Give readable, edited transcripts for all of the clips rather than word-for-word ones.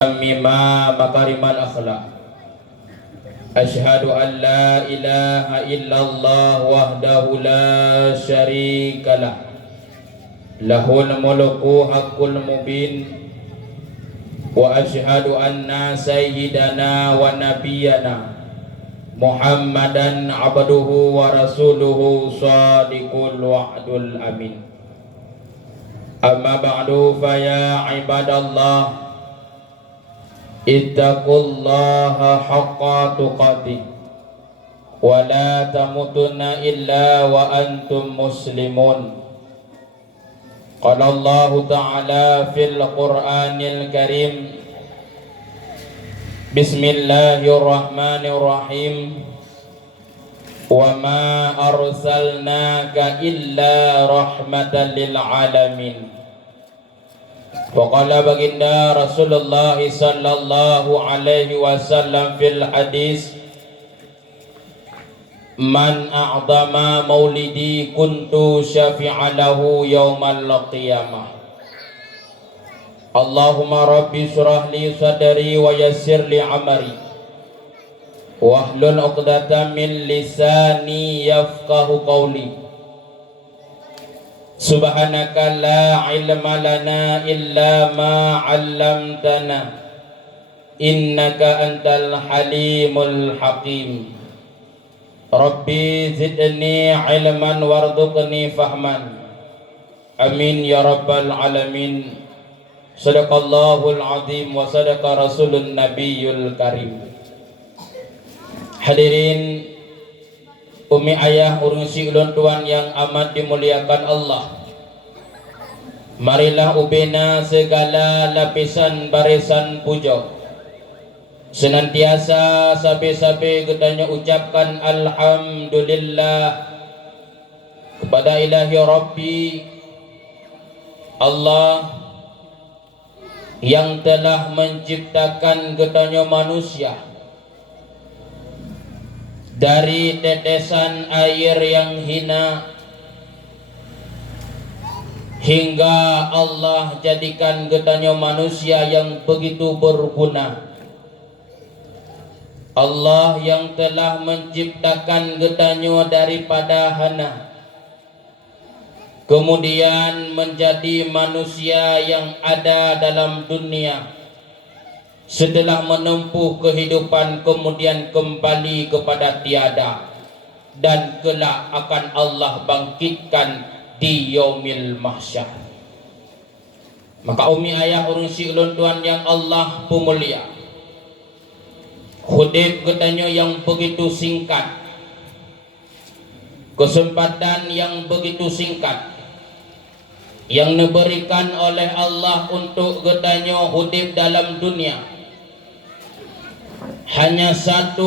mimma makarimal akhlak. Asyhadu an la ilaha illallah wahdahu la syarikalah. Lahul mulku haqqul mubin. Wa asyhadu anna sayyidana wa nabiyyana Muhammadan abduhu wa rasuluhu shadiqul wa'dul amin. Amma ba'du fa ya ibadallah, ittaqullaha haqqa tuqatih wa la tamutunna illa wa antum muslimun. Qala Allah ta'ala fil Qur'anil Karim, Bismillahirrahmanirrahim. Wa ma arsalnaka illa rahmatan lil alamin. Waqala baginda Rasulullah sallallahu alaihi wasallam fil hadis, man a'zama maulidi kuntu syafi'a lahu yaumal qiyamah. Allahumma rabbi surah li sadri wa yassir li amri wahlul 'uqdatam min lisani yafqahu qawli. Subhanaka la ilma lana illa ma 'allamtana innaka antal halimul hakim. Rabbi zidni ilman warzuqni fahman. Amin ya rabbal alamin. Sadaqallahul azim wa sadaqa rasulun nabiyul karim. Hadirin umi ayah urunsi ulun tuan yang amat dimuliakan Allah, marilah ubena segala lapisan barisan puja senantiasa sabe-sabe gedanya ucapkan alhamdulillah kepada ilahi Rabbi Allah yang telah menciptakan gedanya manusia dari tetesan air yang hina hingga Allah jadikan gedanya manusia yang begitu berguna. Allah yang telah menciptakan gedanya daripada hana, kemudian menjadi manusia yang ada dalam dunia. Setelah menempuh kehidupan kemudian kembali kepada tiada, dan kelak akan Allah bangkitkan di yaumil mahsyar. Maka umi ayah urunsi ulun tuan yang Allah pemulia, hudib katanya yang begitu singkat, kesempatan yang begitu singkat yang diberikan oleh Allah untuk katanya hudib dalam dunia hanya satu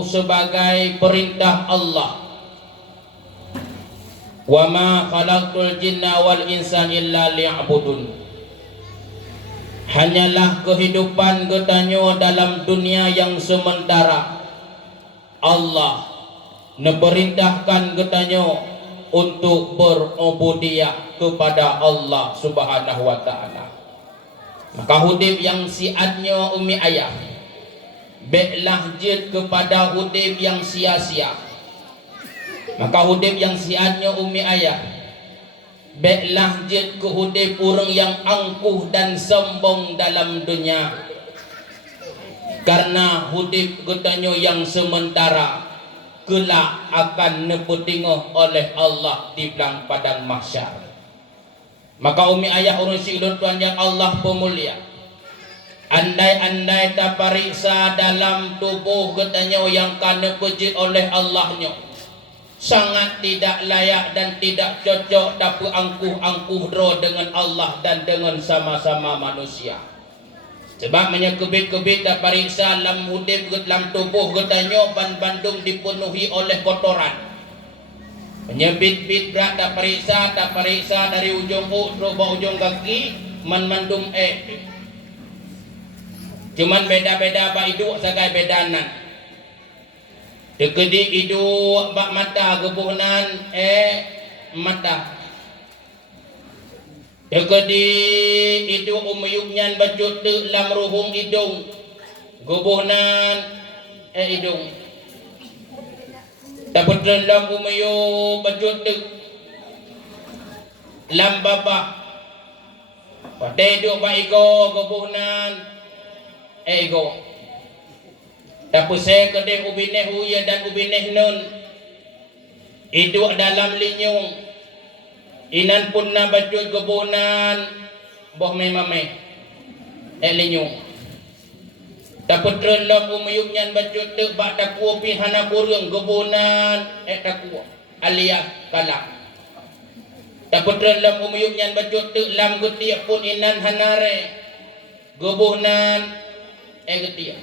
sebagai perintah Allah. Wa ma khalaqtul jinna wal insa illa liya'budun. Hanyalah kehidupan katanya dalam dunia yang sementara. Allah memerintahkan katanya untuk berubudiyah kepada Allah Subhanahu wa taala. Maka hudib yang siatnya umi ayah, beklah jid kepada hudib yang sia-sia. Maka hudib yang siatnya umi ayah, beklah jid ke hudib orang yang angkuh dan sombong dalam dunia. Karena hudib katanya yang sementara kelak akan nepetingoh oleh Allah di belang padang mahsyar. Maka umi ayah urunsi ulun tuan yang Allah pemulia, andai-andai tak pariksa dalam tubuh katanya yang kana pejit oleh Allahnya, sangat tidak layak dan tidak cocok dapat angkuh dro dengan Allah dan dengan sama-sama manusia. Sebab menyekebit-kebit tak pariksa dalam hudib dalam tubuh katanya bandung dipenuhi oleh kotoran. Menyebit-bit berat tak pariksa dari ujung ujung kaki mandum cuman beda-beda bak hidup sagai bedanan. Dekedik hidup bak mata gebuhnan mata. Dekedi idung umyuknyan bajut te lam ruhung idung gobohnan idung dapat lam umyu bajut te lam baba pada idung ba igo gobohnan igo dapat saya kedai ubineh uya dan ubineh nun idung dalam linyung inan pun na bajut gobohnan boh memame linyung dapat relom umyuknyan bajut te bak takua pihana kurung gobohnan takua alias kalak dapat relom umyuknyan bajut te lam getiak pun inan hanare gobohnan getiak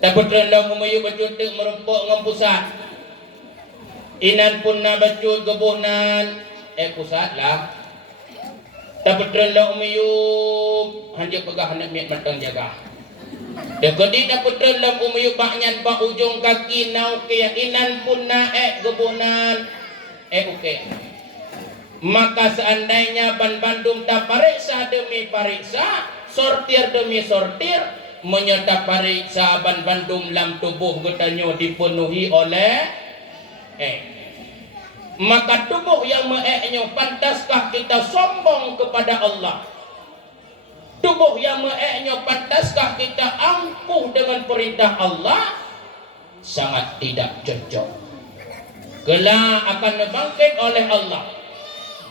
dapat relom umyuk bajut te merempok ngempusat inan pun na bajut gobohnan pusat lah dapat relong umyuk hanjak pegah hendak miat matang jaga dekedi dapat relong umyuk baknyan bak ujung kaki nau ke inan pun na gobohnan oke maka seandainya ban Bandung tak pariksa demi pariksa sortir demi sortir menyerta pariksa ban Bandung lam tubuh getanyo dipenuhi oleh maka tubuh yang meeknya pantaskah kita sombong kepada Allah? Tubuh yang meeknya pantaskah kita angkuh dengan perintah Allah? Sangat tidak cocok. Kelak akan bangkit oleh Allah.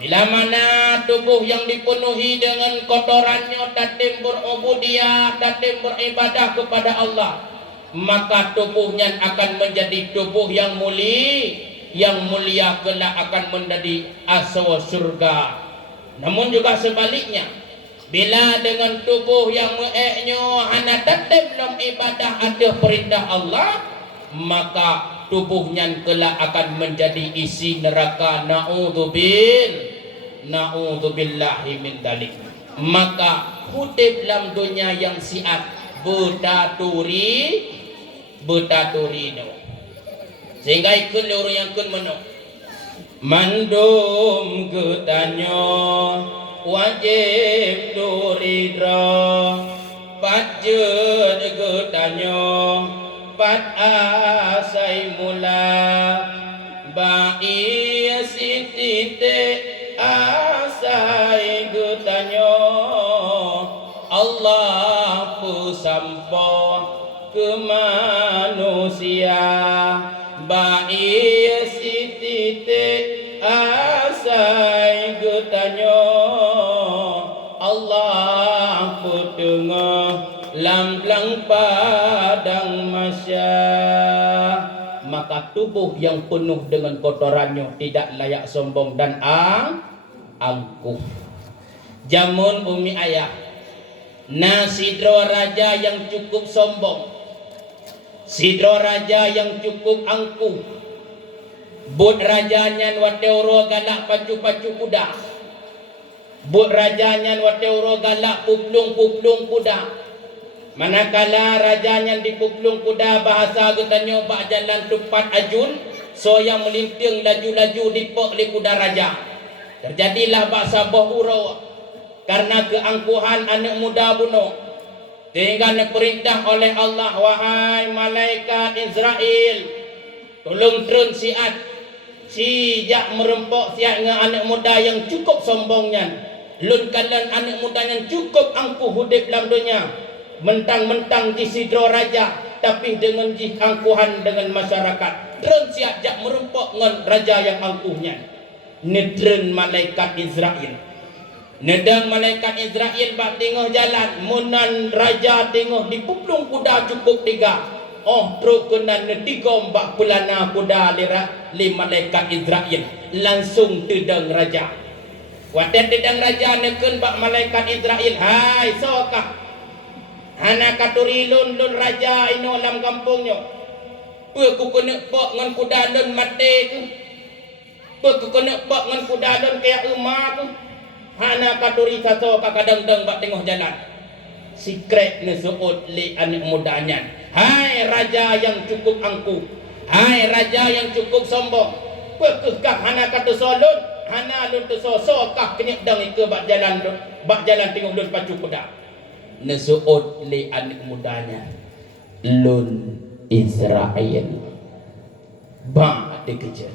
Bila mana tubuh yang dipenuhi dengan kotorannya datim berubudiyah, datim beribadah kepada Allah, maka tubuhnya akan menjadi tubuh yang mulia kelak akan menjadi aswa surga. Namun juga sebaliknya, bila dengan tubuh yang meeknya hana datim dalam ibadah ada perintah Allah, maka tubuhnya kelak akan menjadi isi neraka. Na'udzubillahi min dalik. Maka hudib dalam dunia yang siat betaturi no. Sehingga ikut lorong yang kun meno mandum getanyo wajib duridra pajud getanyo pat asai mula bai sitite asai getanyo Allah pusampo ke manusia bai sitite asai getanyo Allah pudengo lamblang padang masya. Maka tubuh yang penuh dengan kotorannya tidak layak sombong dan angkuh. Jamun umi ayah nah sidro raja yang cukup sombong, sidro raja yang cukup angkuh, but rajanya wateuro galak pacu-pacu kuda, but rajanya wateuro galak puplung-puplung kuda. Manakala rajanya dipuplung kuda bahasa getanyo bak jalan tupat ajun, so yang melinting laju-laju dipok li kuda raja. Terjadilah bak sabah urau karena keangkuhan anak muda bunuh. Sehingga diperintah oleh Allah, wahai malaikat Israel, tolong turun siat sijak merempok siat dengan anak muda yang cukup sombongnya. Lun kalian anak muda yang cukup angkuh hidup dalam dunia, mentang-mentang di sidro raja tapi dengan angkuhan dengan masyarakat. Turun siat jak merempok dengan raja yang angkuhnya. Nedren malaikat Israel. Nedang malaikat Israel bak tengah jalan, munan raja tengah dipuplung kuda cukup tiga. Oh truk kena netigom bak pelana kuda li malaikat Israel langsung tedang raja. Wadah tedang raja neken bak malaikat Israel, hai sokah hana katuri lun raja ino lam kampungnya. Pe ku kena pak ngan kuda lun mati ku. Pe ku kena pak ngan kuda lun kayak emak ku. Hana katuri sato kakadang-dang bak tengah jalan. Secret nesuut li anak mudanya. Hai raja yang cukup angkuh, hai raja yang cukup sombong, pekekah hana kata solun hana lun tu sokah kenyek dang ke bak jalan tengok lun pacu kuda nesuot li anak mudanya lun Israel ba dikejar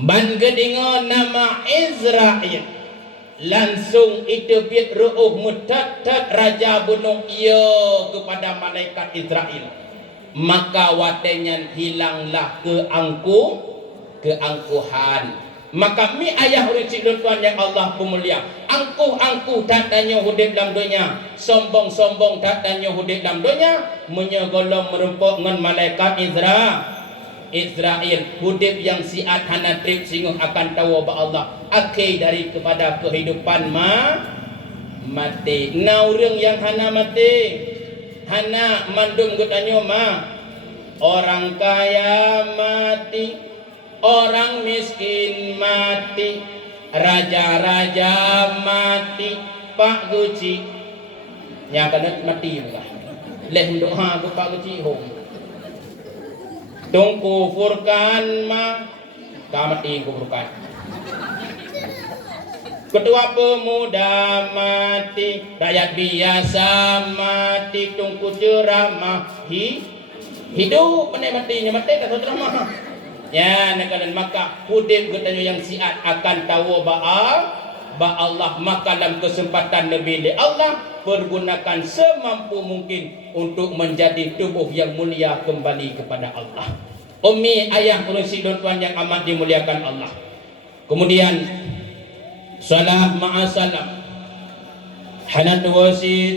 ban gedingo nama Israel langsung itu biar ruh mutat raja bunuh iyo kepada malaikat Israel, maka watenya hilanglah keangkuhan. Maka mi ayah ruci Tuhan yang Allah pemulia, angkuh tak tanya hudib dalam dunia, sombong tak tanya hudib dalam dunia, menyegolong merempuk dengan malaikat Israel hudib yang siat hana trip singgung akan tahu bahwa Allah akhir dari kepada kehidupan mati. Naurang yang hana mati hana mandum gutanyo orang kaya mati, orang miskin mati, raja-raja mati, Pak Guci yang kena mati juga leh doa ke Pak Guci home tungku furkan kamati kufurkan. Ketua pemuda mati, rakyat biasa mati, tungku ceramah hidup matinya mati kata ceramah. Ya nekalan maka hudib katanya yang siat akan tahu Allah, maka dalam kesempatan lebih Allah pergunakan semampu mungkin untuk menjadi tubuh yang mulia kembali kepada Allah. Ummi ayah kursi Tuhan yang amat dimuliakan Allah. Kemudian salam ma'asalam hanat wasid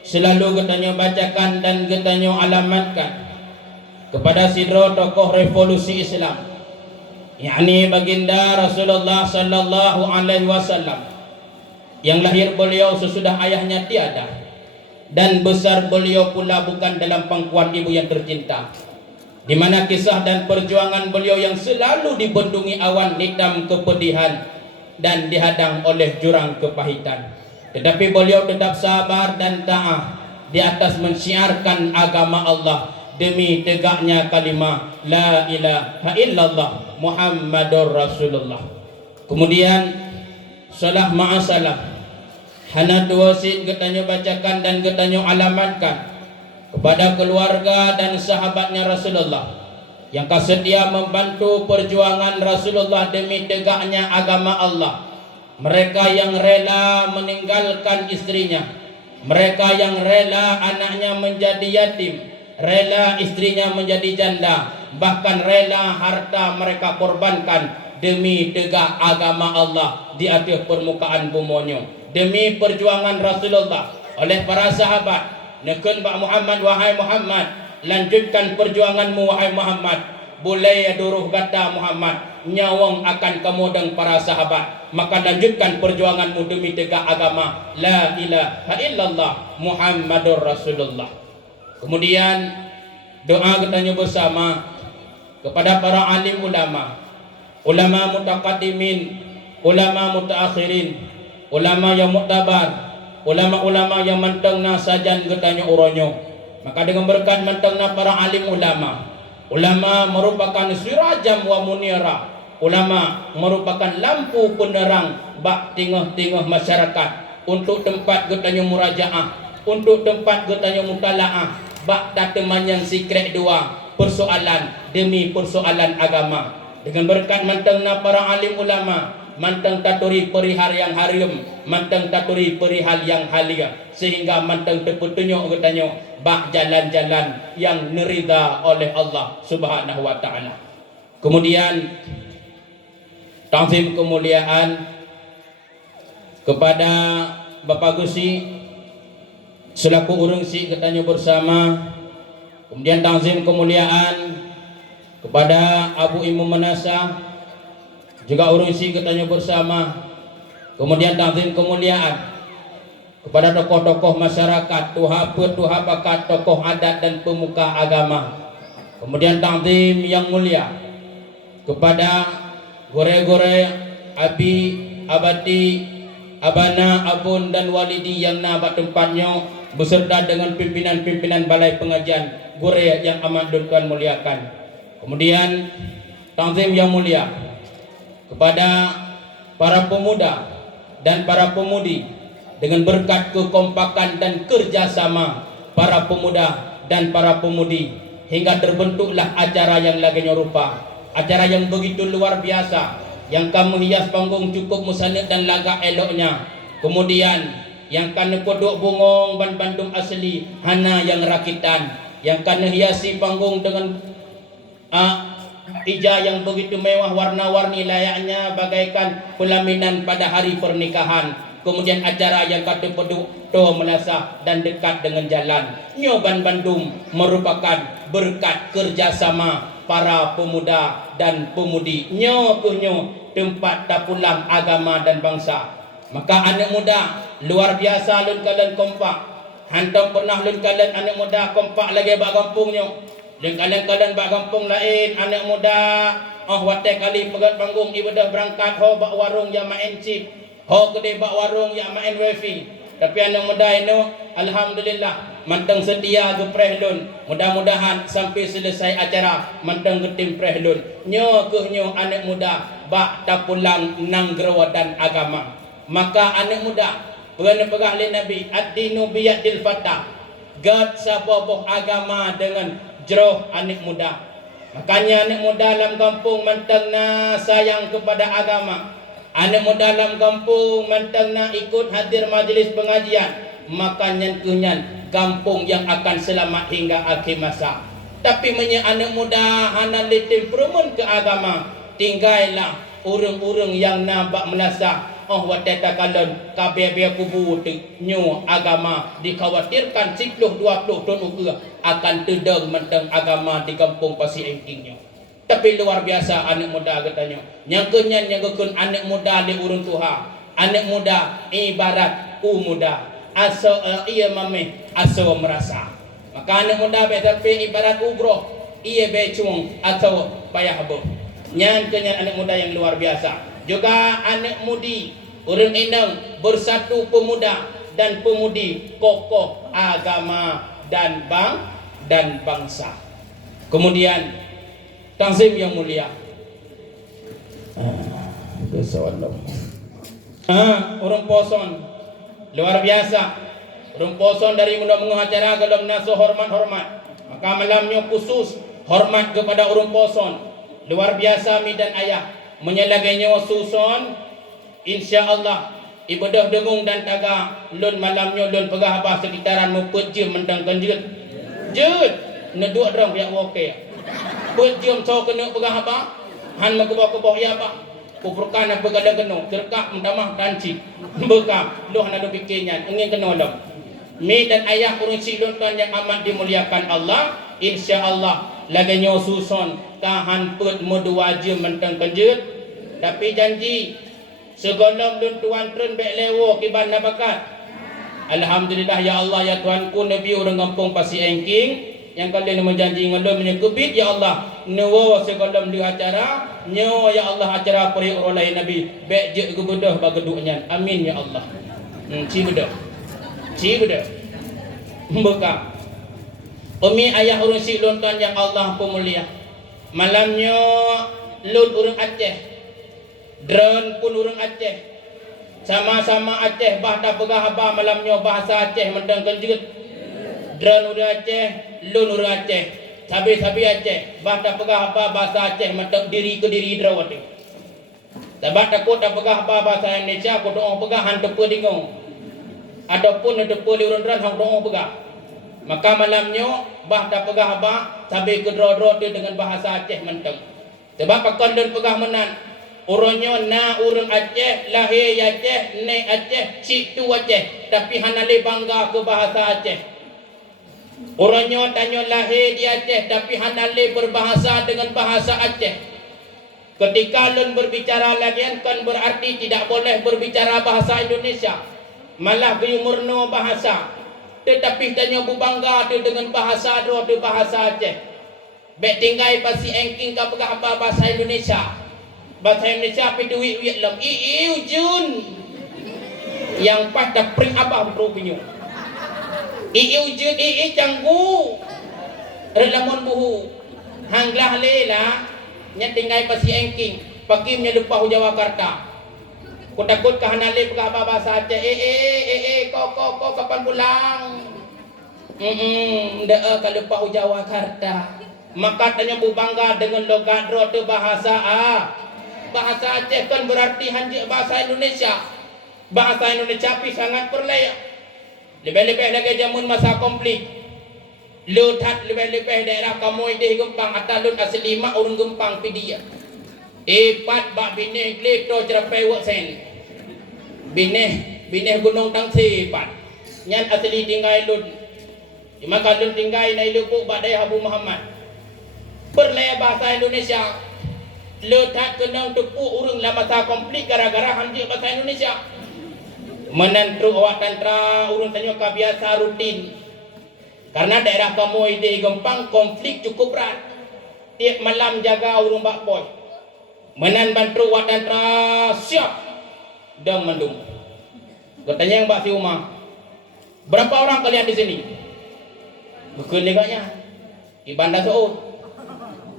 selalu katanya bacakan dan katanya alamatkan kepada sidro tokoh revolusi Islam, yakni baginda Rasulullah sallallahu alaihi wasallam yang lahir beliau sesudah ayahnya tiada dan besar beliau pula bukan dalam pangkuan ibu yang tercinta, di mana kisah dan perjuangan beliau yang selalu dibendungi awan hitam kepedihan dan dihadang oleh jurang kepahitan, tetapi beliau tetap sabar dan taat di atas mensiarkan agama Allah demi tegaknya kalimah la ilaha illallah Muhammadur Rasulullah. Kemudian salam ma'asalam hanat wasid katanya bacakan dan katanya alamatkan kepada keluarga dan sahabatnya Rasulullah yang sedia membantu perjuangan Rasulullah demi tegaknya agama Allah. Mereka yang rela meninggalkan istrinya, mereka yang rela anaknya menjadi yatim, rela istrinya menjadi janda, bahkan rela harta mereka korbankan demi tegak agama Allah di atas permukaan bumonyo, demi perjuangan Rasulullah oleh para sahabat. Nekun Pak Muhammad, wahai Muhammad, lanjutkan perjuanganmu wahai Muhammad. Boleh duruh kata Muhammad, nyawang akan kamu dan para sahabat, maka lanjutkan perjuanganmu demi tegak agama la ilaha illallah Muhammadur Rasulullah. Kemudian doa katanya bersama kepada para alim ulama, ulama mutaqaddimin, ulama mutaakhirin, ulama yang muktabar, ulama-ulama yang mentengna sajan katanya uronyo. Maka dengan berkat mentengna para alim ulama, ulama merupakan sirajam wa munira, ulama merupakan lampu penerang bak tengah-tengah masyarakat untuk tempat katanya murajaah, untuk tempat katanya mutalaah, bak dateman yang secret dua persoalan demi persoalan agama. Dengan berkat mantengna para alim ulama, manteng taturi perihal yang harim, manteng taturi perihal yang halia, sehingga manteng terpetunjuk katanya bak jalan-jalan yang nerida oleh Allah Subhanahu wa taala. Kemudian ta'zim kemuliaan kepada Bapak Gusi selaku urang si katanya bersama. Kemudian ta'zim kemuliaan kepada Abu Imam Manasa juga urang si katanya bersama. Kemudian ta'zim kemuliaan kepada tokoh-tokoh masyarakat, tuha bakat, tokoh adat dan pemuka agama. Kemudian ta'zim yang mulia kepada gore-gore abi, abati, abana, abun dan walidi yang nabat tempatnya beserta dengan pimpinan-pimpinan balai pengajian gore yang amat Tuhan muliakan. Kemudian ta'zim yang mulia kepada para pemuda dan para pemudi dengan berkat kekompakan dan kerjasama para pemuda dan para pemudi hingga terbentuklah acara yang lagi rupa, acara yang begitu luar biasa yang kamu hias panggung cukup musanad dan lagak eloknya. Kemudian yang kana kodok bungong ban Bandung asli hana yang rakitan, yang kana hiasi panggung dengan ija yang begitu mewah warna-warni layaknya bagaikan pelaminan pada hari pernikahan. Kemudian acara yang kata peduk to melasa dan dekat dengan jalan. Nyoban Bandung merupakan berkat kerjasama para pemuda dan pemudi. Nyo tempat tapulang agama dan bangsa. Maka anak muda luar biasa lun kalian kompak. Hantam pernah lun kalian anak muda kompak lagi bak kampungnya. Dan kalian bak kampung lain anak muda watai kali pegat panggung ibadah berangkat ho bak warung yang main chip, ho kedai bak warung yang main wifi. Tapi anak muda ini alhamdulillah manteng setia ke prehlun. Mudah-mudahan sampai selesai acara manteng ke tim prehlun. Nyo anak muda bak tapulang nanggrawa dan agama. Maka anak muda pegah oleh Nabi ad-dinu biyadil fatah. Gad saboboh agama dengan jeroh anak muda. Makanya anak muda dalam kampung manteng na sayang kepada agama. Anak muda dalam kampung manteng na ikut hadir majlis pengajian. Makanya kunyan kampung yang akan selamat hingga akhir masa. Tapi anak muda hana temperamen ke agama. Tinggallah urang-urang yang nabak melasa watai takalon kabeh kubu nyu agama dikhawatirkan 10-20 tahun ukur akan tedeng menteng agama di kampung Pasir Engkingnya. Tapi luar biasa anak muda katanya. Yang kenyan yang kekun anak muda di urun Tuhan. Anak muda ibarat muda. Aso ia mameh aso merasa. Maka anak muda tapi ibarat ubroh ia becung atau payah boh. Nyan kenyan anak muda yang luar biasa. Juga anak mudi orang enang bersatu pemuda dan pemudi kokoh agama dan bangsa. Kemudian Tanzim yang mulia. Orang poson luar biasa. Orang poson dari muda-muda acara kalau naso hormat. Maka malamnya khusus hormat kepada orang poson. Luar biasa mi dan ayah. Menyelagainya susun insyaallah ibadah dengung dan taga lun malamnya lun pegah apa sekitaran mempejim mentang kanjut jut neduk dong pihak woke pejim so kena pegah apa han makebah-kebah ya apa kuperkan apa kada kena cerkak mentamah tanci bekam loh nado pikirnya ingin kena dong mi dan ayah urang silun kan yang amat dimuliakan Allah insyaallah lagi nyo susun tahan put medua jam mentang kanjut. Tapi janji segolong dun tuan trun bek lewo kiban nabakat. Alhamdulillah ya Allah ya Tuhanku Nabi orang kampung Pasir Engking yang kalian menjanji ngalum menyekubit ya Allah newo segolong di acara nyo ya Allah acara peri orang lain Nabi bek je gebedah bageduknya amin ya Allah. Ci bedah buka umi ayah urang si lontan yang Allah pemulia malamnya lun urang Aceh drone pun urang Aceh sama-sama Aceh bahta pegah haba malamnya bahasa Aceh mendang kenjut drone urang Aceh lun urang Aceh sabi-sabi Aceh bahta pegah haba bahasa Aceh mendang diri ke diri drawat tabat takut tak pegah haba bahasa Indonesia ko doong pegah han tepe dingong adapun tepe di urang drone hang doong pegah maka malamnya bahta pegah haba sabi ke dro-dro dengan bahasa Aceh mendang sebab pakon dan pegah menan orangnya na orang Aceh, lahir Aceh, ne Aceh, situ Aceh. Tapi hanale bangga ke bahasa Aceh. Orangnya tanya lahir di Aceh, tapi hanale berbahasa dengan bahasa Aceh. Ketika lun berbicara lagi kan berarti tidak boleh berbicara bahasa Indonesia. Malah murno bahasa. Tetapi tanya bangga dengan bahasa Aceh. Bek tinggal Pasir Engking ka pegah apa bahasa Indonesia. Bahasa Indonesia api duit lam ujun yang pada pring abah berubinya ujun canggu relamun buhu hanglah lela nya tinggal Pasir Engking Pakimnya lupa Jawakarta. Ku takut ke Hanali pegah bahasa Aceh. Kok kapan pulang? Kalau lupa Jawakarta. Maka tanya bu bangga dengan logat rote bahasa bahasa Aceh kan berarti hanjik bahasa Indonesia. Bahasa Indonesia pi sangat perlaya. Lebih-lebih lagi jamun masa konflik. Lutat lebih-lebih daerah kamu ide gempang atalun asli mak urang gempang pidia. Epat bak bineh gleto cerapai waksen. Bineh gunung tangsi pat. Nyan asli tinggai lun. Maka lun tinggai nai lupuk badai Abu Muhammad. Perlaya bahasa Indonesia. Letak kenang tepuk urang lah masa konflik gara-gara hanjik bahasa Indonesia. Menantu awak tantra urang tanya kebiasa rutin. Karena daerah kamu ide gempang konflik cukup berat. Tiap malam jaga urang bak boy. Menan bantu awak tantra siap dan mendung. Katanya yang Mbak Fiuma, berapa orang kalian di sini? Bukan leganya. Di Bandar Saud.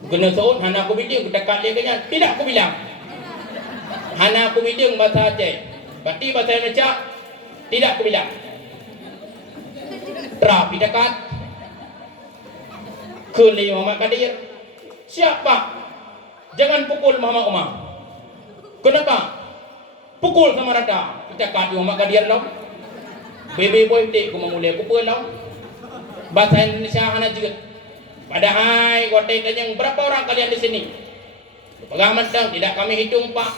Kena Saud, hana aku bilang, kita kat leganya. Tidak aku bilang. Hana aku bilang bahasa Aceh. Berarti bahasa Indonesia, tidak aku bilang. Terapi dekat. Kuli Muhammad Kadir. Siapa? Jangan pukul Muhammad Umar. Kenapa? Pukul sama rata. Kita kat Muhammad Kadir lah. Bebe boy tik aku memulai pukul lah. Bahasa Indonesia hana juga. Padahal kotek tanya berapa orang kalian di sini? Pegang mentang tidak kami hitung pak.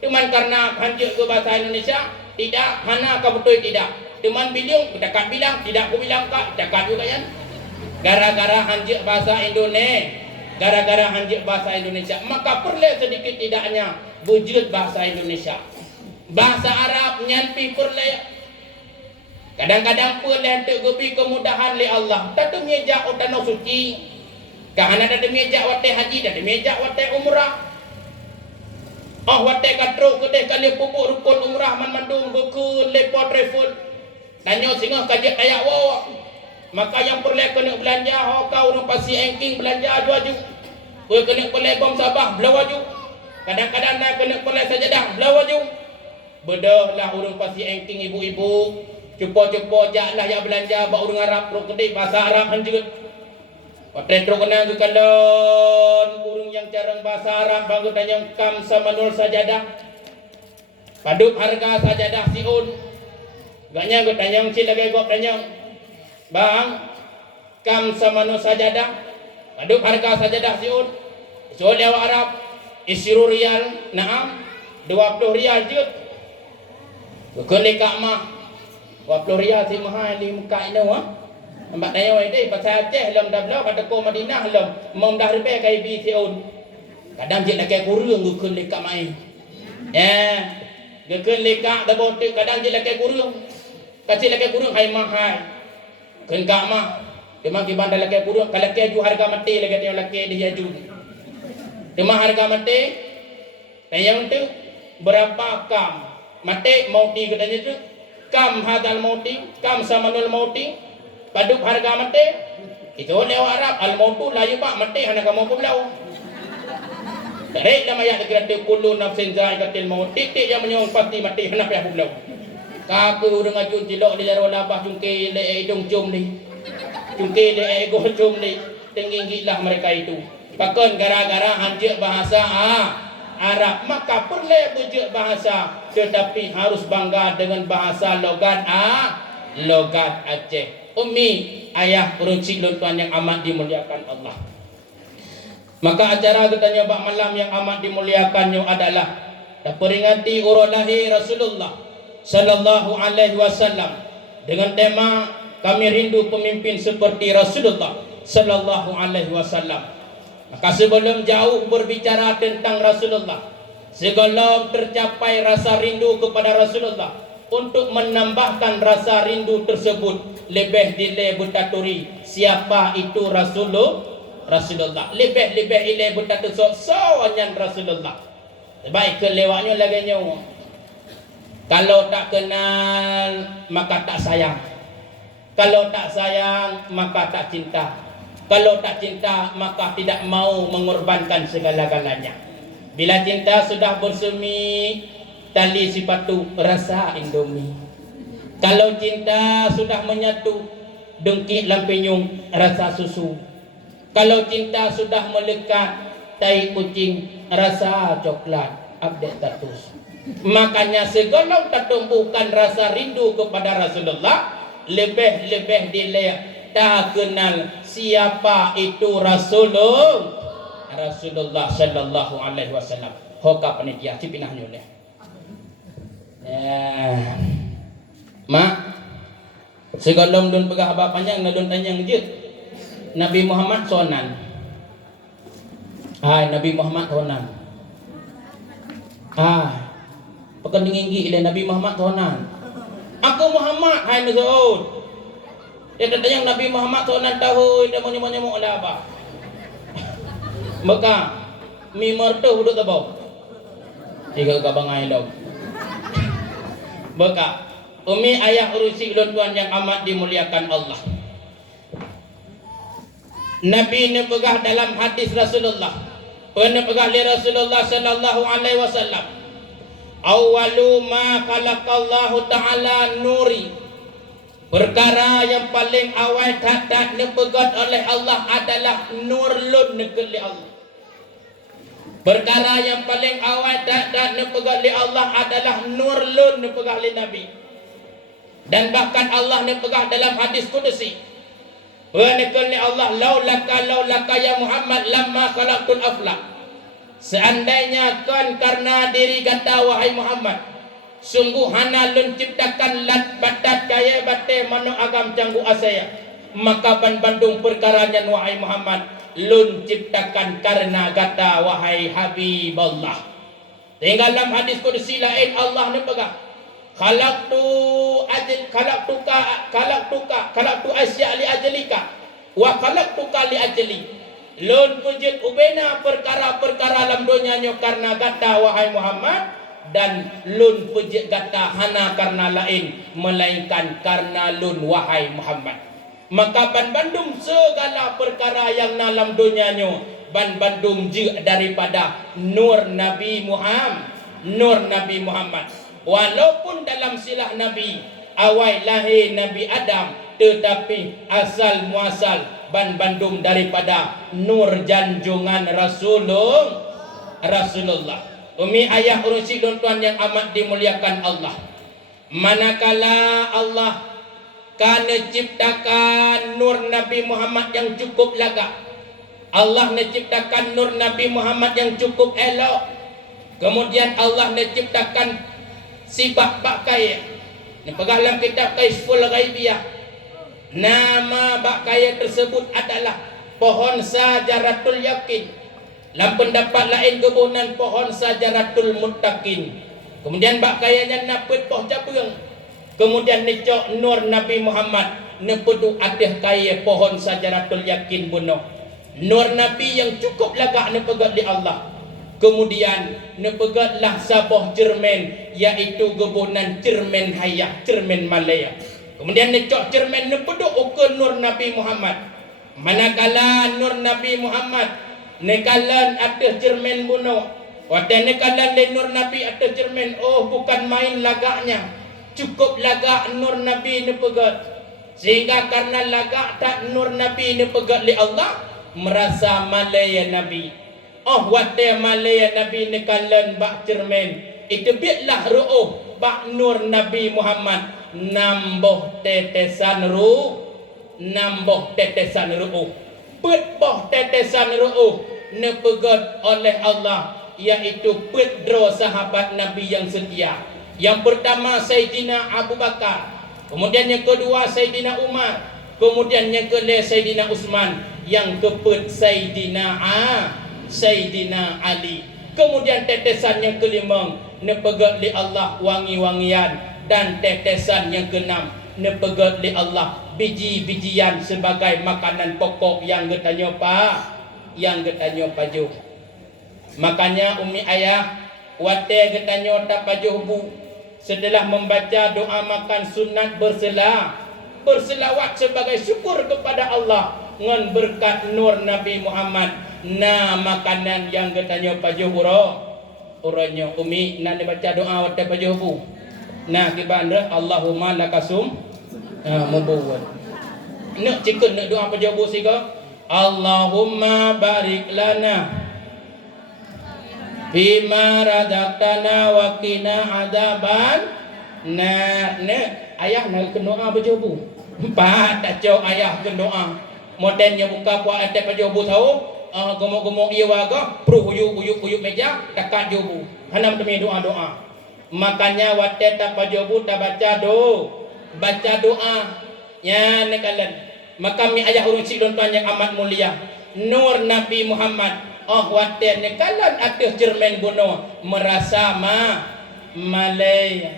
Cuman karena hanjut ke bahasa Indonesia tidak hana kau betul tidak. Cuman bilang kita kat bilang tidak aku bilang kak kita kat juga kan. Gara-gara hanjut bahasa Indonesia. Gara-gara hanjut bahasa Indonesia maka perlu sedikit tidaknya wujud bahasa Indonesia. Bahasa Arab nyampi perlu. Kadang-kadang pun yang tergebi kemudahan oleh Allah. Tak ada meja tanah suci. Kahana ada meja watai haji, ada meja watai umrah. Watai katro kedai kali pupuk rukun umrah man mandung ke lepo travel. Tanya singa kajak kayak wow. Maka yang perlu kena belanja kau orang pasi engking belanja aju. Kau kena perlu bom Sabah belau aju. Kadang-kadang nak kena perlu sajadah belau aju. Bedahlah orang pasi engking ibu-ibu. Cupo-cupo jaklah yang belanja bak urang Arab rok kedai bahasa Arab hanjut. Pakai truk kena ke kalon urang yang jarang bahasa Arab baru tanya kam sama nol sajadah. Paduk harga sajadah siun. Gaknya ke tanya cil lagi gok tanya. Bang, kam sama nol sajadah. Paduk harga sajadah siun. Soal lewat Arab 20 rial, naam 20 rial jut. Kekele kak mah 20 rial si mahal di muka ini wah. Nampak tanya ini pasal Aceh lam dah belau kata ko Madinah lam mau dah repair kai bi seun. Kadang je nak kai kurang gukun lekak mai. Gukun lekak dah botek kadang je nak kai kurang. Kacil nak kai kurang hai mahal. Kun kak mah memang di bandar lagi kurang kalau kai ju harga mati lagi dia lagi dia ju. Cuma harga mati tayang tu berapa kam mati mau di katanya tu kam hadal mauti, kam samanul mauti, paduk harga mati. Itu lewat Arab al mautu layu pak mati hana kamu pulau. Dari nama yang dikira kullu nafsin zaikatil maut titik yang menyong pasti mati hana payah pulau. Kaku urang ajun cilok di jaro labah cungki le hidung cum ni. Cungki le ego cum ni. Tinggi-tinggilah mereka itu. Pakon gara-gara hanjek bahasa Arab maka perlu bujuk bahasa tetapi harus bangga dengan bahasa logat logat Aceh. Umi ayah urucik tuan yang amat dimuliakan Allah. Maka acara katanya bak malam yang amat dimuliakannya adalah peringati urulahi Rasulullah sallallahu alaihi wasallam dengan tema kami rindu pemimpin seperti Rasulullah sallallahu alaihi wasallam. Maka sebelum jauh berbicara tentang Rasulullah, sebelum tercapai rasa rindu kepada Rasulullah, untuk menambahkan rasa rindu tersebut lebih dile bertaturi siapa itu Rasulullah. Lebih ile bertatu soalnya Rasulullah. Baik kelewatnya lagi nyawa. Kalau tak kenal maka tak sayang. Kalau tak sayang maka tak cinta. Kalau tak cinta maka tidak mau mengorbankan segala-galanya. Bila cinta sudah bersemi, tali sepatu rasa Indomie. Kalau cinta sudah menyatu, dengki lampinyung rasa susu. Kalau cinta sudah melekat, tai kucing rasa coklat. Update status. Makanya segala tertumbuhkan rasa rindu kepada Rasulullah, lebih-lebih dilihat tak kenal siapa itu Rasulullah sallallahu alaihi wasallam. Hoka panitia cipinah nyoleh. Mak segolong dun pegah bapaknya ngadun tanyang je. Nabi Muhammad sonan. Nabi Muhammad sonan. Pekan tinggi ile Nabi Muhammad sonan. Aku Muhammad hai nusul. Dia tanyang Nabi Muhammad sonan tahu dia monyo-monyo ada apa? Maka mi mertu duduk tabau. Tiga ka bangai lo. Maka umi ayah urusi ulun tuan yang amat dimuliakan Allah. Nabi ni pegah dalam hadis Rasulullah. Pernah pegah li Rasulullah sallallahu alaihi wasallam. Awwalu ma khalaqallahu ta'ala nuri. Perkara yang paling awal tak dipegat oleh Allah adalah nur lun negeri Allah. Perkara yang paling awal tak dipegat oleh Allah adalah nur lun dipegat oleh Nabi. Dan bahkan Allah dipegat dalam hadis kudusi. Bernikah Allah laulaka ya Muhammad lamma khalaqtul aflaq. Seandainya kan karena diri kata wahai Muhammad, sungguh hana lun ciptakan lat batat kaya bate manu agam canggu asaya, maka bandung perkaranya wahai Muhammad lun ciptakan karena kata wahai Habiballah. Tinggal dalam hadis kudusi lain Allah ni pegang khalaqtu asya li ajlika wa khalaqtuka li ajli. Lun pujud ubena perkara-perkara dalam dunianya karena kata wahai Muhammad, dan lun pujud kata hana karena lain melainkan karena lun wahai Muhammad. Maka bandung segala perkara yang dalam dunianya bandung je daripada nur Nabi Muhammad. Walaupun dalam silah Nabi awal lahir Nabi Adam, tetapi asal muasal bandung daripada nur janjungan Rasulullah. Umi ayah urusi tuan yang amat dimuliakan Allah. Manakala Allah kana ciptakan nur Nabi Muhammad yang cukup laga, Allah menciptakan nur Nabi Muhammad yang cukup elok. Kemudian Allah menciptakan sifat bakaya. Ini pegang dalam kitab Kaisful Ghaibiyah. Nama bakaya tersebut adalah pohon sajaratul yakin. Dalam pendapat lain kebunan pohon sajaratul muttaqin. Kemudian bakayanya napet poh capung. Kemudian necok nur Nabi Muhammad nepedu atas kaya pohon sajaratul yakin bunuh. Nur Nabi yang cukup lagak nepegat di Allah. Kemudian nepegatlah sabuh cermin, yaitu kebunan cermin hayah, cermin Malaya. Kemudian necok cermin nepedu ukur nur Nabi Muhammad. Manakala nur Nabi Muhammad nekalan atas cermin bunuh, waktu nekalan le nur Nabi atas cermin, oh bukan main lagaknya, cukup lagak nur Nabi nepegat. Sehingga karena lagak tak nur Nabi nepegat li Allah, merasa malaya Nabi. Oh waktu malaya Nabi nekalan bak cermin, itu biarlah ru'uh bak nur Nabi Muhammad nambuh tetesan ru'uh. Petboh tetesan ru'uh nepegat oleh Allah, yaitu pedro sahabat Nabi yang setia. Yang pertama Sayyidina Abu Bakar, kemudian yang kedua Sayyidina Umar, kemudian yang ketiga Sayyidina Utsman, yang keempat Sayyidina Ali. Kemudian tetesan yang kelima nepegat li Allah wangi-wangian, dan tetesan yang keenam nepegat li Allah biji-bijian sebagai makanan pokok yang getanya pajuh. Makanya umi ayah wate getanya tak pajuh bu, setelah membaca doa makan sunat berselawat sebagai syukur kepada Allah ngan berkat nur Nabi Muhammad, nah makanan yang getanya pajuh buro orangnya umi nak baca doa waktu pajobu. Nah kibandra Allahumma lakasum membuat. Nak cikun nak doa pajobu siga. Allahumma barik lana bima razaqtana wa qina adzaban ayah nak doa pajobu. Empat tak jauh ayah ke doa. Modennya buka buat ada pajobu tahu. Gomok-gomok iya waga, pruh uyuk meja, dekat jobu. Hanam demi doa-doa. Makanya waktu tak pajobu tak baca doa. Ya nekalan. Maka mi ayah urun cik tuan yang amat mulia. Nur Nabi Muhammad. Waktu nekalan atas Jerman bunuh merasa Malay.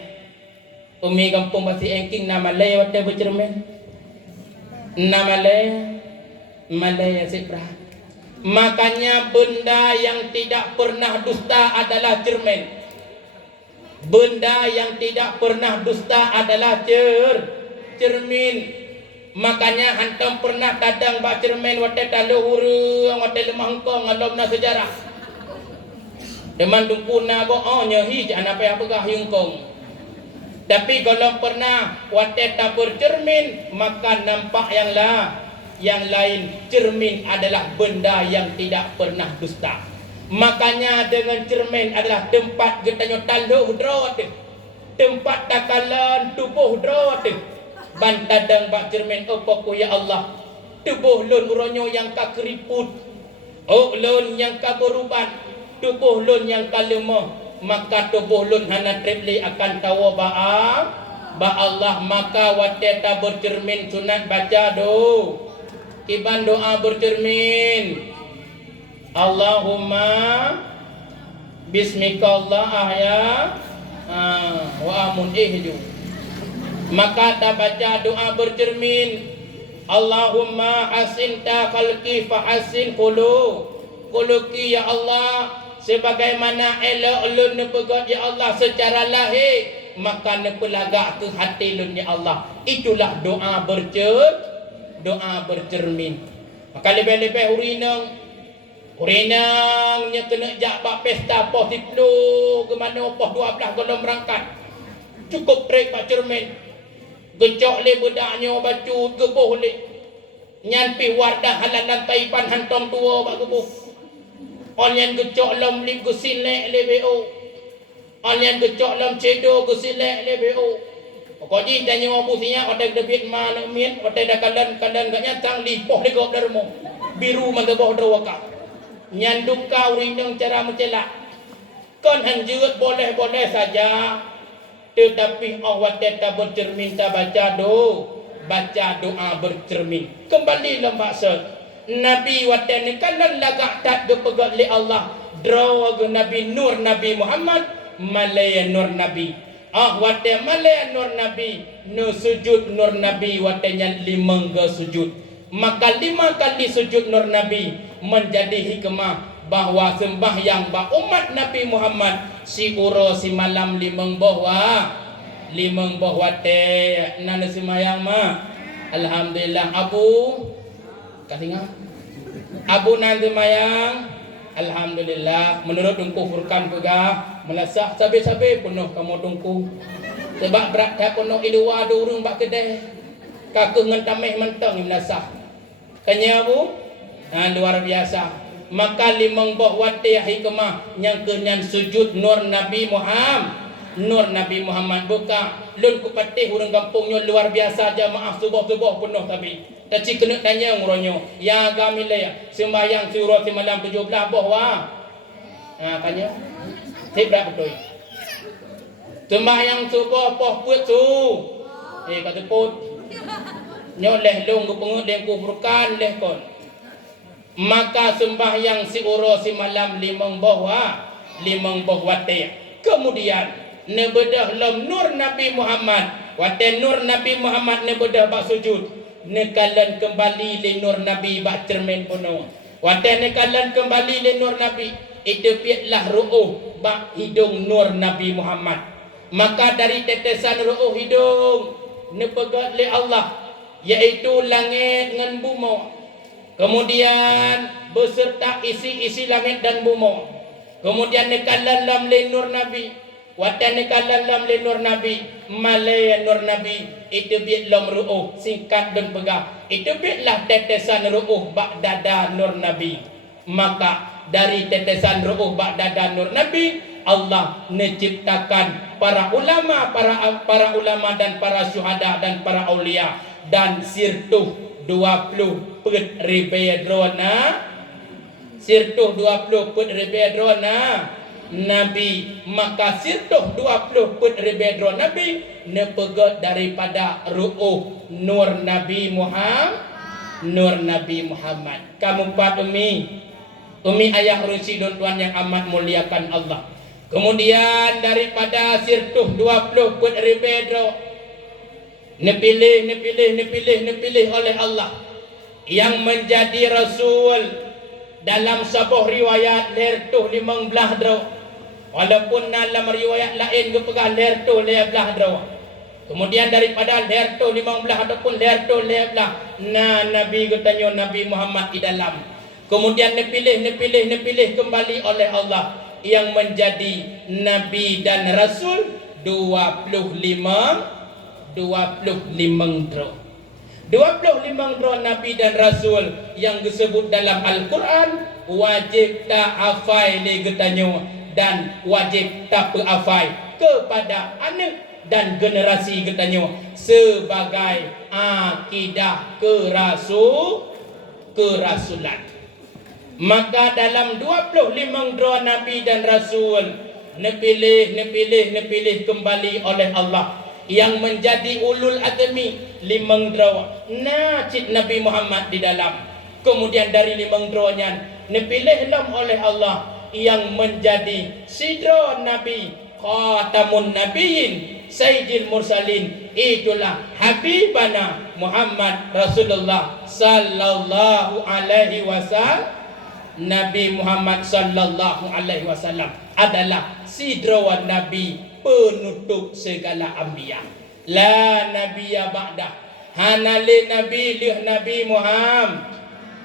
Umi kampung basi engking nama Malay waktu bercermin. Nama Malay seberapa. Makanya benda yang tidak pernah dusta adalah cermin. Benda yang tidak pernah dusta adalah cermin. Makanya hantam pernah kadang bak cermin waktu taluhur, waktu lemah hengkong, alumna sejarah. Deman dumpuna go nyahi jangan apa yang pegah hengkong. Tapi kalau pernah waktu tak bercermin, maka nampak yang lain. Cermin adalah benda yang tidak pernah dusta. Makanya dengan cermin adalah tempat getanya taluh drawat, tempat takalan tubuh drawat. Bantadang bak cermin opoku ya Allah. Tubuh lun uronyo yang ka keriput, lun yang ka beruban, tubuh lun yang ka lemah, maka tubuh lun hana tripli akan tawa ba Allah. Maka wateta bercermin sunat baca Iban doa bercermin. Allahumma bismika Allah ahya wa amun ihju. Maka tak baca doa bercermin. Allahumma hasinta khalqi fa hasin khuluqi ya Allah. Sebagaimana elok ulun nepegot ya Allah secara lahir, maka nepelagak ke hati ulun ya Allah. Itulah doa bercermin. Maka lebih-lebih urinang nya kena jak pesta poh tiplu ke mana poh 12 kalau berangkat. Cukup trek pak cermin. Gecok le bedaknya bacu gebuh le. Nyan pi wardah halalan taipan hantom tua pak gebuh. Onyan gecok lam li gusilek le bo. Onyan gecok lam cedo gusilek le bo. Pokoknya tanya abu sinya ada debit mana mien ada dah kalan gak nyatang lipoh legok dermo biru magabah drawaka nyanduk kau rinang cara mencelak kon hanjut boleh saja tetapi awak tetap bercermin tak baca doa bercermin kembali lembak Nabi watan kalan lagak tak gepegat li Allah draw Nabi nur Nabi Muhammad malaya nur Nabi wate male nur Nabi no sujud nur Nabi watenya 5 sujud. Maka 5 kali sujud nur Nabi menjadi hikmah bahwa sembahyang ba umat Nabi Muhammad si uro si malam 5 boh wate nana sembahyang alhamdulillah abu kasinga abu nan sembahyang alhamdulillah menurut dungku Furkan pegah melasah sabe-sabe penuh kamu dungku sebab berat tak penuh ilua durung bak kedai kakek ngentameh mentang melasah kanya bu luar biasa. Maka 5 boh wate hikmah yang kenyan sujud nur Nabi Muhammad buka lun ku patih urang kampungnya luar biasa jamaah subuh-subuh penuh tapi tapi kena tanya nguronyo ya gamile sembahyang surah malam 17 boh tanya tidak betul sembahyang subuh poh puat kata put nyoleh long ku pengut den ku Furkan leh kon. Maka sembahyang si uro si malam 5 boh wate. Kemudian nebedah lam nur Nabi Muhammad wate nur Nabi Muhammad nebedah bak sujud nekalan kembali le nur Nabi bak cermin penuh wate nekalan kembali le nur Nabi itu piatlah ru'uh bak hidung nur Nabi Muhammad. Maka dari tetesan ru'uh hidung nepegat le Allah yaitu langit dengan bumi. Kemudian beserta isi langit dan bumi. Kemudian nekalam le nur Nabi. Watan nekalam le nur Nabi. Malaya nur Nabi. Itu biat lam ru'uh. Singkat dan pegah. Itu biatlah tetesan ru'uh bak dada nur Nabi. Maka dari tetesan ru'uh bak dada nur Nabi, Allah menciptakan para ulama dan para syuhada dan para aulia. Dan sirtuh 20 pet ribedrona. Sirtuh 20 put ribedrona Nabi. Maka sirtuh 20 put ribedrona Nabi nepegot daripada ru'uh nur Nabi Muhammad. Nur Nabi Muhammad. Kamu empat Umi ayah Rusi dan tuan yang amat muliakan Allah. Kemudian daripada sirtuh 20 put ribedro nepilih oleh Allah yang menjadi Rasul. Dalam sebuah riwayat lertuh 15 draw. Walaupun dalam riwayat lain gepegah lertuh 15 draw. Kemudian daripada lertuh 15 ataupun lertuh 15 Nabi katanya Nabi Muhammad di dalam. Kemudian nepilih kembali oleh Allah yang menjadi Nabi dan Rasul 25 draw. 25 drone Nabi dan Rasul yang disebut dalam Al-Quran wajib tak hafai le getanyo dan wajib tak hafai kepada anak dan generasi getanyo sebagai akidah kerasulan. Maka dalam 25 drone Nabi dan Rasul nepilih kembali oleh Allah yang menjadi ulul azmi 5 draw cik Nabi Muhammad di dalam. Kemudian dari 5 drawnya nepilihlah oleh Allah yang menjadi sidra Nabi khatamun nabiyyin sayyidil mursalin, itulah habibana Muhammad Rasulullah sallallahu alaihi wasallam. Nabi Muhammad sallallahu alaihi wasallam adalah sidra Nabi penutup segala anbiya. La nabiyya ba'dah. Hanale nabi lih Nabi Muhammad.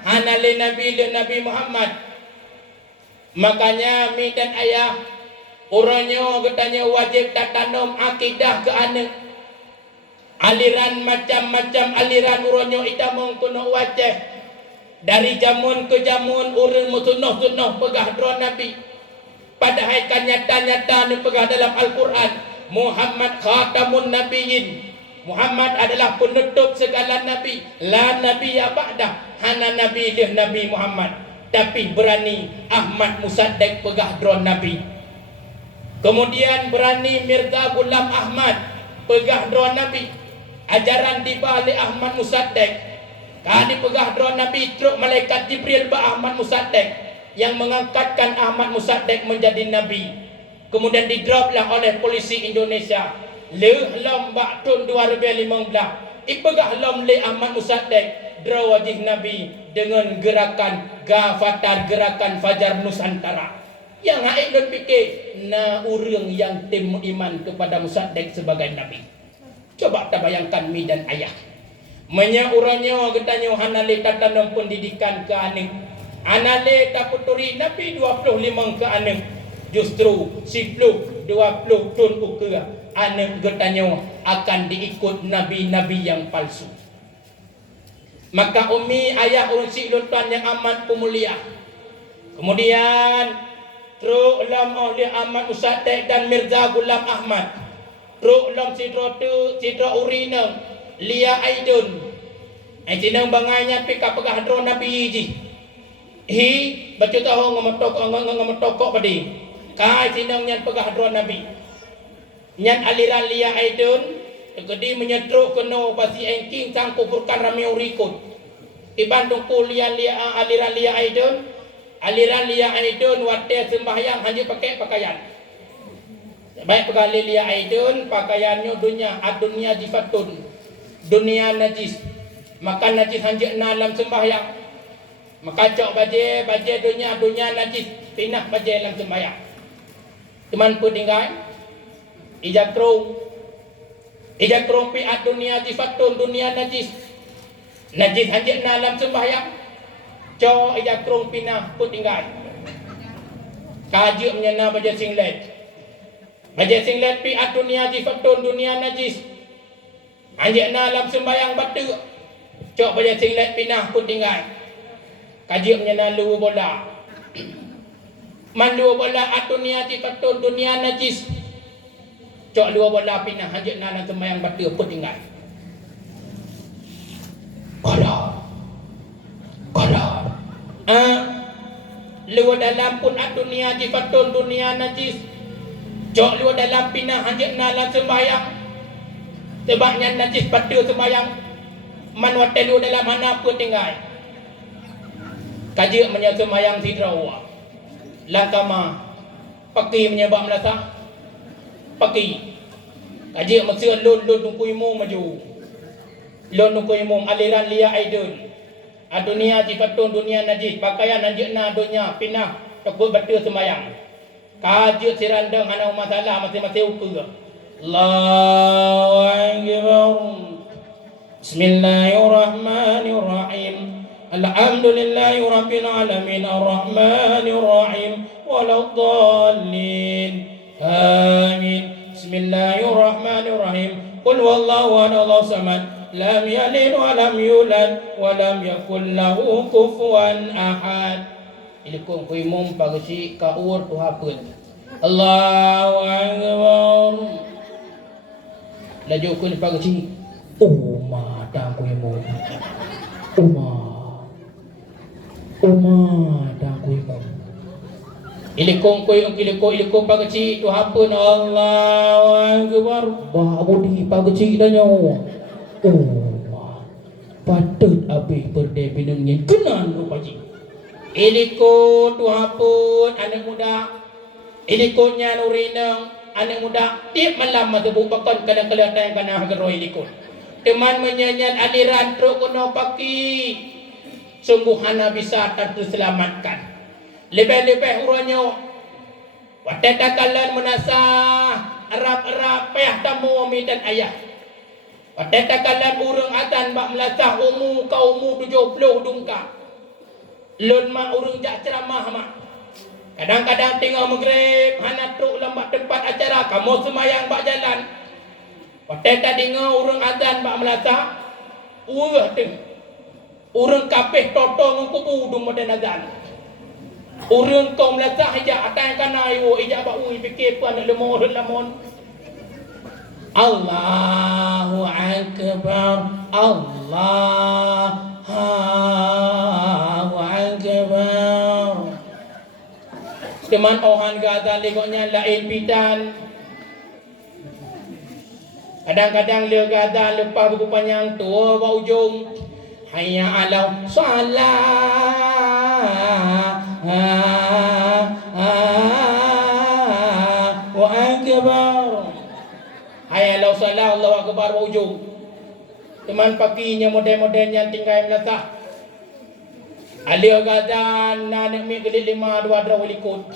Hanale nabi lih Nabi Muhammad. Makanya mi dan ayah orangnya katanya wajib tak tanam akidah ke anak. Aliran macam-macam aliran orangnya ita mengkuno wajib. Dari jamun ke jamun orang musunuh pegah drone Nabi. Padahal kan nyata-nyata ni pegah dalam Al-Quran Muhammad khatamun nabiyyin. Muhammad adalah penutup segala nabi. La nabiyya ba'dah. Hana nabi lih Nabi Muhammad. Tapi berani Ahmad Musaddiq pegah drone Nabi. Kemudian berani Mirza Ghulam Ahmad pegah drone Nabi. Ajaran dibalik Ahmad Musaddiq. Kali pegah drone Nabi truk malaikat Jibril ba Ahmad Musaddiq yang mengangkatkan Ahmad Musaddiq menjadi Nabi. Kemudian didroplah oleh polisi Indonesia. Lehlam Baktun 2015. Ipegah lam le Ahmad Musaddiq draw wajih Nabi dengan gerakan Gafatar, gerakan Fajar Nusantara. Yang haid dan fikir orang yang tim iman kepada Musaddiq sebagai Nabi. Coba tak bayangkan mi dan ayah. Menya urangnya getanya hanale tatanam pendidikan ke anak. Anale taputuri Nabi 25 ke anak. Justru 10 20 tun ukra anak getanya akan diikut nabi-nabi yang palsu. Maka umi ayah ursi lutan yang amat pemulia. Kemudian truk lam oleh Ahmad Musaddiq dan Mirza Ghulam Ahmad. Truk lam sidra urina Lia Aidun. Cinang bangainya pika pegah drone Nabi ji. Hi baca tahu ngametokok padi. Kai cinang nyan pegah drone Nabi. Nyan aliran Lia Aidun kedi menyetruk kena basi engking sang kuburkan rami urikut. Ibandung kuliah aliran Lia Aidun. Aliran Lia Aidun wate sembahyang hanya pakai pakaian. Baik pekali Lia Aidun pakaiannya dunia jifatun. Dunia najis. Makan najis hanya dalam sembahyang. Maka cok baje dunia najis pinah baje dalam sembahyang. Cuman pun tinggal ijakrung piat dunia jifatun dunia najis. Najis hanya dalam sembahyang. Cok ijakrung pinah pun tinggal. Kaji menyana baca singlet. Baca singlet pi dunia najis fatun dunia najis. Anjek na alam sembayang batu. Cok baca singlet pinah pun tinggal. Kaji menyana lu bola. Man lu bola dunia najis fatun dunia najis. Cok lu bola pinah anjek na alam sembayang batu pun tinggal. Kalau lu dalam pun dunia najis fatun dunia najis. Cok lu dalam pinah anjek na alam sembayang. Sebabnya najis batu sembayang. Man wate lu dalam mana pun tinggal. Kaji menyebab sembayang sidrawa. Langkama paki menyebab melasa. Paki. Kaji maksud lun tungku imum maju. Lun tungku imum aliran liya aidun. Dunia sifatun dunia najis. Pakaian najis na dunia pinah takut batu sembayang. Kaji sirandang ana masalah masing-masing ukur. Allahu Akbar. Bismillahirrahmanirrahim. Alhamdulillahi rabbil alamin arrahmanir rahim waladdallin. Amin. Bismillahirrahmanirrahim. Qul huwallahu ahad Allahu samad. Lam yalid wa lam yulad wa lam yakul lahu kufuwan ahad. Ilkum kuimum pagsi kaur tuhapun. Allahu Akbar. Laju kun pagsi. Dang kuimum. Dang kuimum. Ilikum ilikum pagsi tuhapun. Allahu Akbar. Budi pagsi danyo. Patut habis berdebinengnya kenan rupaji. Ilikut tuhapun anak muda. Ilikutnya nurinang anak muda. Tiap malam mata bubakan kadang-kadang yang kena hagero ilikut. Teman menyanyian aliran truk kuno paki. Sungguh hana bisa terselamatkan. Lebih-lebih urunyo. Watetakallan menasah. Arab-arab payah tamu umi dan ayah. Watetakallan urung atan bak melasah umu kaumu 70 dungka. Lun mak urung jak ceramah mak. Kadang-kadang tengah maghrib hana truk lambat tempat acara kamu semayang bak jalan. Wateta dengar urung atan bak melasah. Urung kapeh toto ngkubu dung moden azan. Urung kau melasah ijak atan kana ayo ijak bak fikir puan lemon. Allahu Akbar. Allahu Akbar. Teman orang kata lekoknya lain pitan. Kadang-kadang dia kata lepas buku panjang tua bau ujung. Hayya ala salah. Wa akbar. Hayya ala salah Allahu akbar bau ujung. Teman pakinya model-modelnya tinggal melatah. Alia kata nak mi gelik 5 2 draw ikut.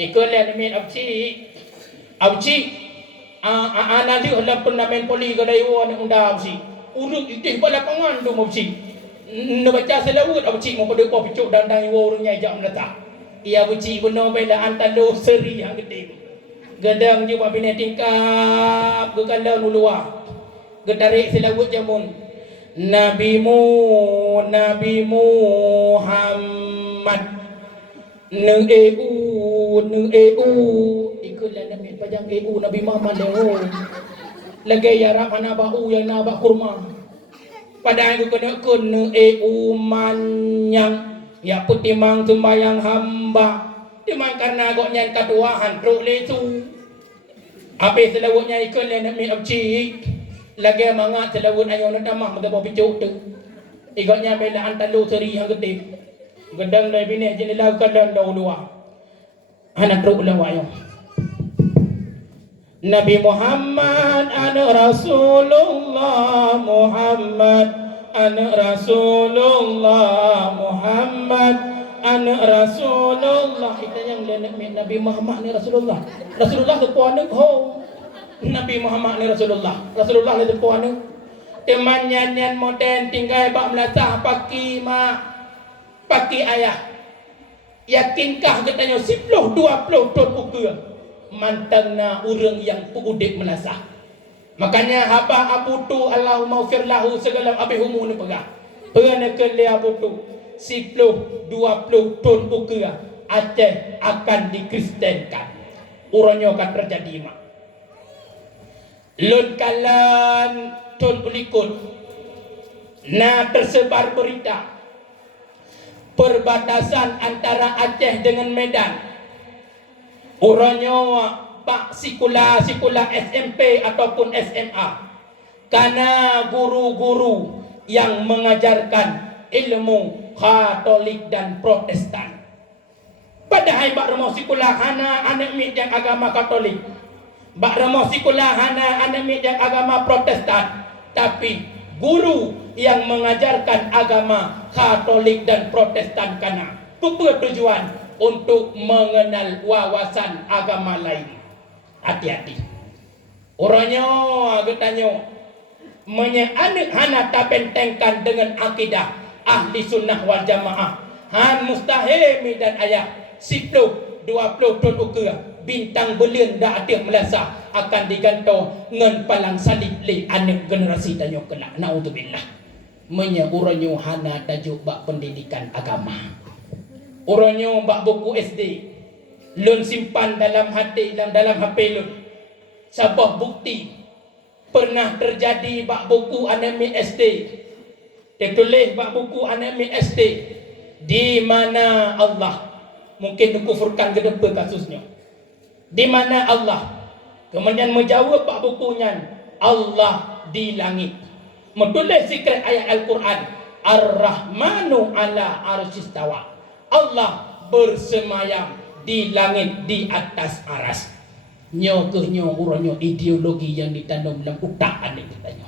Ikut lah mi abci. Ana dia dalam turnamen poli kedai wan unda abci. Urung itih pada lapangan tu abci. Nak baca selawat abci mau pada kau picuk dandang iwo urungnya jak melatah. Ia abci benar bela antalo seri yang gede. Gedang juga bina tingkap ke kalau luar. Getarik selawat jamun. Nabi Muhammad neng EU ikulah Nabi pajang EU Nabi Muhammad leo lagi ya rap ana bau yang na ba kurma padahal aku kena kun EU manyang ya putimang sembayang hamba timang karena agaknya katuahan truk lesu apa selawatnya ikulah Nabi abci lagi mangat selawat ayo nak tamah magabo picuk tu. Igaknya bela antalo seri yang gede. Gedang dari bini jenis lagu kadang dah dua. Anak truk lawa ayo. Nabi Muhammad ana Rasulullah Muhammad ana Rasulullah Muhammad ana Rasulullah. Kita yang Nabi Muhammad ni Rasulullah. Rasulullah tu puan nak ho. Nabi Muhammad ni Rasulullah ni tempuan ni teman nyanyian moden tinggal bak melatah paki mak paki ayah Yakinkah katanya 10-20 ton ukur mantangna urang yang puudik menasah. Makanya haba abu tu Allahumma ufir lahu segala abi humu ni pegah. Pernah ke dia abu tu 10-20 ton ukur Aceh akan dikristenkan. Urangnya akan terjadi mak. Lun kalan ton ulikun. Nah tersebar berita perbatasan antara Aceh dengan Medan. Urangnya pak sikula SMP ataupun SMA. Karena guru-guru yang mengajarkan ilmu Katolik dan Protestan. Padahal bak remo sikula hana anak mit yang agama Katolik. Bak remo sikula hana anak mit yang agama Protestan. Tapi guru yang mengajarkan agama Katolik dan Protestan kana bertujuan untuk mengenal wawasan agama lain. Hati-hati. Orangnya katanya anak hana tabentengkan dengan akidah ahli sunnah wal jamaah. Han mustahil dan ayah 10-20 ton ukur bintang belian dah ada melasa akan digantung ngan palang salib le anak generasi tanya kelak. Naudzubillah. Orangnya hana tajuk bak pendidikan agama. Orangnya bak buku SD. Lun simpan dalam hati dan dalam HP lun. Sabah bukti pernah terjadi bak buku anami SD. Ditulis bak buku anami SD di mana Allah mungkin dikufurkan ke depan kasusnya. Di mana Allah kemudian menjawab bak bukunya Allah di langit. Menulis zikir ayat Al-Quran Ar-Rahmanu ala arsyistawa. Allah bersemayam di langit di atas aras. Nyo urangnya ideologi yang ditanam dalam utak adik kita.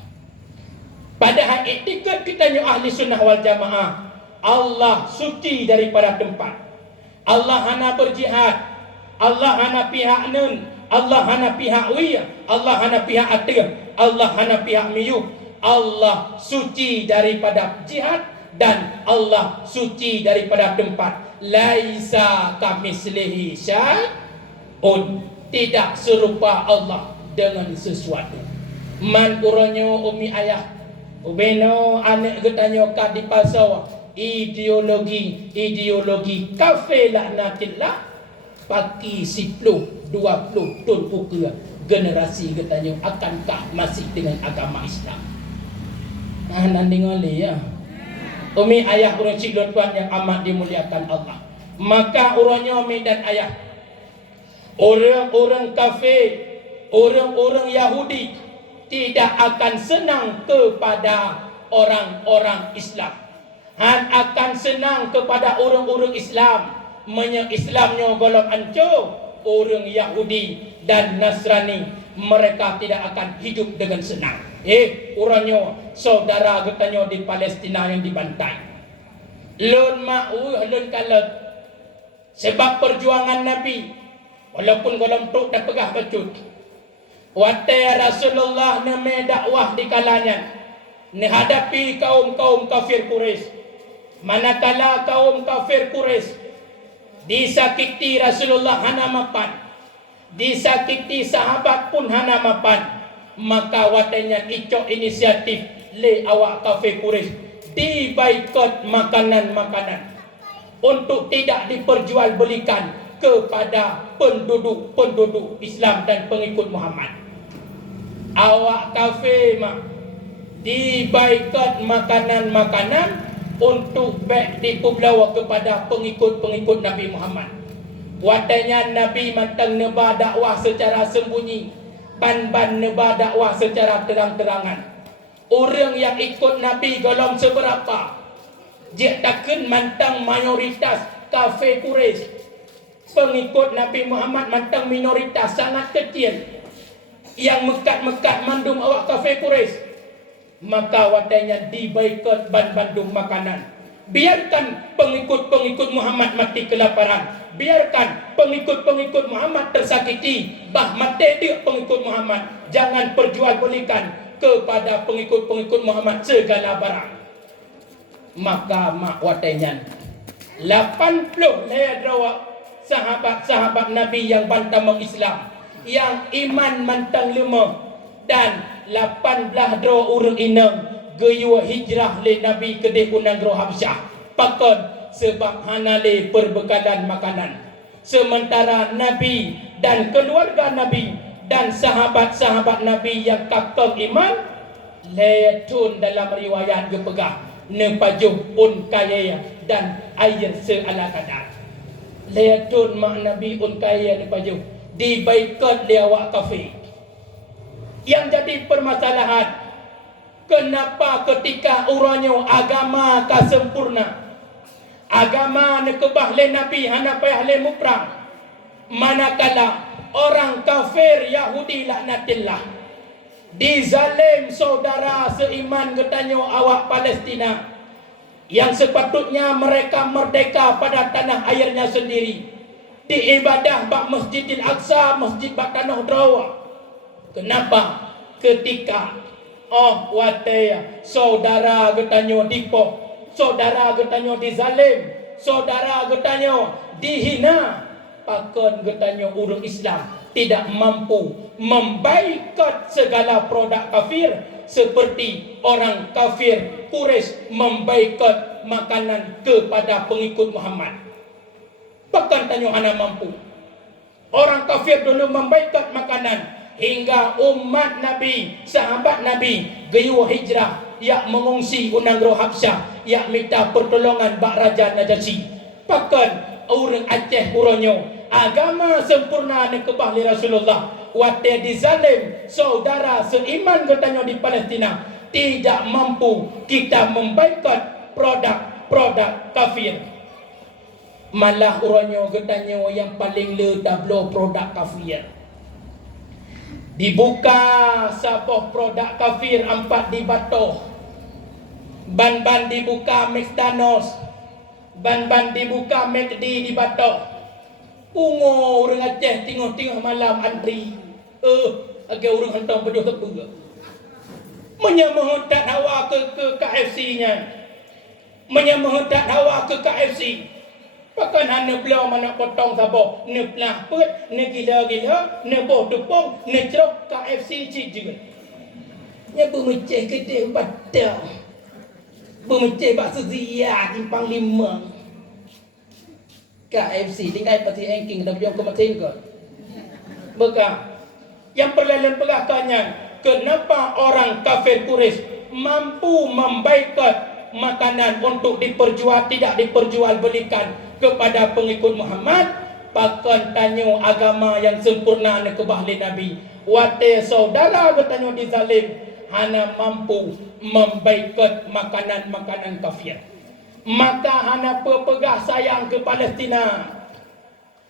Padahal etika kita ahli sunnah wal jamaah Allah suci daripada tempat. Allah hana berjihad. Allah hana pihak nun. Allah hana pihak wiyah. Allah hana pihak atir. Allah hana pihak miyub. Allah suci daripada jihad dan Allah suci daripada tempat. Laisa kamislihi syai'un. Tidak serupa Allah dengan sesuatu. Man urangnya umi ayah. Ubeno anak getanya ka di pasau. Ideologi kafe laknatillah. Paki 10-20 ton ukur generasi katanya akankah masih dengan agama Islam. Nanti ngoli ya. Umi ayah orang cikgu tuan yang amat dimuliakan Allah. Maka orangnya umi dan ayah, orang-orang kafir, orang-orang Yahudi tidak akan senang kepada orang-orang Islam. Han akan senang kepada orang-orang Islam. Islamnya golong hancur. Orang Yahudi dan Nasrani mereka tidak akan hidup dengan senang. Orangnya saudara katanya di Palestina yang dibantai. Lun lun kalat. Sebab perjuangan Nabi walaupun golong tuk dah pegah bacut. Watai Rasulullah neme dakwah di kalanya menghadapi kaum-kaum kafir Quraisy. Manakala kaum kafir Quraisy disakiti Rasulullah hana mapan, disakiti sahabat pun hana mapan, maka watanya icok inisiatif le awak kafir Quraisy dibaikot makanan-makanan untuk tidak diperjualbelikan kepada penduduk Islam dan pengikut Muhammad. Awak kafir dibaikot makanan-makanan untuk baik dipublawa kepada pengikut Nabi Muhammad. Watanya Nabi mantang neba dakwah secara sembunyi, ban-ban neba dakwah secara terang-terangan. Orang yang ikut Nabi golong seberapa? Dia takkan mantang mayoritas kafir Quraisy. Pengikut Nabi Muhammad mantang minoritas sangat kecil yang mekat-mekat mandung awak kafir Quraisy. Maka watanya dibaikot ban-bandung makanan. Biarkan pengikut-pengikut Muhammad mati kelaparan. Biarkan pengikut-pengikut Muhammad tersakiti. Bah mati dia pengikut Muhammad. Jangan perjualbelikan kepada pengikut-pengikut Muhammad segala barang. Maka mak watanya 80 sahabat-sahabat Nabi yang bantang Islam, yang iman mantang lima, dan 18 orang inang gaya hijrah le Nabi ke Negeri Habsyah. Pakon sebab hanale perbekalan makanan. Sementara Nabi dan keluarga Nabi dan sahabat-sahabat Nabi yang kakak iman, letun dalam riwayat gepegah nepajuh un kaya dan air seala kadar. Letun mak Nabi un kaya nepajuh dibaikot dia awak kafir. Yang jadi permasalahan, kenapa ketika uranya agama ka sempurna, agama nekebah le Nabi hana payah le muprang, manakala orang kafir Yahudi laknatillah dizalim saudara seiman getanyo awak Palestina yang sepatutnya mereka merdeka pada tanah airnya sendiri, diibadah bak Masjidil Aqsa, masjid bak tanah Drawa. Kenapa ketika saudara getanyo dipok, saudara getanyo dizalim, saudara getanyo dihina, pakon getanyo urang Islam tidak mampu membaikot segala produk kafir seperti orang kafir Quraisy membaikot makanan kepada pengikut Muhammad. Bahkan tanyo hana mampu. Orang kafir dulu membaikot makanan hingga umat Nabi, sahabat Nabi gayu hijrah yang mengungsi Negeri Habsyah, yang minta pertolongan bak Raja Najasyi. Bahkan orang Aceh uronyo agama sempurna nekebah li Rasulullah, wate dizalim saudara seiman getanyo di Palestina, tidak mampu kita membaikot produk kafir. Malah uronyo getanyo yang paling le tablo produk kafir. Dibuka sapoh produk kafir empat di Batoh, ban-ban dibuka McDonald's, ban-ban dibuka McD di Batoh. Ungo orang Aceh tengah-tengah malam antri. Agak orang hantar berdua tepu. Menyamahutat hawa ke KFC-nya. Menyamahutat hawa ke KFC. Pakan hana belah mana potong sabah. Ne pelah put, ne gila-gila, ne boh tepung, ne cerok KFC cik juga. Nya bermeceh kedai badak. Bermeceh bakso ziyah timpang 5. KFC tinggal pati engking dan biar kematin ke. Maka yang perlahan pelakanya, kenapa orang kafir Quraisy mampu membaikot makanan untuk tidak diperjualbelikan kepada pengikut Muhammad? Pakan tanyo agama yang sempurna nekebah li Nabi, wate saudara bertanyo dizalim, hana mampu membaikot makanan kafir. Maka hana pepegah sayang ke Palestina,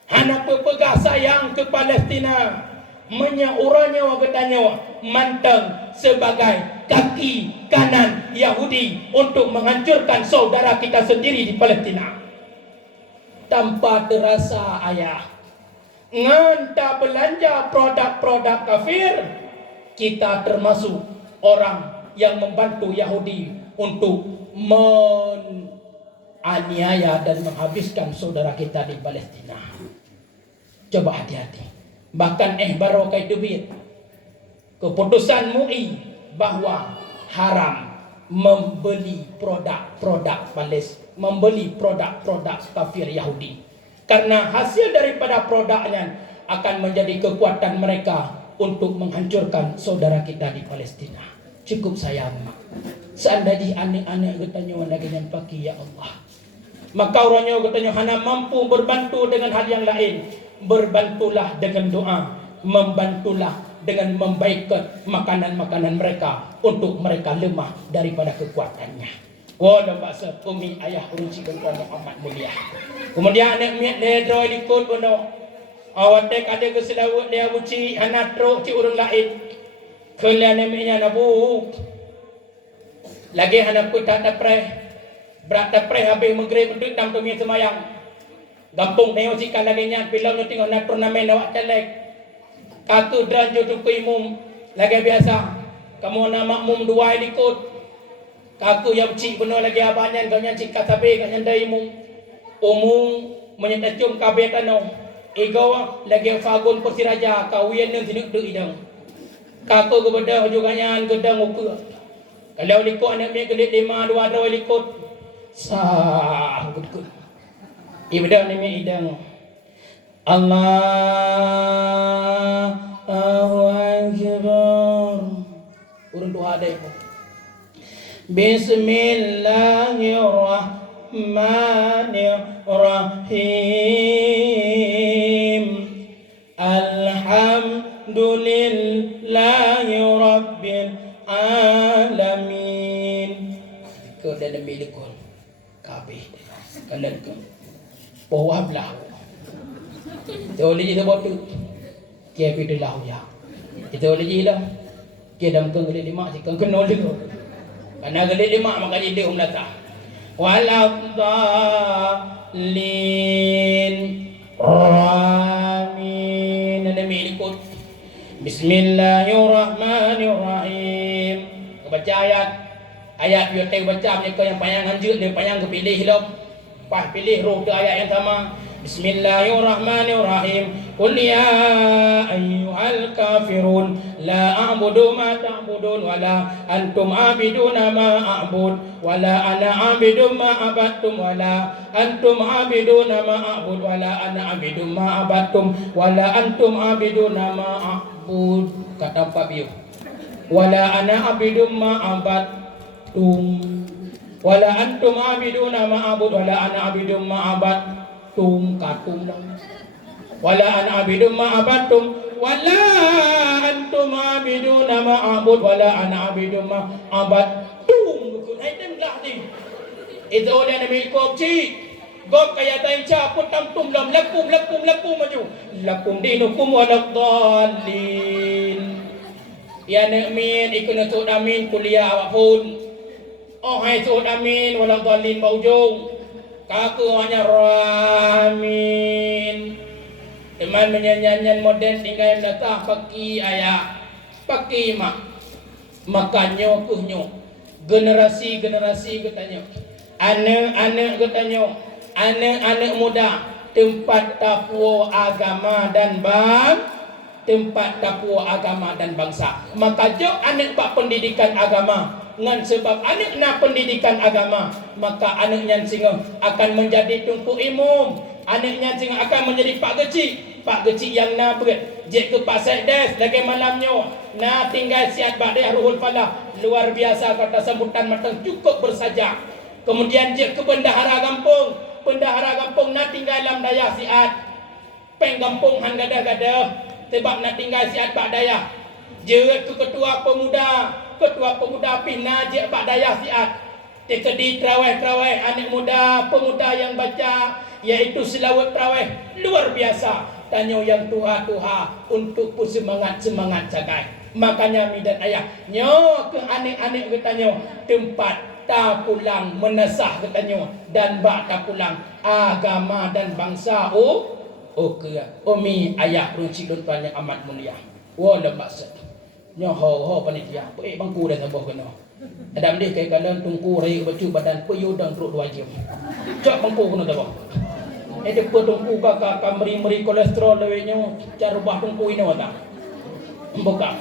hana pepegah sayang ke Palestina, menyaurannya getanyo manteng sebagai kaki kanan Yahudi untuk menghancurkan saudara kita sendiri di Palestina. Tanpa terasa ayah nganta belanja produk-produk kafir, kita termasuk orang yang membantu Yahudi untuk aniaya dan menghabiskan saudara kita di Palestina. Coba hati-hati. Bahkan barokai dubit keputusan MUI bahwa haram membeli produk kafir Yahudi, karena hasil daripada produknya akan menjadi kekuatan mereka untuk menghancurkan saudara kita di Palestina. Cukup sayang. Seandainya anak-anak getanyo lagi nyampaki, ya Allah, maka orangnya getanyo hana mampu berbantu dengan hal yang lain. Berbantulah dengan doa, membantulah dengan membaikkan makanan-makanan mereka untuk mereka lemah daripada kekuatannya. Walau bahasa umi ayah urusi dengan Muhammad mulia. Kemudian anak miat ledro likut bono. Awatek ada keselawut dia uci hanatro ci urang lain. Kalian namanya nabu. Lagi hana putat dapre. Berat dapre habis maghrib untuk tam tumia semayang. Gampung tengok si lagi nya pilau nu tengok nak turnamen awak celek. Katu dranjo tu imum lagi biasa. Kamu nama mum dua likut. Kaku yang cik benar lagi abanyan kau yang cik katabe kau yang dah imum. umum menyetacum kabeh tanong igaw lagi fagun persiraja kawian nang tinuk tu idang kako kebedah juga nyan gedang ukur kalau likut anak mi gelit 5 2 draw likut sah gud ibada ni mi idang Allahu akbar urun doa dai po Bismillahirrahmanirrahim Alhamdulillahi Rabbil Alamin. Kau dah ambil lekor kabeh kanan ke bawah belah itu oleh kita buat tu kia pergi dah ya itu oleh je lah kia dalam keng gelik 5 sikang kenal dia karena gelik 5 maka dia melata waladzallin amin ada milikut Bismillahirrahmanirrahim baca ayat biar tahu baca mereka yang panjang hanjut dia panjang kepilih hidup pas pilih roh ke ayat yang sama Bismillahirrahmanirrahim Qul ya ayyuhal kafirun la a'budu ma ta'budun wala antum abiduna ma a'bud wala ana abidu ma abattum wala antum abiduna ma a'bud wala ana abidu ma abattum wala antum abiduna ma a'bud kata Pak Biu wala ana abidu ma abattum wala antum abiduna ma a'bud wala ana abidu ma abattum katum wala ana abidum ma abattum wala antum abiduna ma abud wala ana abidum ma abattum kun ai tem lah ni itu dia nabi kopci gop kaya tain cha pun tam tum lam lakum maju lakum dinukum waladdallin ya namin ikun tu amin kuliah awak pun oh hai tu amin waladdallin baujung kaku hanya ramin teman menyanyian modern tinggal datang paki ayah paki mak makannya kuhnyo generasi katanya anak katanya anak muda tempat tapu agama dan bangsa maka jo anak pak pendidikan agama ngan sebab anak nak pendidikan agama maka anaknya singa akan menjadi tungku imam anaknya singa akan menjadi pak kecil yang na berat je ke pasal des lagi malamnya na tinggal siat badai ruhul falah luar biasa kata sambutan matang cukup bersaja kemudian je ke bendahara kampung na tinggal dalam daya siat peng kampung han gada-gada sebab nak tinggal siat pak daya je ke ketua pemuda pina je pak daya siat tekedi terawih anak muda pemuda yang baca yaitu selawat terawih luar biasa tanya yang tuha untuk pun semangat cagai makanya mi dan ayah nyo ke anak-anak katanya tempat tak pulang menasah katanya dan bak tak pulang agama dan bangsa ke umi ayah runcik tuan yang amat mulia wa lembak set nyo ho panitia bangku dah tambah kena adam dia kai kalan tungku rai baju badan peyu dan perut 2 jam cak bangku kena tambah dia tungku kakak kameri kolesterol lewenya cara rubah tungku ini wata buka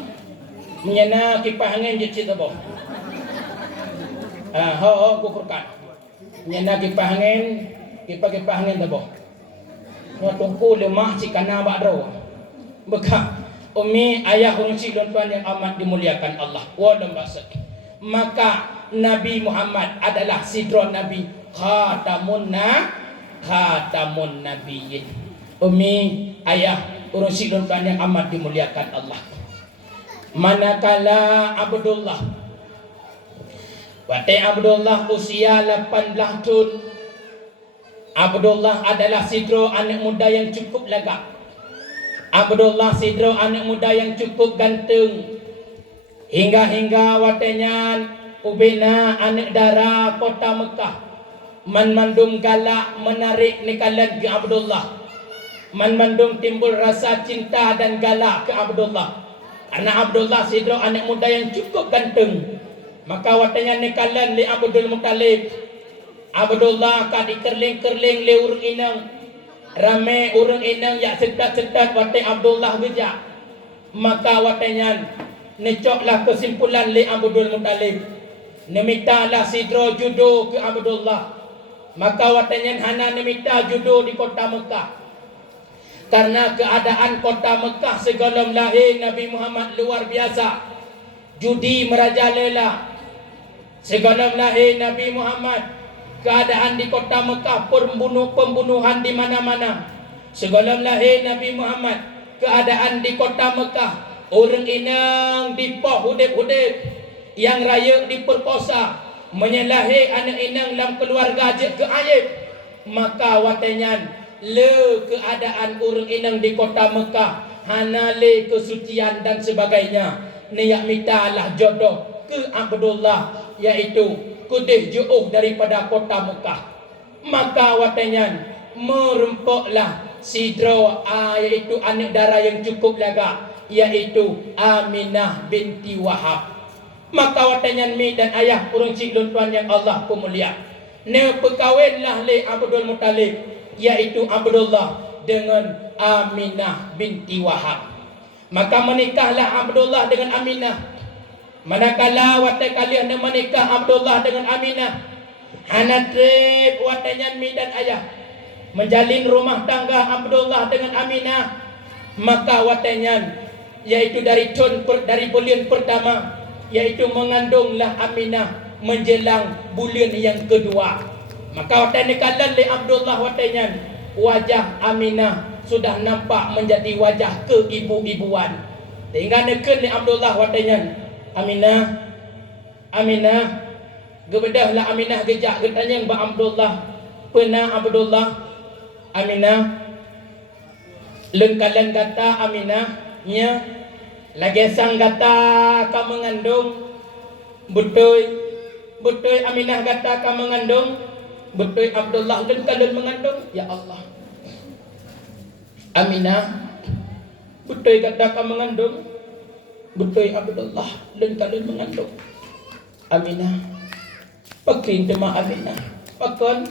menyana kipas angin je cik tambah ho ku perkat menyana kipas angin tambah tungku lemak cik kana bak draw buka umi ayah runcik dan tuan yang amat dimuliakan Allah walam basad maka Nabi Muhammad adalah sidron Nabi khatamun nabiyyin umi ayah runcik dan tuan yang amat dimuliakan Allah manakala Abdullah usia 18 tahun Abdullah adalah sidro anak muda yang cukup lagak Abdullah sidro anak muda yang cukup ganteng hingga watenya ubina anak dara kota Mekah mandum galak menarik nikalan ke Abdullah mandum timbul rasa cinta dan galak ke Abdullah karena Abdullah sidro anak muda yang cukup ganteng maka watenya nikalan li Abdul Muttalib Abdullah ka dikerling-kerling le urang inang. Rame urang inang ya sedat-sedat watai Abdullah geja. Maka watanyan necoklah kesimpulan le Abdul Muttalib. Nemitalah sidro judo ke Abdullah. Maka watanyan hana nemita judo di kota Mekah. Karena keadaan kota Mekah sebelum lahir Nabi Muhammad luar biasa. Judi merajalela. Sebelum lahir Nabi Muhammad, keadaan di kota Mekah pembunuhan di mana-mana. Sebelum lahir Nabi Muhammad, keadaan di kota Mekah orang inang dipoh hudib-hudib, yang raya diperkosa, menyalahi anak inang dalam keluarga je ke aib. Maka watanyan le keadaan orang inang di kota Mekah hana le kesucian dan sebagainya. Niat mitalah jodoh ke Abdullah, yaitu kudih jauh daripada kota Mekah. Maka watanyan merempoklah sidro yaitu anak darah yang cukup laga, yaitu Aminah binti Wahab. Maka watanyan mi dan ayah urang cik lun tuan yang Allah pemulia, ne perkawinlah le Abdul Muttalib, yaitu Abdullah dengan Aminah binti Wahab. Maka menikahlah Abdullah dengan Aminah. Manakala watai kalian menikah Abdullah dengan Aminah, hana trip watanyan mi dan ayah menjalin rumah tangga Abdullah dengan Aminah. Maka watanyan yaitu dari bulan pertama, yaitu mengandunglah Aminah menjelang bulan yang kedua. Maka watanyan kalan li Abdullah watanyan wajah Aminah sudah nampak menjadi wajah keibu-ibuan. Tinggal neken li Abdullah watanyan Aminah gebedahlah Aminah gejak getanya ba Abdullah pernah Abdullah Aminah lengkalan kata Aminah nya lagi sang kata ka mengandung betul Aminah kata ka mengandung betul Abdullah lengkalan mengandung. Ya Allah, Aminah betul kata ka mengandung betul Abdullah dan kalian mengandung. Aminah pakin tema Aminah pakon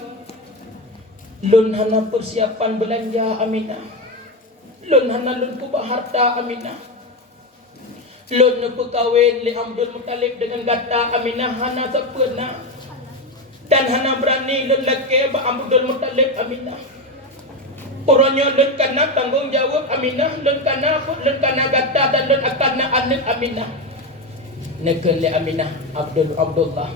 lun hana persiapan belanja Aminah, lun hana lun kubah harta Aminah, lun nepu kawin li Abdul Muttalib dengan gata Aminah hana sempurna, dan hana berani lun laki ba Abdul Muttalib Aminah. Orangnya lun kana tanggung jawab Aminah, lun kana gata dan lun akana anak Aminah. Neken li Aminah Abdullah.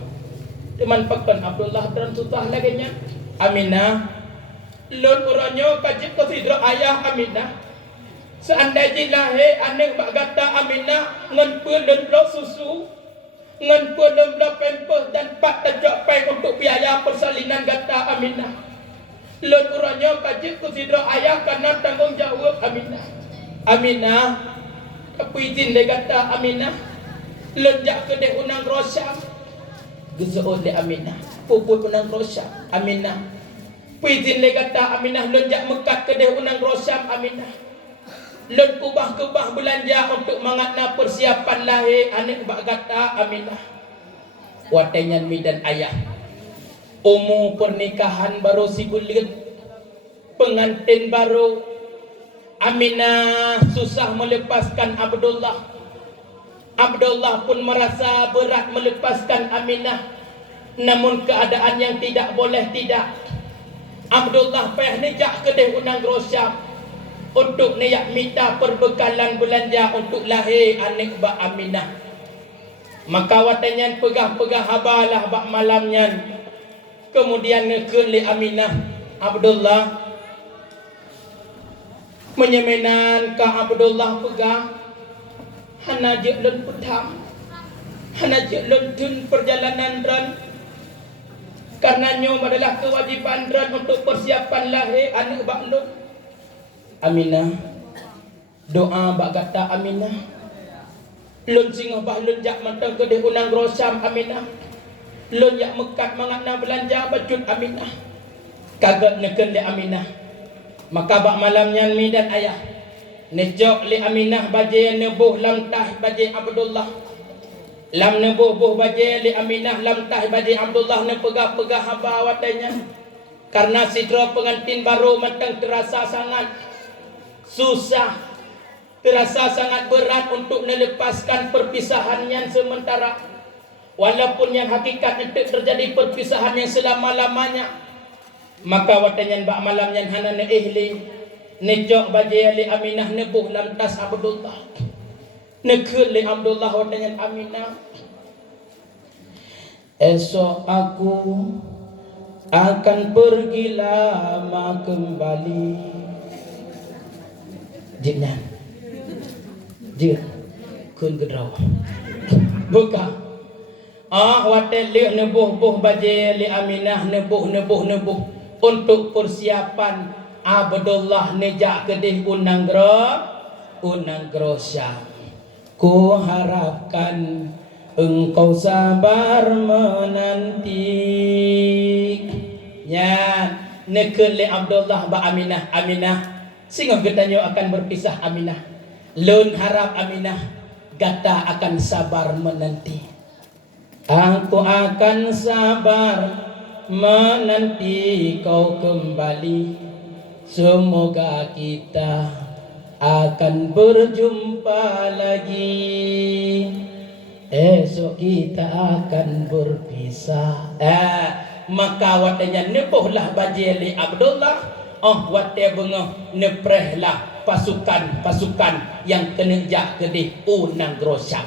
Teman pakon Abdullah dan susah lagi nya. Aminah lun orangnya kajib kesidra ayah Aminah. Seandainya lahir anak bak gata Aminah ngan lun blok susu, ngan lun blok pampers dan pat tajak pai untuk biaya persalinan gata Aminah. Lun uranya kajib kesidra ayah karena tanggung jawab Aminah tapi izin le kata Aminah lun jak kedeh unang Rosyam gezoon le Aminah puput unang Rosyam Aminah izin le kata Aminah lun jak mekat kedeh unang Rosyam Aminah lun kubah-kubah belanja untuk mangatna persiapan lahir anak bak kata Aminah. Watenyan mi dan ayah umum pernikahan baru si bulan, pengantin baru. Aminah susah melepaskan Abdullah. Abdullah pun merasa berat melepaskan Aminah. Namun keadaan yang tidak boleh tidak. Abdullah payah nejak kedai unang Rosyam untuk niat minta perbekalan belanja untuk lahir anak bak Aminah. Maka watanyan pegah-pegah habalah bak malamnya. Kemudian ngekun li Aminah Abdullah menyemenan ka Abdullah pegah hana je lun pedam, hana je lun tun perjalanan ran, karena nyom adalah kewajiban ran untuk persiapan lahir anak bak lun. Aminah doa bak kata Aminah lun singah bah lun jak mantang kedeh unang Rosyam Aminah lun jak mekat mangakna belanja bacut Aminah kaget neken li Aminah. Maka bak malamnya mi dan ayah nejok li Aminah baje nebuh lam tah baje Abdullah Lam nebuh-buh baje li Aminah lam tah baje Abdullah ne pegah-pegah haba watanya. Karena sidra pengantin baru matang terasa sangat susah, terasa sangat berat untuk melepaskan perpisahan yang sementara. Walaupun yang hakikat itu terjadi perpisahan yang selama-lamanya. Maka watanya bak malam yang hana ne ihli necok baje li Aminah nebuh lam tas Abdullah. Nekut li Abdullah watanya Aminah. Esok aku akan pergi lama kembali. Jiknya Jik kun gedraw buka wate li nebuh baje li Aminah nebuh untuk persiapan Abdullah nejak kedih unang Syam. Ku harapkan engkau sabar menanti. Ya, nekun li Abdullah ba Aminah sehingga getanyo akan berpisah Aminah. Lun harap Aminah gata akan sabar menanti. Aku akan sabar menanti kau kembali. Semoga kita akan berjumpa lagi. Esok kita akan berpisah. Maka watanya nepohlah bajeli Abdullah. Wate bengah neprehlah pasukan yang kena jak kedih unang Syam.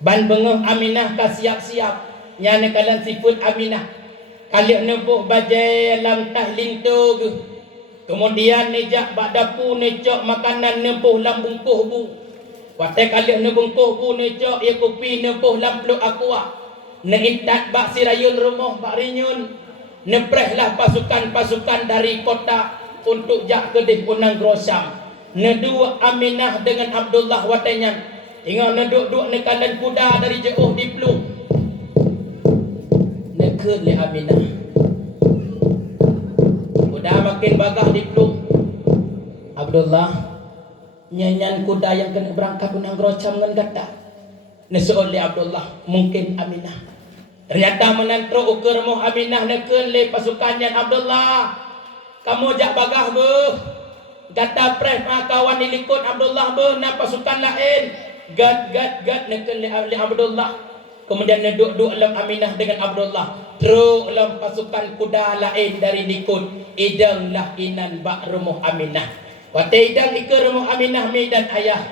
Ban bengah Aminah ka siap-siap. Nyane kalan siput Aminah. Kali nepoh bajai lam tahlin tu. Kemudian nejak bak dapu necok makanan nepoh lam bungkuh bu. Wate kali nebungkuh bu necok ya kopi nepoh lam peluk aqua. Neintat bak sirayun rumah bak rinyun. Neprehlah pasukan-pasukan dari kota untuk jak kedih unang Syam. Nedua Aminah dengan Abdullah watanya. Tengok neduk-duk nekalan kuda dari jauh di peluk. Nekut li Aminah. Kuda makin bagah di peluk. Abdullah nyanyian kuda yang kena berangkat unang Syam dengan kata. Nesu'ul li Abdullah mungkin Aminah. Ternyata menantro ukur mu Aminah nekun le pasukannya Abdullah. Kamu jak bagah be. Gata pres kawan ilikut Abdullah be na pasukan lain. Gad nekun le Abdullah. Kemudian neduk-duk lam Aminah dengan Abdullah. Teruk lam pasukan kuda lain dari likut. Idanglah inan bak rumah Aminah. Wate idang ikut rumah Aminah mi dan ayah.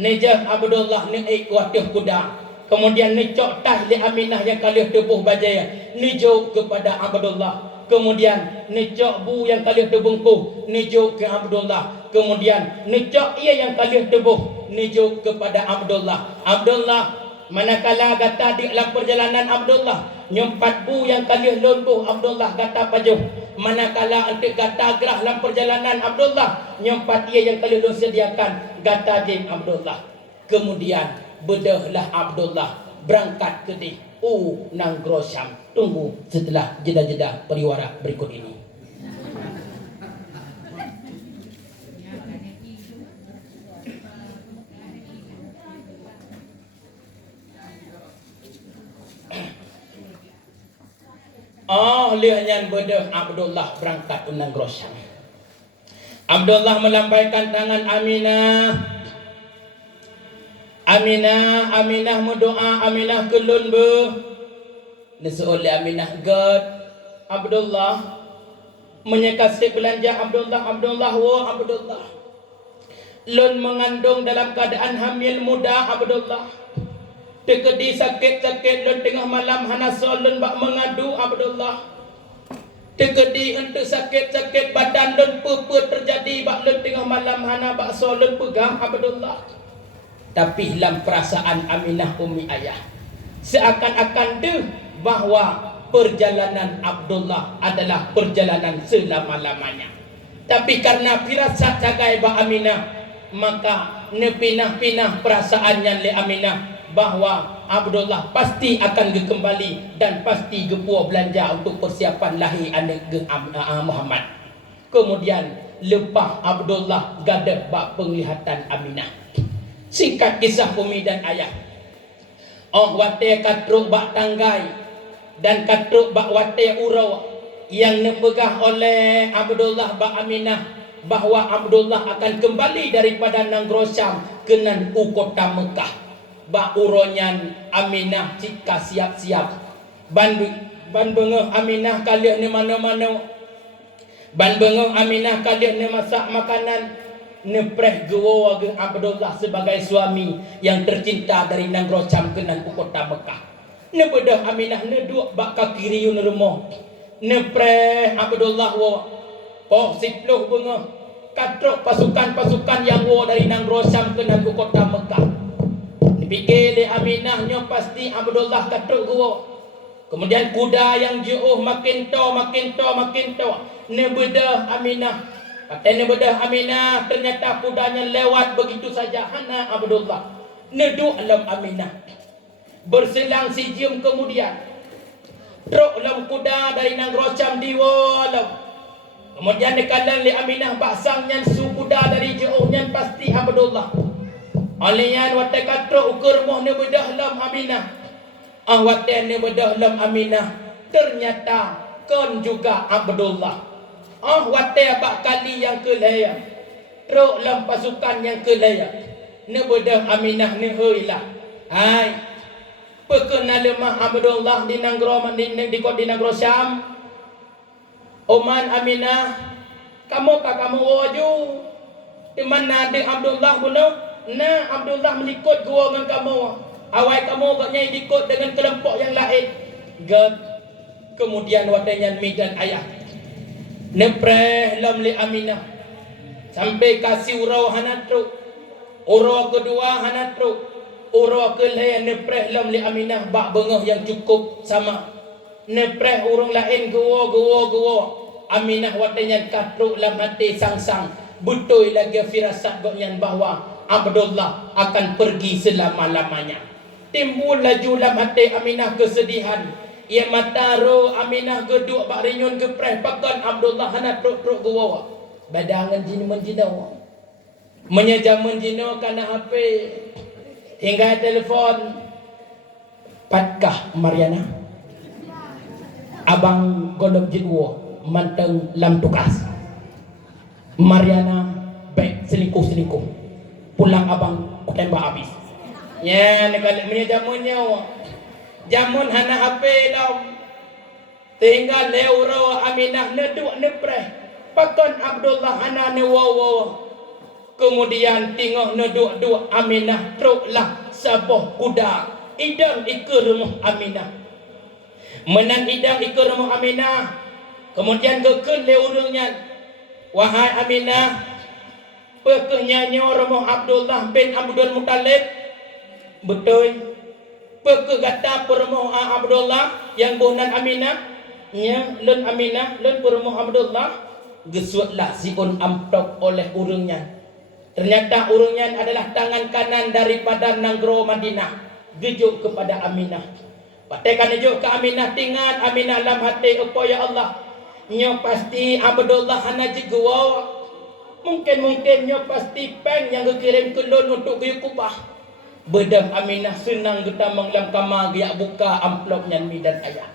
Nejah Abdullah ni watuh kuda. Kemudian necok tah li Aminah yang kalih tubuh bajaya. Nijuk kepada Abdullah. Kemudian necok bu yang kalih tebungkuh. Nijuk ke Abdullah. Kemudian necok ia yang kalih tubuh. Nijuk kepada Abdullah. Abdullah manakala gata di dalam perjalanan Abdullah. Nyempat bu yang kalih lumpuh Abdullah gata pajuh. Manakala untuk gata gerah dalam perjalanan Abdullah. Nyempat ia yang kalih lun sediakan gata jin Abdullah. Kemudian bedahlah Abdullah berangkat ke di unang Syam. Tunggu setelah jeda-jeda periwara berikut ini. Lihatnya bedah Abdullah berangkat unang Syam. Abdullah melambaikan tangan Aminah mendoa Aminah kelun be. Nesu'ul Aminah God Abdullah menyekasih belanja Abdullah lun mengandung dalam keadaan hamil muda Abdullah. Tekedi sakit-sakit lun tengah malam hanasol lun bak mengadu Abdullah. Tekedi untuk sakit-sakit badan lun puput terjadi bak lun tengah malam hana bak sol lun pegang Abdullah. Tapi dalam perasaan Aminah umi ayah seakan-akan deh bahawa perjalanan Abdullah adalah perjalanan selama-lamanya. Tapi karena firasat cagai ba Aminah, maka nepinah-pinah perasaannya le Aminah bahawa Abdullah pasti akan kembali dan pasti gepuah belanja untuk persiapan lahir anak Muhammad. Kemudian lepas Abdullah gadah bak penglihatan Aminah. Singkat kisah umi dan ayah. Oh wate katruk bak tanggai dan katruk bak wate urau yang dipegah oleh Abdullah bak Aminah bahwa Abdullah akan kembali daripada Negeri Syam ke kota Mekah. Bak uronyan Aminah jika siap-siap ban bengeh Aminah kalian ni mana-mana ban bengeh Aminah kalian ni masak makanan nepreh gewa ke Abdullah sebagai suami yang tercinta dari Negeri Syam ke kota Mekah. Nebedah Aminah neduk bak kaki riun rumah. Nepreh Abdullah wa poh sipluh bengah katrok pasukan-pasukan yang wa dari Negeri Syam ke kota Mekah. Dipikir di Aminah nyo pasti Abdullah katrok gua. Kemudian kuda yang jauh makin to. Nebedah Aminah. Katanya bedah Aminah, ternyata kudanya lewat begitu saja. Hana Abdullah neduk alam Aminah. Berselang si jam kemudian truk lam kuda dari Negeri Syam diwalam. Kemudian dikalan li Aminah baksang nyan su kuda dari jauh nyan pasti Abdullah. Alian watai katruk ukur moh ne bedah lam Aminah. Watai ne bedah lam Aminah. Ternyata kon juga Abdullah. Watai bak kali yang kelaya. Truk lam pasukan yang kelaya. Ne bedah Aminah ne heuilah. Hai. Perkenal lemah Abdullah di Negeri Syam. Oman Aminah, kamu waju. Di mana ada Abdullah bunuh? Nah, Abdullah melikut gua dengan kamu. Awai kamu agaknya ikut dengan kelompok yang lain. God. Kemudian wadanya mi dan ayah. Nepreh lam li Aminah. Sampai kasih urau hanatru. Urau kedua hanatru. Urau kelaya nepreh lam li Aminah bak bengah yang cukup sama. Nepreh urung lain gua. Aminah wadanya katruk lam hati sang-sang. Betul lagi firasat goknya bahwa Abdullah akan pergi selama-lamanya. Timbul laju lam hati Aminah kesedihan. Ia mataro Aminah geduk bak rinyun gepreh pakan Abdullah hana truk gua. Badangan jin menjinau. Menyejam menjinau kana HP. Hingga telefon. Patkah Mariana? Abang golok jidwo manteng lam tugas. Mariana baik selingkuh. Pulang abang tembak habis. Ya, nekalik menyejam menjinau. Jamun hana HP dah. Tinggal leuro Aminah neduk nepreh. Pakon Abdullah hana ne wow. Kemudian tengok neduk Aminah truklah sabuh kuda. Idang ikut rumah Aminah. Menan idang ikut rumah Aminah. Kemudian gekun leurungnya. Wahai Aminah, pekehnya rumah Abdullah bin Abdul Muttalib. Betul. Pekegata permoh Abdullah yang bunan Aminah nya lun Aminah lun permoh Abdullah gesutlah siun amplop oleh urungnya. Ternyata urungnya adalah tangan kanan daripada Negeri Madinah gejuk kepada Aminah. Patekan gejuk ke Aminah tingat Aminah lam hati apa ya Allah nya pasti Abdullah hana jegwa. Mungkin nya pasti peng yang dikirim ke lun untuk kubah. Bedah Aminah senang kita menglam kamar dia buka amplopnya mi dan ayah.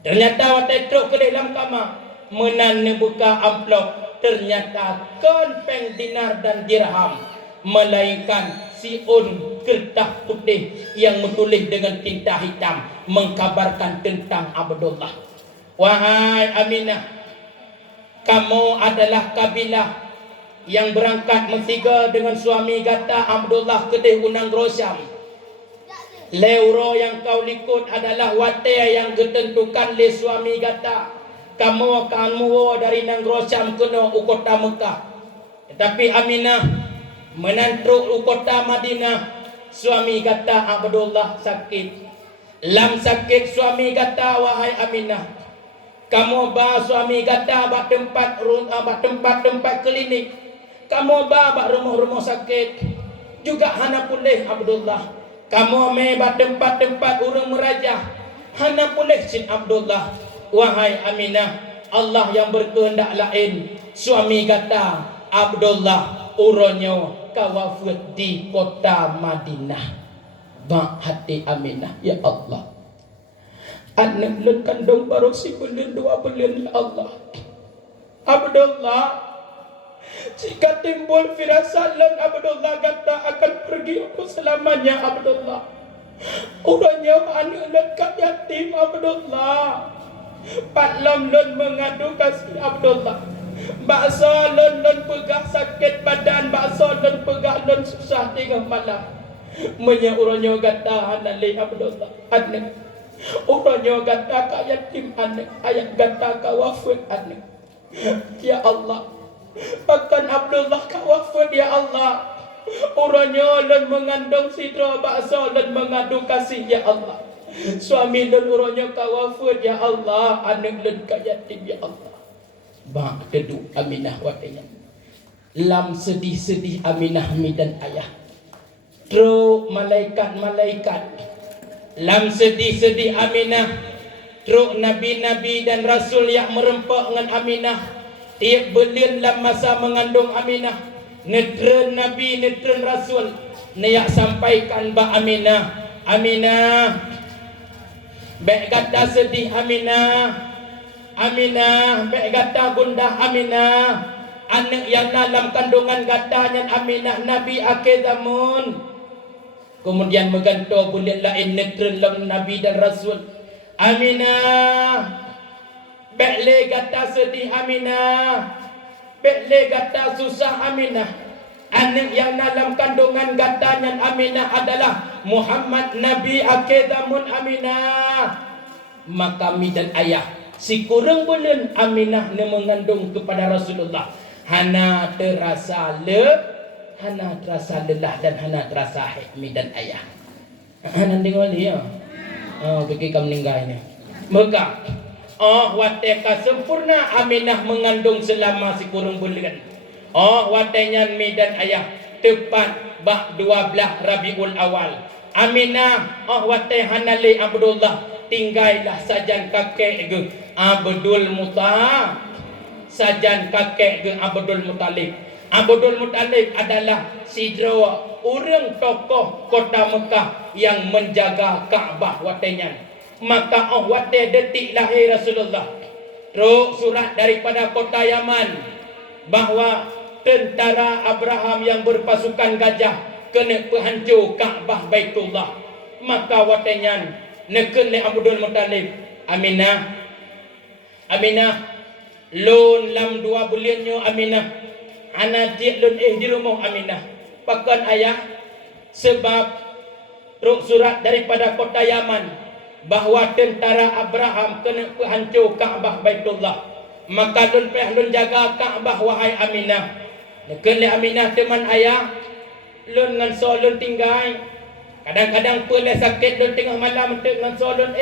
Ternyata waktu truk ke dalam kamar menan buka amplop ternyata konpeng dinar dan dirham melainkan siun kertas putih yang menulis dengan tinta hitam mengkabarkan tentang Abdullah. Wahai Aminah, kamu adalah kabilah yang berangkat mensiga dengan suami gata Abdullah ke Negeri Syam. Leuro yang kau likut adalah wate yang ditentukan oleh suami gata. Kamu akan dari Negeri Syam ke kota Mekah. Tetapi Aminah menantruk kota Madinah. Suami gata Abdullah sakit. Lam sakit suami gata wahai Aminah. Kamu bawa suami gata bak tempat klinik. Kamu bawa rumah-rumah sakit juga hana pulih Abdullah. Kamu meba tempat-tempat urang merajah hana pulih sin Abdullah. Wahai Aminah, Allah yang berkehendak lain. Suami kata Abdullah uronyo kawafut di kota Madinah. Bak hati Aminah ya Allah. Anak lun kandung baru si bulan 2 bulan ya Allah. Abdullah, jika timbul firasat lun Abdullah kata akan pergi aku selamanya Abdullah. Urangnya anak lun kat yatim Abdullah. Pak lam lun mengadu kasih Abdullah. Baksa lun pegah sakit badan, baksa lun pegah lun susah tengah malam. Menya urangnya kata hanali Abdullah anak. Urangnya kata ka yatim anak, ayat kata ka wafat anak. Ya Allah, bahkan Abdullah ka wafat ya Allah. Urangnya lun mengandung sidra baksa lun mengadu kasih ya Allah. Suami lun urangnya ka wafat ya Allah, anak lun ka yatim ya Allah. Bak teduh Aminah watenya. Lam sedih-sedih Aminah mi dan ayah. Truk malaikat-malaikat. Lam sedih-sedih Aminah. Truk nabi-nabi dan rasul yang merempak dengan Aminah. Tiap bulan dalam masa mengandung Aminah. Netren nabi, netren rasul. Nayak sampaikan ba Aminah. Aminah. Baik kata sedih Aminah. Aminah, baik kata gundah Aminah. Anak yang dalam kandungan katanya Aminah Nabi akhir zaman. Kemudian menggantung bulan lain netren dalam Nabi dan Rasul. Aminah, baik kata sedih Aminah. Baik kata susah Aminah. Anak yang dalam kandungan katanya Aminah adalah Muhammad Nabi akhir zaman Aminah. Maka mi dan ayah si kurang bulan Aminah ne mengandung kepada Rasulullah. Hana terasa lelah dan hana terasa mi dan ayah. Hana tengok dia. Bagi kamu meninggalnya. Maka wateka sempurna Aminah mengandung selama si kurang bulan. Watenya mi dan ayah tepat bak 12 Rabiul Awal. Aminah wate hanali Abdullah tinggallah sajan kakek ge Abdul Muttalib. Sajan kakek ge Abdul Muttalib. Abdul Muttalib adalah sidra orang tokoh kota Mekah yang menjaga Kaabah watenya. Maka wate detik lahir Rasulullah. Terus surat daripada kota Yaman bahwa tentara Abraham yang berpasukan gajah kena penghancur Kaabah Baitullah. Maka watenya neken le Abdul Muttalib. Aminah lun lam 2 bulannya Aminah ana dia lun di rumah Aminah pakan ayah sebab ruk surat daripada kota Yaman bahwa tentara Abraham kena penghancur Kaabah Baitullah. Maka lun peh lun jaga Kaabah wahai Aminah. Neken le Aminah teman ayah lun ngan so lun tinggal. Kadang-kadang peleh sakit lun tengah malam dengan solon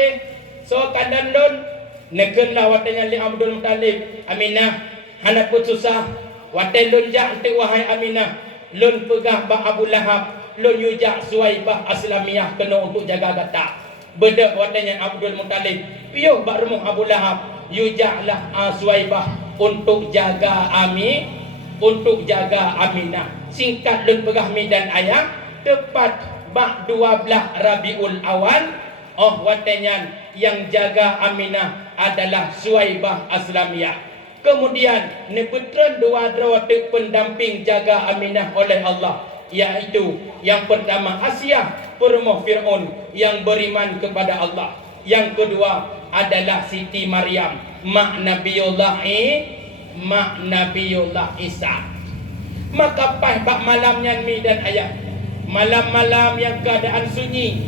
so kadang lun nekenlah watenya li Abdul Muttalib. Aminah hana pun susah waten lun jak ente wahai Aminah lun pegah ba Abu Lahab lun yujak Suwaibah Aslamiyah kena untuk jaga gata. Bedak watenya Abdul Muttalib piuh ba rumah Abu Lahab yujaklah Suwaibah untuk jaga Aminah. Singkat lun pegah mi dan ayah tepat bak 12 Rabiul Awal watenya yang jaga Aminah adalah Suwaibah Aslamiyah. Kemudian neputran dua rawat pendamping jaga Aminah oleh Allah, yaitu yang pertama Asyah perempuan Fir'aun yang beriman kepada Allah. Yang kedua adalah Siti Maryam mak Nabiullah Isa. Maka pas bak malamnya mi dan ayah malam-malam yang keadaan sunyi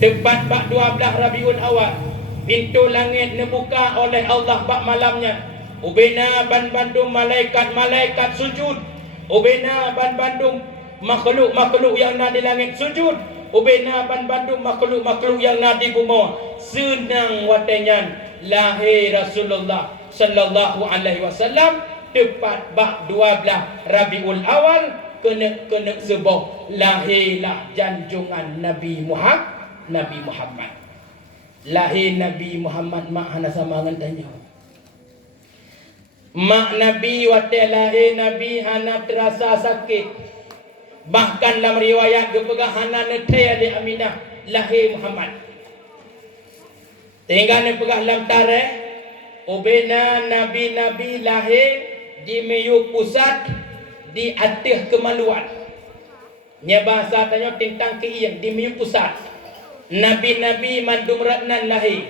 tepat bak 12 Rabiul Awal pintu langit dibuka oleh Allah bak malamnya. Ubena ban-bandung malaikat-malaikat sujud. Ubena ban-bandung makhluk-makhluk yang ada di langit sujud. Ubena ban-bandung makhluk-makhluk yang ada di bumi senang watenya lahir Rasulullah sallallahu alaihi wasallam tepat bak 12 Rabiul Awal. Kena sebuah lahirlah janjungan Nabi Muhammad. Lahir Nabi Muhammad mak hana sama dengan tanya. Mak Nabi waktu lahir Nabi hana terasa sakit. Bahkan dalam riwayat kepegahanan netaya di Aminah lahir Muhammad. Tinggal ni pegah dalam tarikh ubena nabi-nabi lahir di Meyuk pusat di atas kemaluan. Nya bahasa tanya tentang keiang di Meyuk pusat. Nabi-nabi mandum ratnan lahir.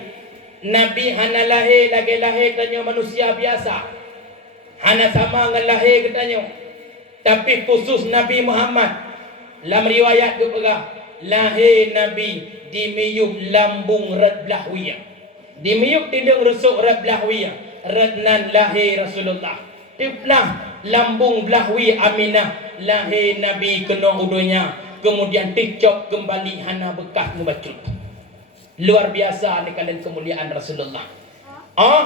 Nabi hana lahir lagi lahir tanya manusia biasa. Hana sama dengan lahir katanya. Tapi khusus Nabi Muhammad dalam riwayat tu pegah lahir Nabi di Meyuk lambung red belahwiyah. Di Meyuk tidung rusuk red belahwiyah. Rednan lahir Rasulullah. Tiplah lambung belahwi Aminah lahir Nabi kena udunya. Kemudian ticok kembali hana bekas membacut. Luar biasa ni kalian kemuliaan Rasulullah.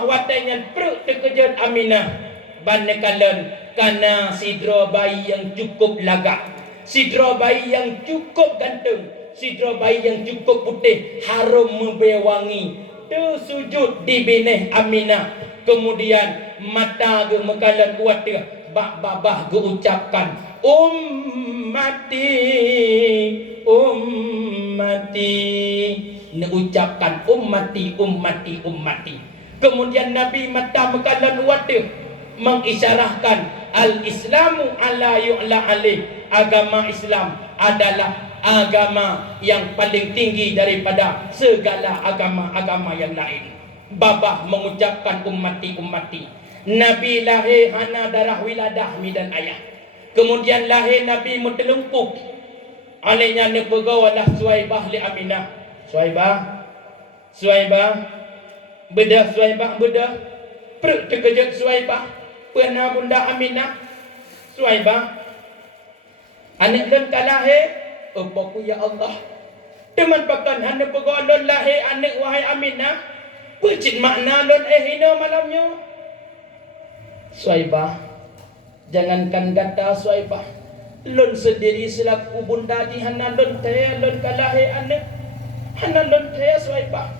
Watanya perut terkejut Aminah. Banekalan karena sidra bayi yang cukup lagak, sidra bayi yang cukup ganteng, sidra bayi yang cukup putih, harum membewangi, tersujud di bineh Aminah. Kemudian mata gemekalan kuat babah geucapkan ummati ummati, neucapkan ummati ummati ummati. Kemudian Nabi mata mekalan kuat mengisyarahkan al-Islamu ala yu'la alih. Agama Islam adalah agama yang paling tinggi daripada segala agama-agama yang lain. Babah mengucapkan ummati ummati. Nabi lahir hana darah wiladah midan ayah. Kemudian lahir Nabi mutelungkup. Alihnya ni pegawalah Suhaibah li Aminah. Suhaibah bedah Suhaibah bedah. Perut terkejut Suhaibah. Pernah bunda Aminah Suhaibah anak lon kalahir apa ku ya Allah teman pakan hana pegolon lahir anak wahai Aminah pecit makna lon hina malamnya. Suhaibah jangankan kata Suhaibah lon sendiri selaku bunda di hana lon taya lon kalahir anak hana lon taya Suhaibah.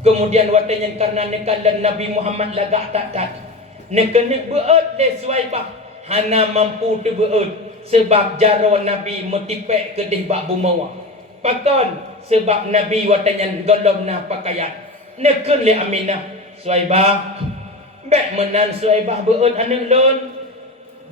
Kemudian watanya karena nekalan Nabi Muhammad lagak tak nekene beut le Suhaibah hana mampu tu beut sebab jaro Nabi metipek kedih bak bumawa. Pakon sebab Nabi watanya golomna pakaian. Neken le Aminah Suhaibah bek menan Suhaibah beut anak lon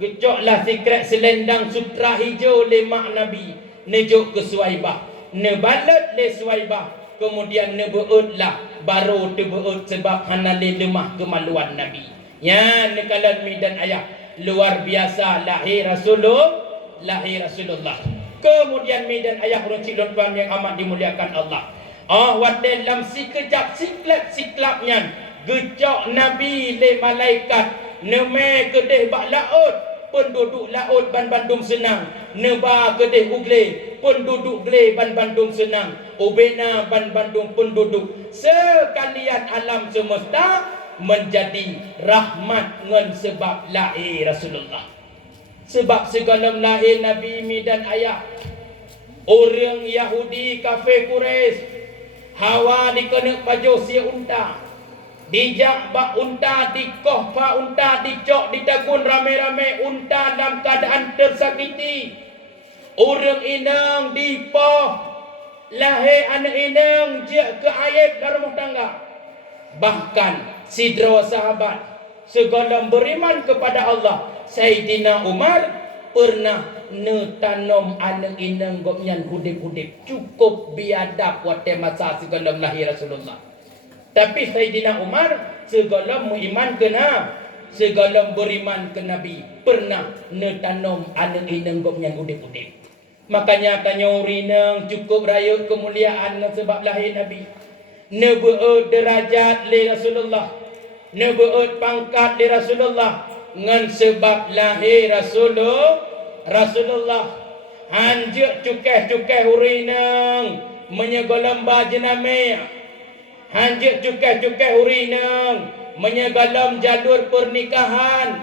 gecoklah sikret selendang sutra hijau le mak Nabi nejuk ke Suhaibah ne balet le Suhaibah. Kemudian ne beutlah baru tu beut sebab hana le lemah kemaluan Nabi. Ya nekalan midan ayah luar biasa lahir Rasulullah. Kemudian midan ayah runcik tuan yang amat dimuliakan Allah. Dalam sekejap siklapnya gecok Nabi le malaikat neme kedeh bak laut penduduk laut ban bandung senang. Neba kedeh ugle penduduk gle ban bandung senang. Ubena ban bandung penduduk sekalian alam semesta menjadi rahmat ngan sebab lahir Rasulullah. Sebab segala lahir Nabi midan ayah orang Yahudi kafir Quraisy hawa dikena pajo si unta dijak bak unta dikoh pa unta dicok ditagun rame-rame unta dalam keadaan tersakiti. Orang inang dipoh lahir anak inang je ke aib dalam rumah tangga. Bahkan sidra sahabat segala beriman kepada Allah Sayyidina Umar pernah netanom anak inang gopnyan hudip-hudip cukup biadab waktu masa segala lahir Rasulullah. Tapi Sayyidina Umar segala beriman kena segala beriman ke Nabi pernah netanom anak inang gopnyan hudip-hudip. Makanya tanya urinang cukup raya kemuliaan sebab lahir Nabi. Nebeut derajat li Rasulullah, nebeut pangkat li Rasulullah ngan sebab lahir Rasulullah. Hanjuk cukeh urinang menyegolam jename. Hanjuk cukeh urinang menyegolam jalur pernikahan.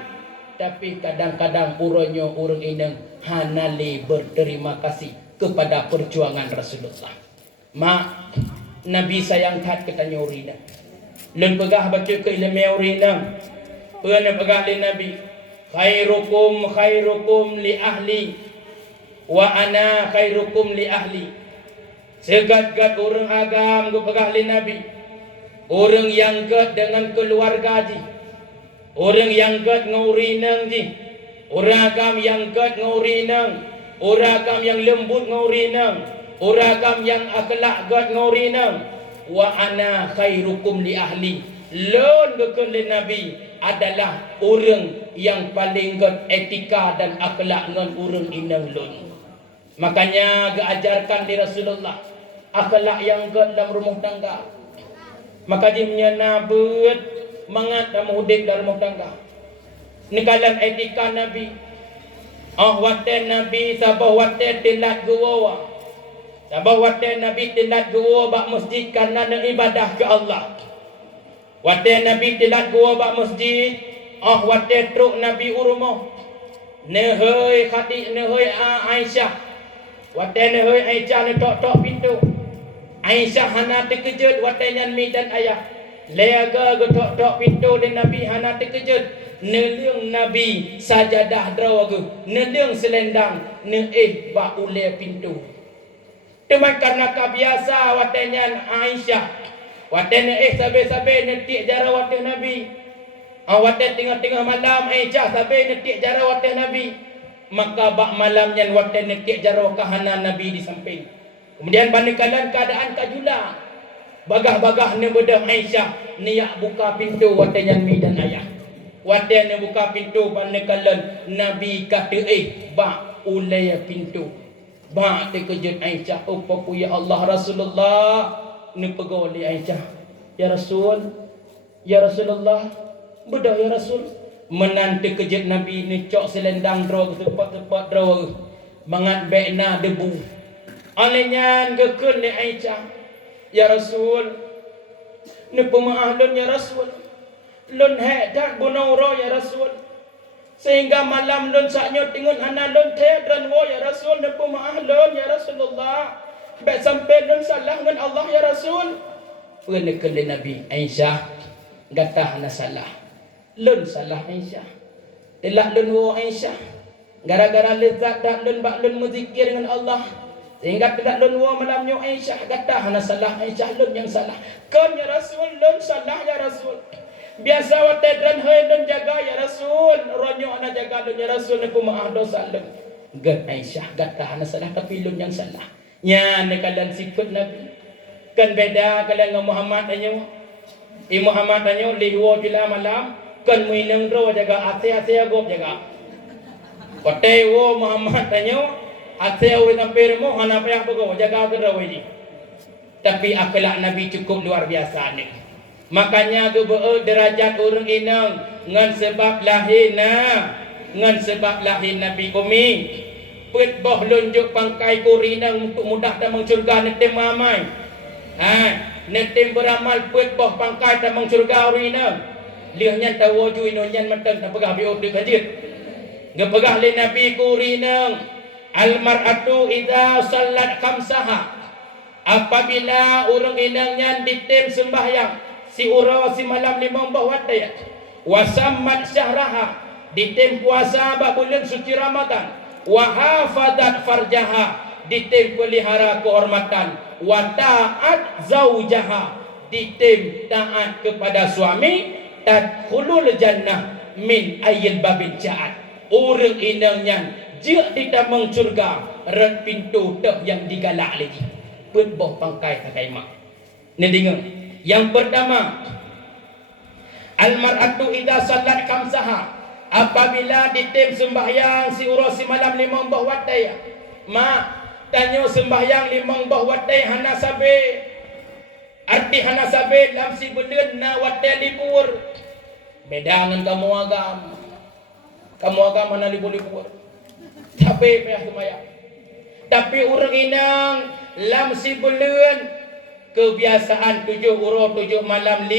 Tapi kadang-kadang uronyo urang inang hanali berterima kasih kepada perjuangan Rasulullah. Mak Nabi sayang kat katanya urina. Len pegah baca ke ilmu urina. Pernah pegah le Nabi. Khairukum li ahli. wa ana khairukum li ahli. Segat-gat orang agam gu pegah li Nabi. Orang yang gat dengan keluarga ji. Orang yang gat ngaurinang ji. Orang agam yang gat ngaurinang. Orang agam yang lembut ngaurinang. Orang agam yang akhlak gat ngaurinang. Wa ana khairukum li ahli. Lon gekun li Nabi adalah orang yang paling gat etika dan akhlak ngan orang inang lon. Makanya diajarkan di Rasulullah akhlak yang gat dalam rumah tangga. Maka dia menyabut mangat dalam hidup dalam rumah tangga. Nikalan etika Nabi. Wate Nabi sabah wate tilat gua. Sabah wate Nabi tilat gua bak masjid karena nak ibadah ke Allah. Wate Nabi tilat gua bak masjid. Wate truk Nabi urumah. Nehoi Khadijah, nehoi Aisyah. Wate nehoi Aisyah tok pintu. Aisyah hana terkejut wate nyan mi dan ayah. Lega tok pintu dan Nabi hana terkejut. Neliung Nabi sajadah drawagu. Neliung selendang. Ba ule pintu. Teman karena kebiasa wate nyan Aisyah. Wate sabe-sabe netik jara wate Nabi. Wate tengah-tengah malam Aisyah sabe netik jara wate Nabi. Maka bak malamnya wate netik jara kahana Nabi di samping. Kemudian bandingkan keadaan kajula. Bagah-bagah ne bedah Aisyah niak buka pintu wate nyan mi dan ayah. Wate ne buka pintu bandingkan Nabi kata bak ulai pintu. Bak terkejut Aisyah. Upaku ya Allah Rasulullah. Ni pegawai oleh Aisyah. Ya Rasul. Ya Rasulullah. Bedah ya Rasul. Menanti kejut Nabi ni cok selendang draw ke tempat-tempat draw. Mangat bekna debu. Alenya gekun ni Aisyah. Ya Rasul. Ni pemaah lun ya Rasul. Lun tak bunauro ya Rasul. Sehingga malam lun saknyo tingun hana lun tedran wo ya Rasul. Ni pemaah lun ya Rasulullah. Baik sampai lun salah dengan Allah ya Rasul. Penekali Nabi Aisyah gatah na salah. Lun salah Aisyah. Telak lun wo Aisyah. Gara-gara lezat dak lun bak lun muzikir dengan Allah. Sehingga telak lun wo malamnya Aisyah gatah na salah Aisyah lun yang salah. Kan ya Rasul lun salah ya Rasul. Biasa wate dran hai lun jaga ya Rasul. Ronyo ana jaga lun ya Rasul aku maaf dosa lun. Gat Aisyah gatah na salah tapi lun yang salah. Nya nekalan sikut Nabi. Kan beda kalau dengan Muhammad anyo. Muhammad anyo liwo jula malam kan muinang ro jaga ate agop jaga. Kote wo Muhammad anyo ate uri tampir mo hana payah pego jaga ke ro ini. Tapi akhlak Nabi cukup luar biasa ni. Makanya gebeu derajat urang inang ngan sebab lahirna ngan sebab lahir Nabi kami. Put boh lunjuk pangkai kurinang untuk mudah damang surga netem mamai. Netem beramal put boh pangkai damang surga urinang. Liahnya tahu ju inonyan mentang tak pegah biok di kajit. Ngepegah li Nabi kurinang. Almar'atu idza sallat khamsaha. Apabila urang inangnya ditem sembahyang si ura si malam limang bah wataya. Wasammat syahraha ditem puasa ba bulan suci Ramadan. Wahafadat farjaha ditem pelihara kehormatan. Wa ta'at zaujaha ditem taat kepada suami. Tadkhulul jannah min ayyil babin ja'at. Orang inangnya jik di damang surga red pintu tak yang digalak lagi. Pun boh pangkai takai mak. Ni dengar. Yang pertama, almar'atu idza sallat khamsaha. Apabila ditem sembahyang si urus si malam limang bah watai. Mak tanyo sembahyang limang bah watai hana sabe. Arti hana sabe dalam si belen na watai libur. Beda dengan kamu agam. Kamu agam mana libur-libur. Tapi payah sembahyang. Tapi orang inang lam si belen kebiasaan 7 malam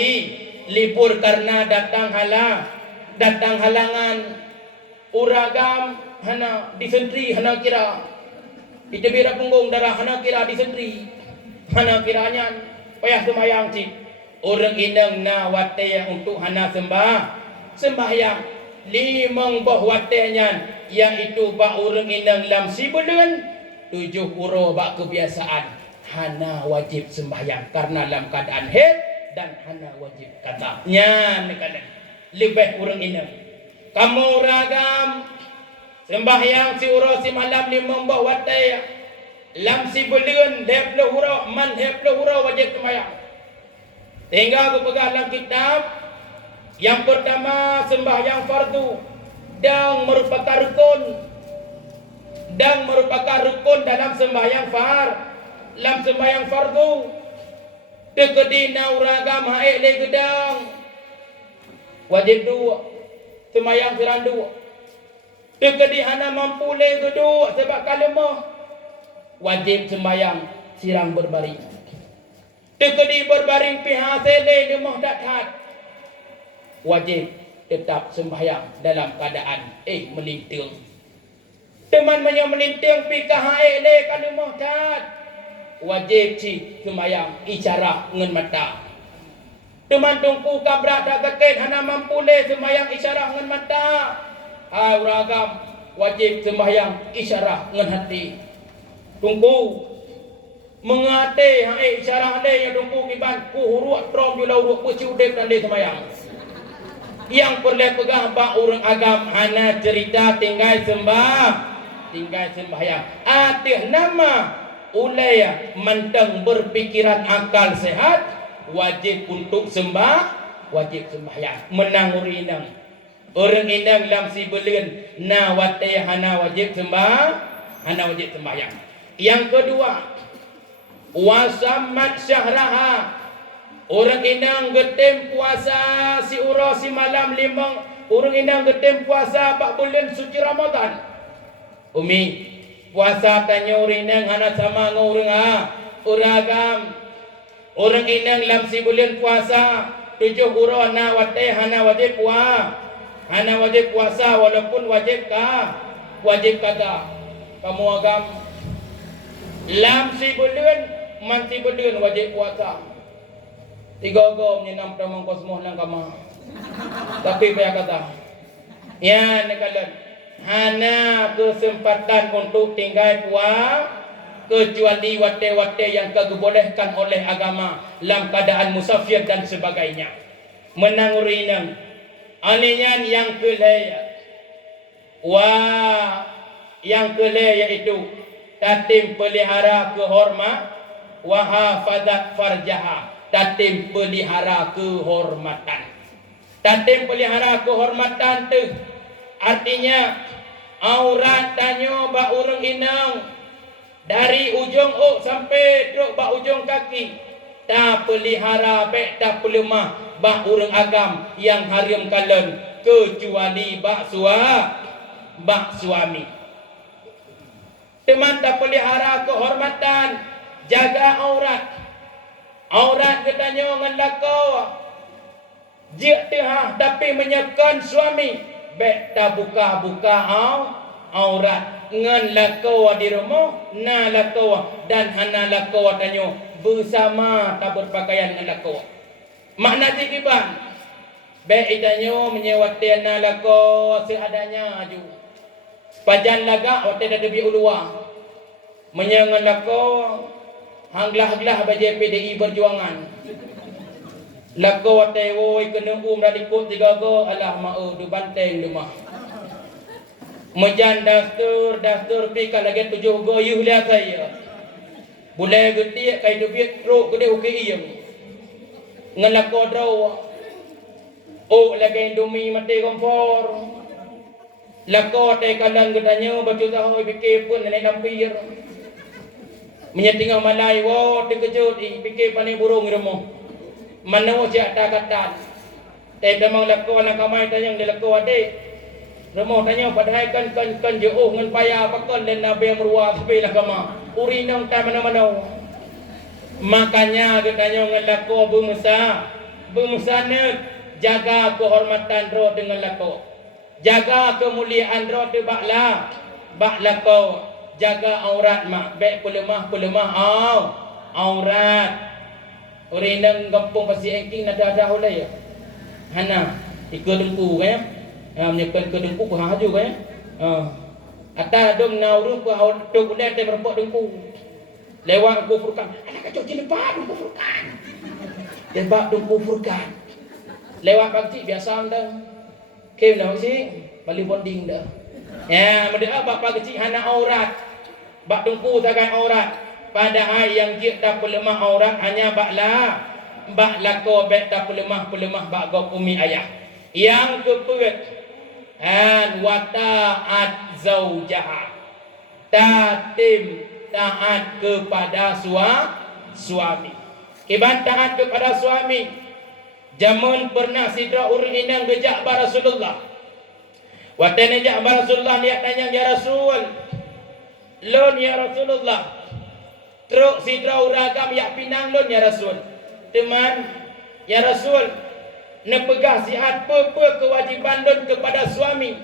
libur karena datang halangan uragam hana disentri hana kira itu bira punggung darah hana kira disentri hana kiranya payah sembahyang cik orang inang na wataya untuk hana sembahyang limang buah watenya iaitu bak urang inang lam si bulan 7 huruf bak kebiasaan hana wajib sembahyang karena dalam keadaan haid dan hana wajib qada nya nekalan lebih urang inang kamu ragam sembahyang si uro si malam limang buah wataya lam si bulan 20 huruf man 20 huruf wajib sembahyang tinggal berpegang dalam kitab. Yang pertama sembahyang fardu dan merupakan rukun dalam sembahyang fardu. Tegedina uragam haid le gedang wajib 2 sembahyang siran 2. Tegedi hana mampu le geduk sebab kalemah wajib sembahyang sirang berbaring. Tegedi berbaring pihak sele lemah tak taat wajib tetap sembahyang dalam keadaan melinting. Teman melinting pi ka haid le kalau muhtat wajib si sembahyang isyarah ngan mata. Teman tungku kabrak dak keken hana mampu le sembahyang isyarah ngan mata. Uragam wajib sembahyang isyarah ngan hati. Tungku mengate haid isyarah le yang tungku kiban ku huruf trom julau huruf puci udep dan le sembahyang. Yang perlu pegang bak orang agam hana cerita tinggal sembahyang atih nama ulaya mentang berpikiran akal sehat wajib untuk wajib sembahyang menang orang inang lam si belen na wataya hana wajib sembahyang. Yang kedua wasamat syahraha orang inang getem puasa si uro si malam limang orang inang getem puasa 4 bulan suci Ramadan. Umi puasa tanya orang inang hana sama ngorang uragam orang inang lam si bulan puasa 7 uro na wateh hana wajib puasa walaupun wajib kada kamu agam lam si bulan man si bulan wajib puasa 3 gom nyenam pramang kosmoh lang kama. Tapi payah kata. Ya nekalan. Hana kesempatan untuk tinggal kecuali wate-wate yang kebolehkan oleh agama dalam keadaan musafir dan sebagainya. Menang urinang. Alinyan yang kelaya. Yang kelaya iaitu tatim pelihara kehormat wa hafazat farjaha. Tatim pelihara kehormatan. Tatim pelihara kehormatan tu artinya aurat tanyo ba urang inang dari ujung sampai truk ba ujung kaki ta pelihara be ta pelemah ba urang agam yang haram kalen kecuali ba suami. Teman ta pelihara kehormatan jaga aurat katanya ngan lakau jik tihah tapi menyekan suami bek tak buka aurat ngan lakau di rumah na lakau dan hana lakau tanya bersama tak berpakaian dengan lakau makna tikiban bek itanya menyewa tiana lakau seadanya aju pajan lagak waktu dah debi ulua menyangan lakau hanglah bagi PDI Perjuangan. Lako watai woi kena dah ikut 3 go alah mau du banteng rumah. Mejan daftar pi ka lagi 7 go yuh lia saya. Bulai getiak kai du biet ro gede uke iem. Ngan lako draw. Lagi Indomie mati kompor. Lako tai kalang gedanya baju tahu fikir pun nenek lampir. Menyetingau malai terkejut fikir panik burung rumah mana wajah tak katan demang lakau lang kamay tanyang dilakau adik rumah tanya padahal kan jauh ngan payah pakal dan nabi meruah sebelah kama urinang tak mana-mana makanya katanya ngan lakau bermusana jaga kehormatan roh dengan lakau jaga kemuliaan roh tu bak lakau jaga aurat mak baik pelemah aurat orang kampung pasir engking ada hulai ya hana ikut dengku kan menyepen ke dengku ku haju kan ata dong nauru ku hau dong udah te berpok dengku lewat ku furkan anak kacau jilbab dengku furkan jilbab dengku furkan lewat bakti biasa ndang ke nak sih balik bonding dah ya meda bapa kecil hana aurat bak dengku takan aurat padahal yang dia tak lemah aurat hanya bak lako bet tak lemah bak gop umi ayah yang kepeut an wataat zaujah tatim taat kepada suami ibadah taat kepada suami jamun pernah sidra urang inang bejak ba Rasulullah watane jak ba Rasulullah niat tanya ya Rasul lon ya Rasulullah truk sidra uragam yak pinang lon ya Rasul teman ya Rasul nepegah sihat apa kewajiban lon kepada suami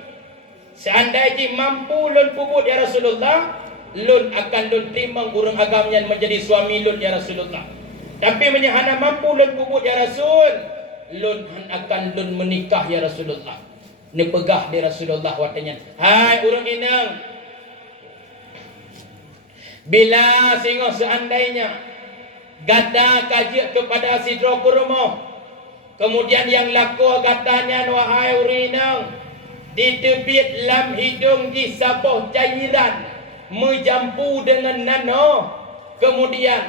seandainya mampu lon puput ya Rasulullah lon akan lon terima urang agamnya menjadi suami lon ya Rasulullah tapi menyahana mampu lon puput ya Rasul lon akan lon menikah ya Rasulullah nepegah di Rasulullah watanya hai urang inang bila singo seandainya gata kaji kepada sidro kurmo kemudian yang laku katanya wahai urinang ditebit lam hidung di sapoh cairan menjampu dengan nano kemudian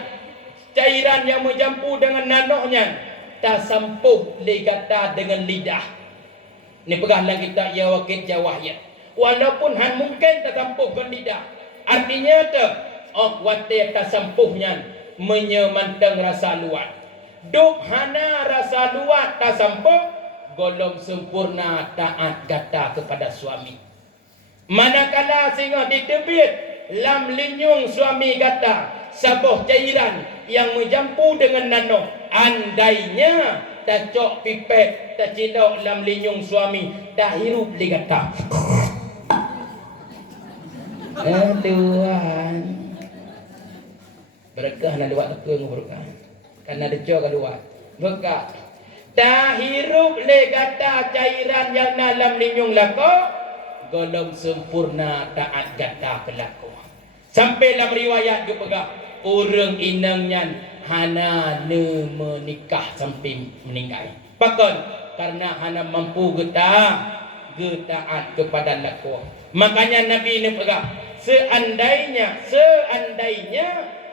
cairan yang menjampu dengan nanonya tak sampuh legata dengan lidah ni pegahlah kita ya wakil jawahnya walaupun han mungkin tak sampuh dengan lidah artinya tu watir tak sampuhnya menyemantang rasa luat duk hana rasa luat tak sampuh golong sempurna taat gata kepada suami manakala singa ditebit lam linyung suami gata sabuh cairan yang menjampu dengan nano andainya tak cok pipet tak cilok lam linyung suami dah hirup li gata Tuhan berkah nak luat tekung berkah karena dejo kedua berkah dah hirup le gata cairan yang dalam linyung lako golong sempurna taat gata pelaku sampai dalam riwayat ke pegah urang inangnya hana ne menikah sampai meninggal pakon karena hana mampu getaat kepada lako makanya Nabi ni pegah seandainya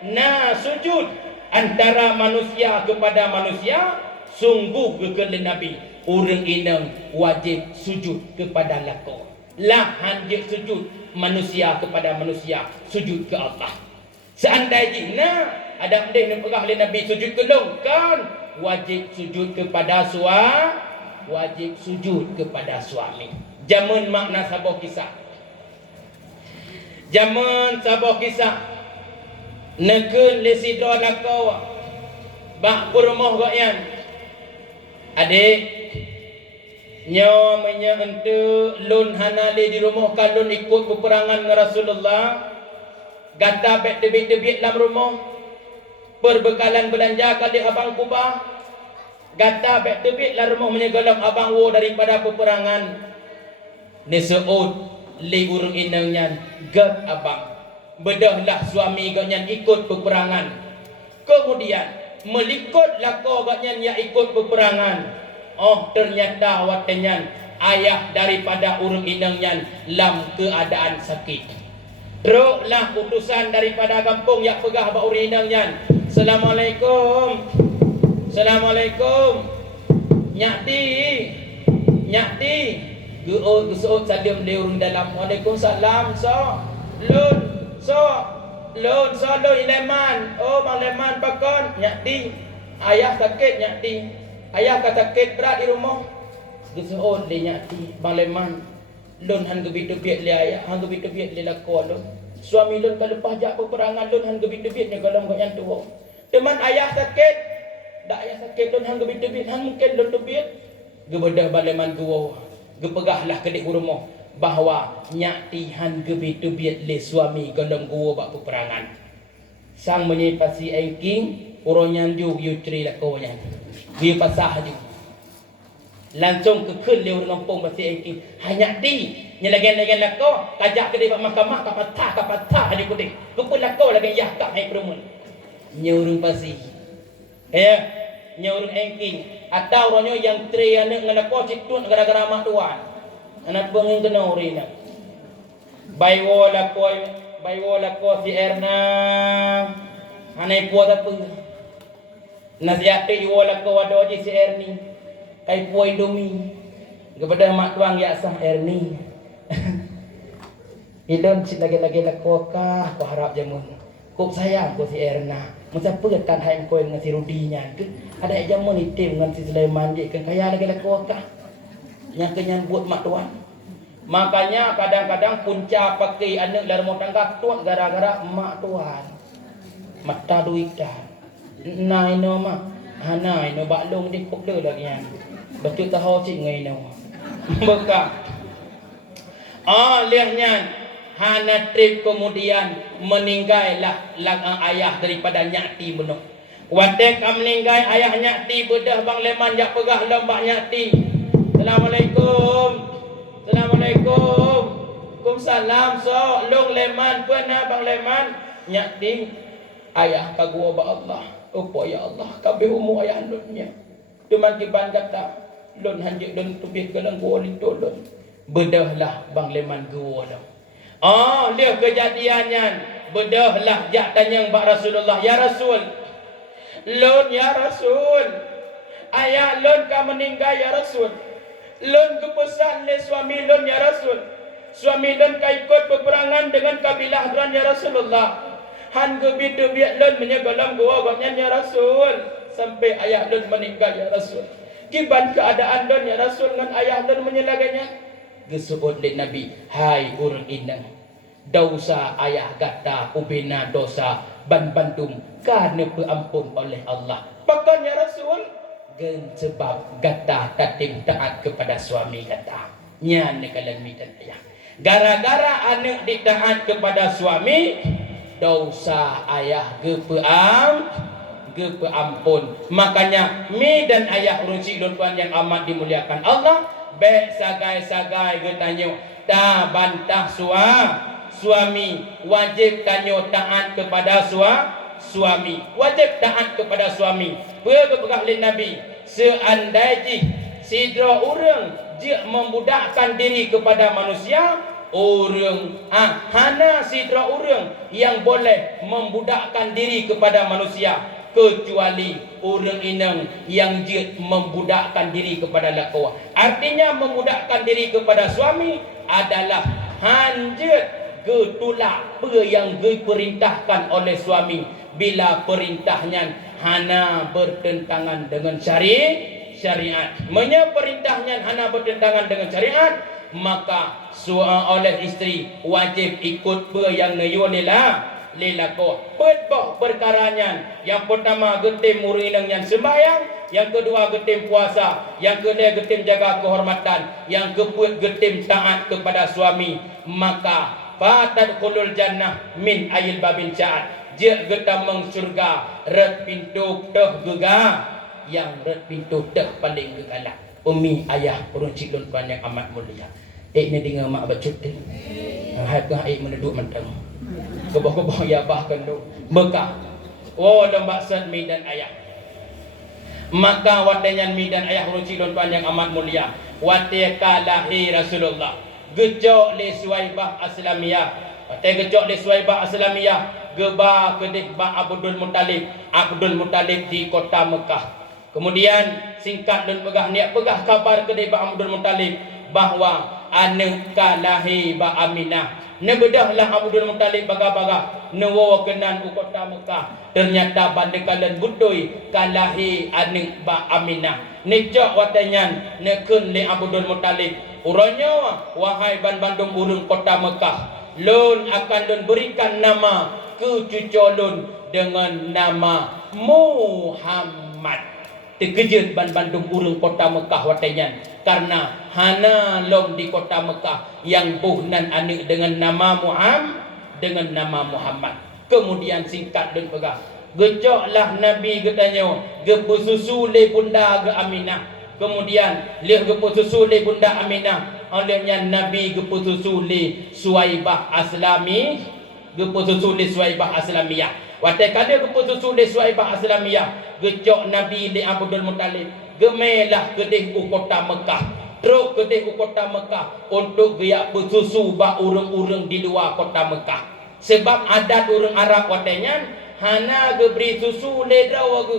na sujud antara manusia kepada manusia sungguh kekele Nabi urang inang wajib sujud kepada lako lah hanjik sujud manusia kepada manusia sujud ke Allah seandainya ada mendeh nak pegah oleh Nabi sujud kelongkan wajib sujud kepada wajib sujud kepada suami zaman makna sabuh kisah nekun lesidro lako bak kurmoh goyan adik nyo menya ente lun hanale di rumah kalun ikut peperangan dengan Rasulullah gata bet debit dalam rumah perbekalan belanja kali abang kubah gata bet debit dalam rumah menyegolam abang wo daripada peperangan ni seud li urang inangnya gat abang bedahlah suami gaknya ikut peperangan kemudian melikut lako gaknya yang ikut peperangan ternyata watenya ayah daripada urang inangnya lam keadaan sakit teruklah utusan daripada kampung yang pegah ba urang inangnya Assalamualaikum nyati geut salam di urang dalam Waalaikumsalam lun Leman bang Leman pakon nyati ayah sakit nyati ayah kata sakit berat di rumah geut le nyati bang Leman lun han gebit-gebit le ayah han gebit-gebit le lako lun suami lun kalau lepas jak peperangan lun han gebit-gebit ne golong gak yang tua teman ayah sakit dak ayah sakit lun han gebit-gebit han mungkin lun tebit gebedah bang Leman guau gepegahlah ke di rumah bahawa nyati han gebit-gebit le suami golong guau bak peperangan sang menyepasi engking uronyan ju yu ceri lako nya wi pasah ju langsung ke kun leu ngampung basi engking hanya di nyelagen-lagen lako kajak ke di mahkamah kapatah di kutik kupun lako lagi yah tak hai perumun nyurung pasi nyurung engking atau ronyo yang tri ane nganako citun gara-gara mak tuan anak benging kena urina baywo lako si Erna anai puat apa nasihat iwo lako wadoji si Erni kai puai domi kepada mak tuang ya sah Erni idon sit lagi lako kah ko harap jamun kok sayang ko si Erna masa pekan hai ko dengan si Rudinya ke ada jamun itim dengan si Sulaiman je kan kaya lagi lako kah yang kenyan buat mak tuan makanya kadang-kadang punca pakai anak dalam rumah tangga tuan gara-gara mak tuan mata duitan nai no mak hanai no baklong di kok le lagi yang betul tahu cik ngai no beka lihatnya hana trip kemudian meninggallah lang ayah daripada nyati benoh watek meninggal ayah nyati bedah bang leman jak pegah lombak nyati assalamualaikum Waalaikumsalam so long leman pernah bang leman nyati ayah kagua ba Allah upo ya Allah kabeh umu ayah andunnya cuma kiban kata lon hanjik don tubih galang gua litolon bedahlah bang leman gua dah lihat kejadiannya bedahlah jak tanya bak Rasulullah ya Rasul lon ya Rasul ayah lon ka meninggal ya Rasul lon kepesan le suami lon ya Rasul suami lon ka ikut peperangan dengan kabilah Hadran ya Rasulullah han gebitu biak lon menyegalam gua agaknya ya Rasul sampai ayah lon meninggal ya Rasul kiban keadaan lon ya Rasul dengan ayah lon menyelaganya gesebut le Nabi hai urang inang dosa ayah gata ubina dosa ban bandum karena peampun oleh Allah pakan ya Rasul gen sebab gata tatim taat kepada suami gata nya nekalan midan ayah gara-gara anak ditaat kepada suami dosa ayah gepeampun makanya mi dan ayah runcik tuan yang amat dimuliakan Allah baik sagai-sagai getanyo ta bantah suami wajib tanyo taat kepada suami wajib taat kepada suami pegah oleh Nabi seandainya sidra orang dia membudakkan diri kepada manusia orang hana sidra orang yang boleh membudakkan diri kepada manusia kecuali orang inang yang dia membudakkan diri kepada laki. Artinya membudakkan diri kepada suami adalah hanjut getulak apa yang diperintahkan oleh suami bila perintahnya hana bertentangan dengan syariat. Perintahnya hana bertentangan dengan syariat maka oleh isteri wajib ikut apa yang nayulilah lelako petbah perkaranya yang pertama getim murinang yang sembahyang yang kedua getim puasa yang kedua getim jaga kehormatan yang keempat getim taat kepada suami maka fatadkhulul jannah min ayil babin sya'at je getamang surga red pintu teh gega yang red pintu teh paling gegalak umi ayah peruncik lun yang amat mulia ni dengar mak bacut ni hai ke ai meneduk mentang kebah-kebah ya bahkan tu bekah lembak set mi dan ayah maka wadanyan mi dan ayah runcik don yang amat mulia watika lahi Rasulullah gejok li Suwaibah Aslamiyah gejok li Suwaibah Aslamiyah geba kedih ba Abdul Muttalib di kota Mekah kemudian singkat dan pegah niat pegah kabar kedih ba Abdul Muttalib bahwa anak kalahi ba Aminah nebedahlah Abdul Muttalib baga-baga newo kenan kota Mekah ternyata bandekalan budoi kalahi anak ba Aminah nejak watanyan nekun li Abdul Muttalib uranya wahai bandung urang kota Mekah lun akan lun berikan nama ke cucu lun dengan nama Muhammad terkejut bandung urang kota Mekah watanyan karena hana lom di kota Mekah yang buhnan anik dengan nama Muhammad. Kemudian singkat dan pegah. Gejoklah Nabi getanya gepususu le bunda ge Aminah. Kemudian lihat keputusu le Bunda Aminah, olehnya Nabi keputusu le Suwaibah Aslami, keputusu le Suwaibah Aslamiyah. Waktu kala keputusu le Suwaibah Aslamiyah, gecok Nabi le Abdul Muttalib, gemelah kedih ku kota Mekah. Teruk kedih ku kota Mekah untuk dia bersusu bak urang-urang di luar kota Mekah. Sebab adat orang Arab watenya hana ge beri susu le draw ge.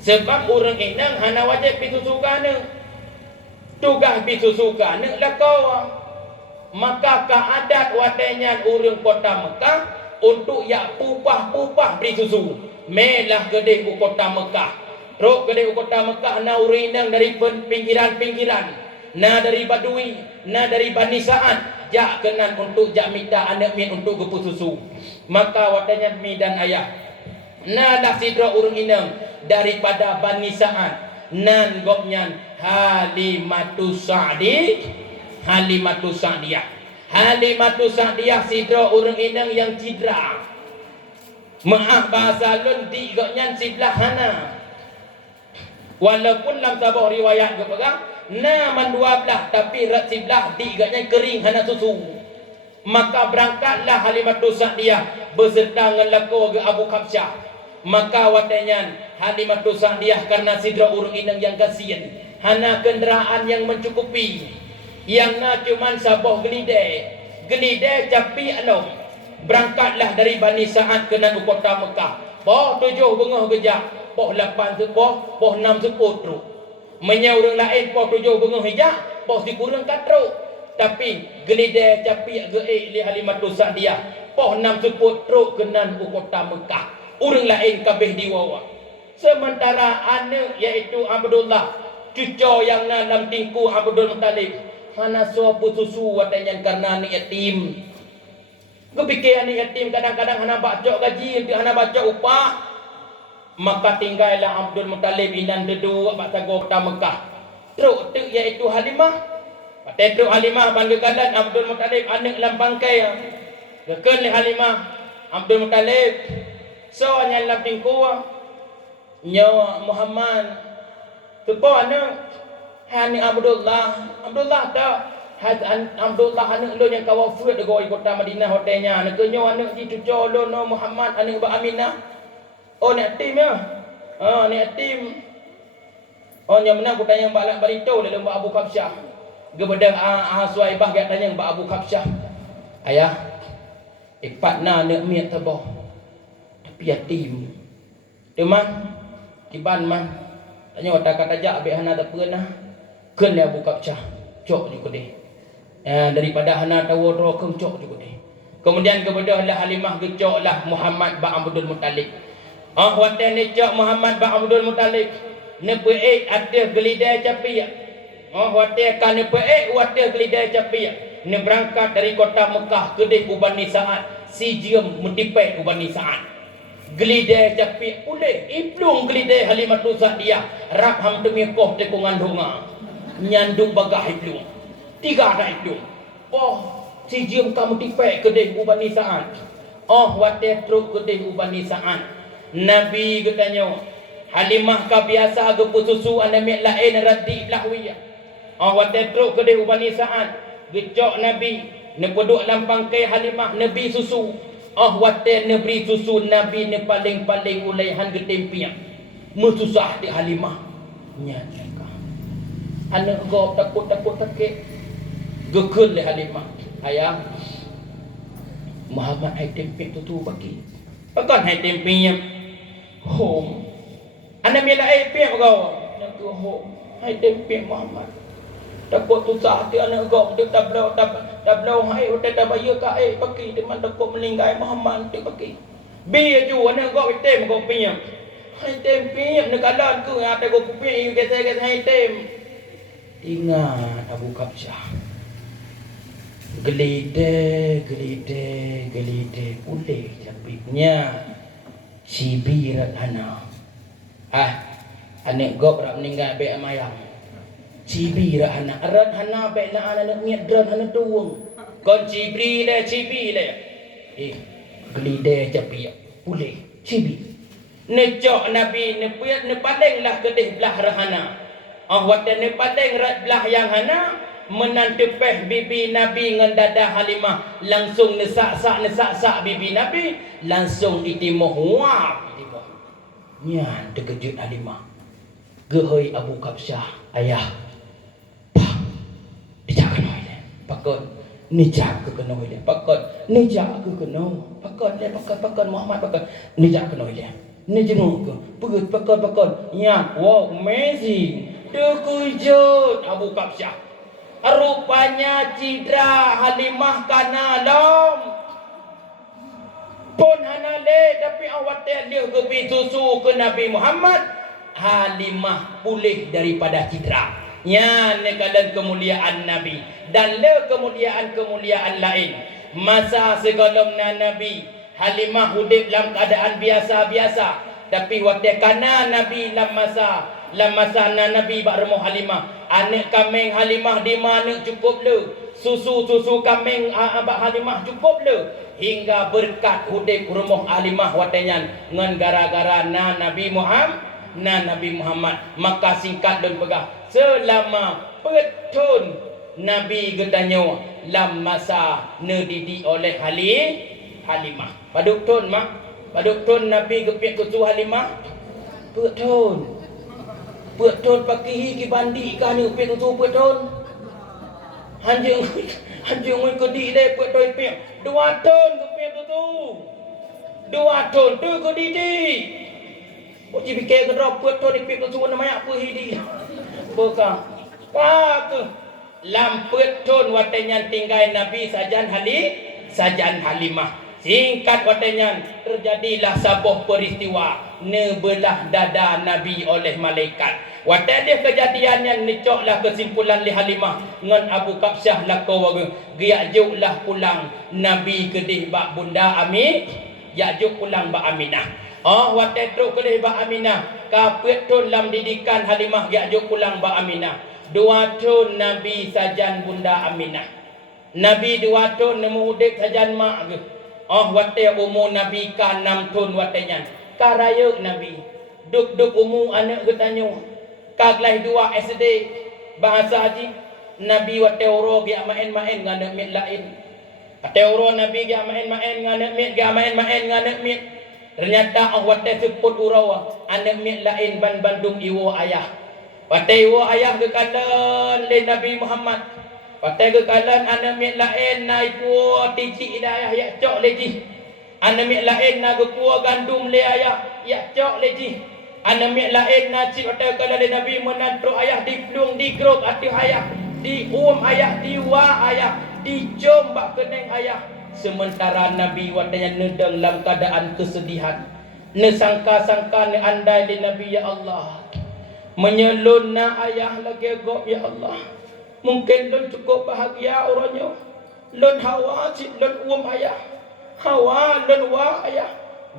Sebab orang inang hana wajib pi susu kana. Tugas pi susu kana lakau. Maka ka adat watenya orang kota Mekah untuk ya pupah-pupah beri susu. Melah kedih ku kota Mekah. Rok kedai kota Mekah na urinang dari pinggiran-pinggiran, na dari Badui, na dari Bani Sa'ad, jak kenan untuk jak minta anak min untuk gepu susu. Maka watanya mi dan ayah, na dah sidra urang inang daripada Bani Sa'ad, nan gopnyan Halimatus Sa'diyah, Halimatus Sa'diyah sidra urang inang yang cidra. Maaf bahasa lun di gopnyan sebelah hana. Walaupun dalam sebuah riwayat ke pegang man 12 tapi rat sebelah diganya kering hana susu. Maka berangkatlah Halimatus Sa'diyah beserta dengan lako ke Abu Kabsyah. Maka watanya Halimatus Sa'diyah karena sidra urang inang yang kasihan, hana kenderaan yang mencukupi, yang na cuman sabuh gelide capi anom. Berangkatlah dari Bani Sa'ad ke kota Mekah. Boh 7 bengah gejak, boh 8 sepoh, boh 6 sepoh truk. Menyau orang lain boh 7 bengah hijak, boh dikurang katruk. Tapi gelide capi geik li Halimatus Sa'diyah, boh 6 sepoh truk kenan ke kota Mekah. Orang lain kabeh diwawa. Sementara anak iaitu Abdullah, cucu yang dalam tingku Abdul Muttalib, hana suapu susu watanya karena ni yatim. Kepikir anak yatim kadang-kadang hana baca gaji, hana baca upah. Maka tinggallah Abdul Muttalib inan dedu bak tago kota Mekah. Truk tek iaitu Halimah. Patai truk Halimah banggalan Abdul Muttalib anak lam bangkai. Gekun li Halimah Abdul Muttalib. So nya lam tingku nyawa Muhammad. Tepo anak hani Abdullah tak Abdullah anak lo yang kawafut dego kota Madinah hotelnya. Anak nyo anak ji cucu lo no Muhammad anak ba Aminah. Oh ni tim ya. Ni tim. Oh yang mana aku tanya balak barito dalam Abu Kabsyah. Kepada Suwaibah dia tanya Abu Kabsyah. Ayah, ipatna anak miat tabah. Tapi yatim. Teman, kiban man. Tanya watak kata jak abik hana tak pernah. Ken Abu Kabsyah. Cok juga deh. Daripada hana tahu rokem cok juga deh. Kemudian kepada Halimah gecok lah Muhammad ba Abdul Muttalib. Watan ni cok Muhammad ba Abdul Muttalib. Ne peik ada gelidai capi. Watan kan ne peik watan gelidai capi. Ne berangkat dari kota Mekah ke Bani Sa'ad. Si jiem mendipek Bani Sa'ad. Gelidai capi uleh iplung gelidai Halimatus Sa'diyah. Rap ham demi koh te kongandonga. Nyandung bagah iplung. 3 ada iplung. Si jiem kamu dipek ke Bani Sa'ad. Watan truk ke Bani Sa'ad. Nabi katanya Halimah ka biasa ge pususu anamik lain raddi lahwiyah. Wate truk ke Bani Sa'ad gecok Nabi ne peduk dalam pangkai Halimah Nabi susu. Wate ne beri susu Nabi ne paling-paling ulaihan ge tempiak. Mesusah di Halimah. Nyaka. Anak gop takut-takut takik. Gekeun le Halimah. Ayah Muhammad hai tempiak tu bagi. Pakan hai tempiak home. Anak mila piak kau. Nak tu home. Hai tempiak Muhammad. Takut susah hati anak kau. Dia tak belau hai hotel tak bayar ka pakai teman takut melinggai Muhammad dia pakai. Biar ju anak kau tem kau piak. Hai tempiak nak kalan ku ada kau piak kata hai tem. Ingat Abu Kabsyah. Gelide uleh capiknya. Cibirat hana. Anak gop rak meninggal be amayang. Cibirat hana. Rat hana be na anak miat dran hana tuung. Kon cibi le. Gelide capi pulih cibi. Necok Nabi ne paling lah kedih belah rahana. Watane pateng rat belah yang hana menantu peh bibi Nabi ngan dadah Halimah langsung nesak-sak bibi Nabi langsung itimoh wap itimoh. Nyan terkejut Halimah. Gehoi Abu Kabsyah ayah. Pak. Dijak kena ile. Pakon nijak ke kena ile. Pakon nijak ke kena. Pakon Muhammad pakon nijak kena ile. Nejenguk ke. Perut pakon. Nyan wow amazing. Terkejut Abu Kabsyah. Rupanya cidra Halimah kana lom. Pun hanale tapi awak dia ke susu ke Nabi Muhammad. Halimah pulih daripada cidra. Nya nekalan kemuliaan Nabi dan le kemuliaan lain. Masa segalomna Nabi Halimah hidup dalam keadaan biasa-biasa tapi waktu kana Nabi dalam masa Nabi bak remuh Halimah anak kambing Halimah di mana cukup le susu kambing abak Halimah cukup le hingga berkat hidup remuh Halimah watenyan ngan gara-gara Nabi Muhammad maka singkat dan pegah selama petun Nabi getanyo lam masa nedidi oleh Halimah paduk tun Nabi gepik kutu Halimah Petun pakai ki bandi kan ni pek tu petun. Hanjung ngoi kedi le petun pek. 2 ton ke pek tu. 2 ton tu kedi di. Oji fikir ke drop petun di pek tu nama apa hidi. Buka. Pak lam petun watenyan tinggal Nabi sajan Halimah. Singkat watenyan terjadilah sebuah peristiwa nebelah dada Nabi oleh malaikat. Watan dia kejadian yang nicoklah kesimpulan li Halimah ngan Abu Kabsyah lakawaga giakjuklah pulang Nabi kedih bak bunda yakjuk pulang bak Aminah. Watan truk kedih bak Aminah kapet tun lam didikan Halimah yakjuk pulang bak Aminah. 2 tahun Nabi sajan bunda Aminah. Nabi 2 tahun nemu udik sajan mak ke. Wate umur Nabi ka 6 tahun watenyan. Karaya Nabi. Duk umur anak getanyo. Kaglai 2 SD. Bahasa haji. Nabi wate oro gia main-main nganak mit lain. Wate oro Nabi gia main-main nganak mit. Ternyata wate seput urau anak mit lain bandung iwo ayah. Wate iwo ayah kekalan le Nabi Muhammad. Patai kekalan anak mit lain na ipu tiji ida ayah yak cok leji. Anak mit lain na gepua gandum le ayah yak cok leji. Anak mit lain na cik patai kekalan le Nabi menantru ayah di pelung di grok ati ayah di ayah di wa ayah di jom bak keneng ayah. Sementara Nabi watanya nedang dalam keadaan kesedihan. Ne sangka-sangka ne andai le Nabi ya Allah. Menyelun na ayah lagi gop ya Allah. Mungkin lon cukup bahagia orangnya. Lon hawa cik lon ayah. Hawa lon wa ayah.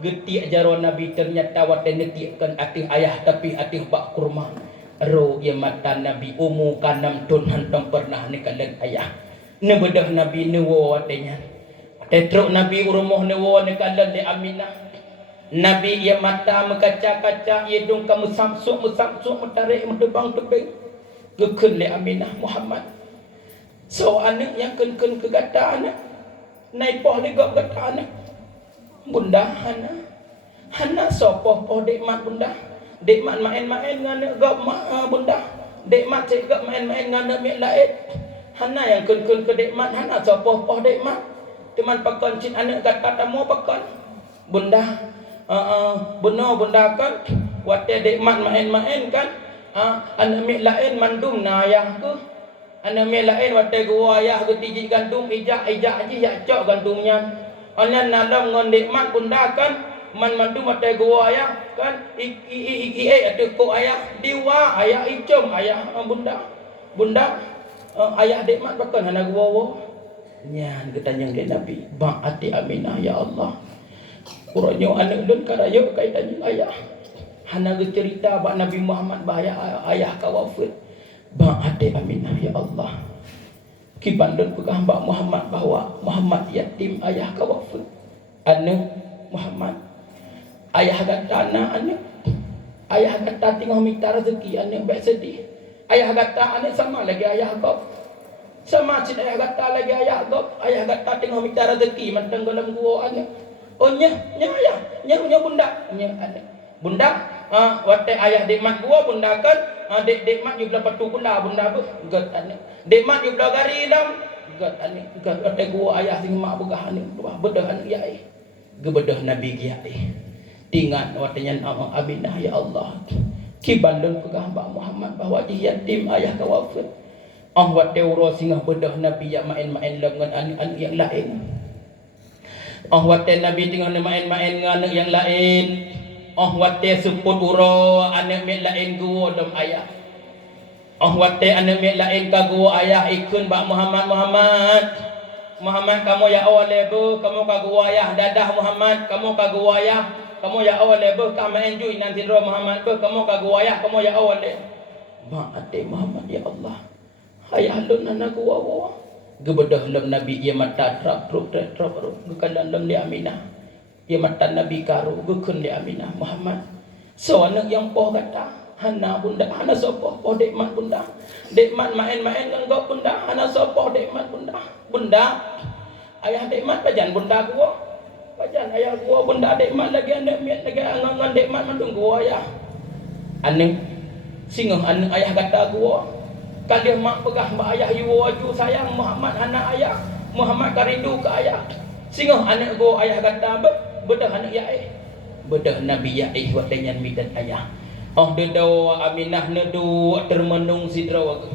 Getik jaron Nabi ternyata wate netikan atih ayah tapi atih bak kurma. Ro ya mata Nabi umu kanam tun hantam pernah nikalan ayah. Nebedah Nabi newo watenya. Tetruk Nabi urumuh newo nikalan di Aminah. Nabi ya mata mekaca-kaca ya dong kamu samsuk metarik medebang tebing. Gekun le Aminah Muhammad. So anak yang kun ke gata anak. Naik poh le gak gata anak. Bunda Hana sopoh poh dekmat bunda. Dekmat main-main nganak gak bunda. Dekmat cek gak main-main nganak mek lain. Hana yang kun ke dekmat. Hana sopoh poh dekmat. Teman pakon cin anak gata tamu pakon. Bunda kan. Wate dekmat main-main kan. Anak mek lain mandum na ayah ke. Anak mek lain watai gua ayah ke tiji gandum ijak aja yak cok gandumnya. Anak nalam ngon nikmat bunda kan. Mandum watai gua ayah kan. Atuh ko ayah diwa ayah icom ayah bunda ayah nikmat bakal anak gua. Nyan ketanyang dia Nabi. Bang ati Aminah ya Allah. Kuranyo anak lun karayo kaitannya ayah. Hana cerita bak Nabi Muhammad bahaya ayah kawafir. Bang ade Aminah ya Allah. Kibandun pegah bak Muhammad bahwa Muhammad yatim ayah kawafir. Anak Muhammad. Ayah kata anak. Ayah kata tengah minta rezeki anak baik sedih. Ayah kata anak sama lagi ayah kau. Sama cik ayah kata lagi ayah kau. Ayah kata tengah minta rezeki mantang dalam gua anak. Oh nya ayah, nya bunda, nya anak. Bunda, wate ayah dekmat gua bunda kan, dekmat you belah patu pula bunda bu, gat anak. Dekmat you belah gari dam, gat anak. Gat wate gua ayah sing mak begah anak, bedah anak ya ai. Gebedah Nabi ya ai. Tingan wate nyan Aminah ya Allah. Kibalun pegah Mbak Muhammad bahwa yatim ayah kawafat. Wat deuro singah bedah Nabi yang main-main dengan anak-anak yang lain. Wat Nabi tinggal main-main dengan anak yang lain. Wat suput uro anak mek lain gua dom ayah. Wat anak mek lain ka gua ayah ikun Mbak Muhammad kamu ya awal lebu kamu ka gua ayah dadah Muhammad kamu ka gua ayah kamu ya awal lebu kamu enjoy nanti roh Muhammad kamu ka gua ayah kamu ya awal le. Ate Muhammad ya Allah. Ayah lun anak gua. Gebedah lem Nabi ia mata trap gekalan lem di Aminah. Ia mata Nabi karu gekun di Aminah Muhammad. So anak yang poh kata hana bunda hana sopoh poh dekmat bunda. Dekmat main-main dengan kau bunda hana sopoh dekmat bunda. Bunda ayah dekmat pajan bunda gua. Pajan ayah gua bunda dekmat lagi anak miat lagi angan dekmat mandung gua ayah. Anak singah anak ayah kata gua. Kalau mak pegah mak ayah you waju sayang Muhammad anak ayah Muhammad karindu ke ayah singah anak go ayah kata bedah anak ya bedah Nabi ya wadanyan midan ayah dedaw Aminah nedu termenung sidraw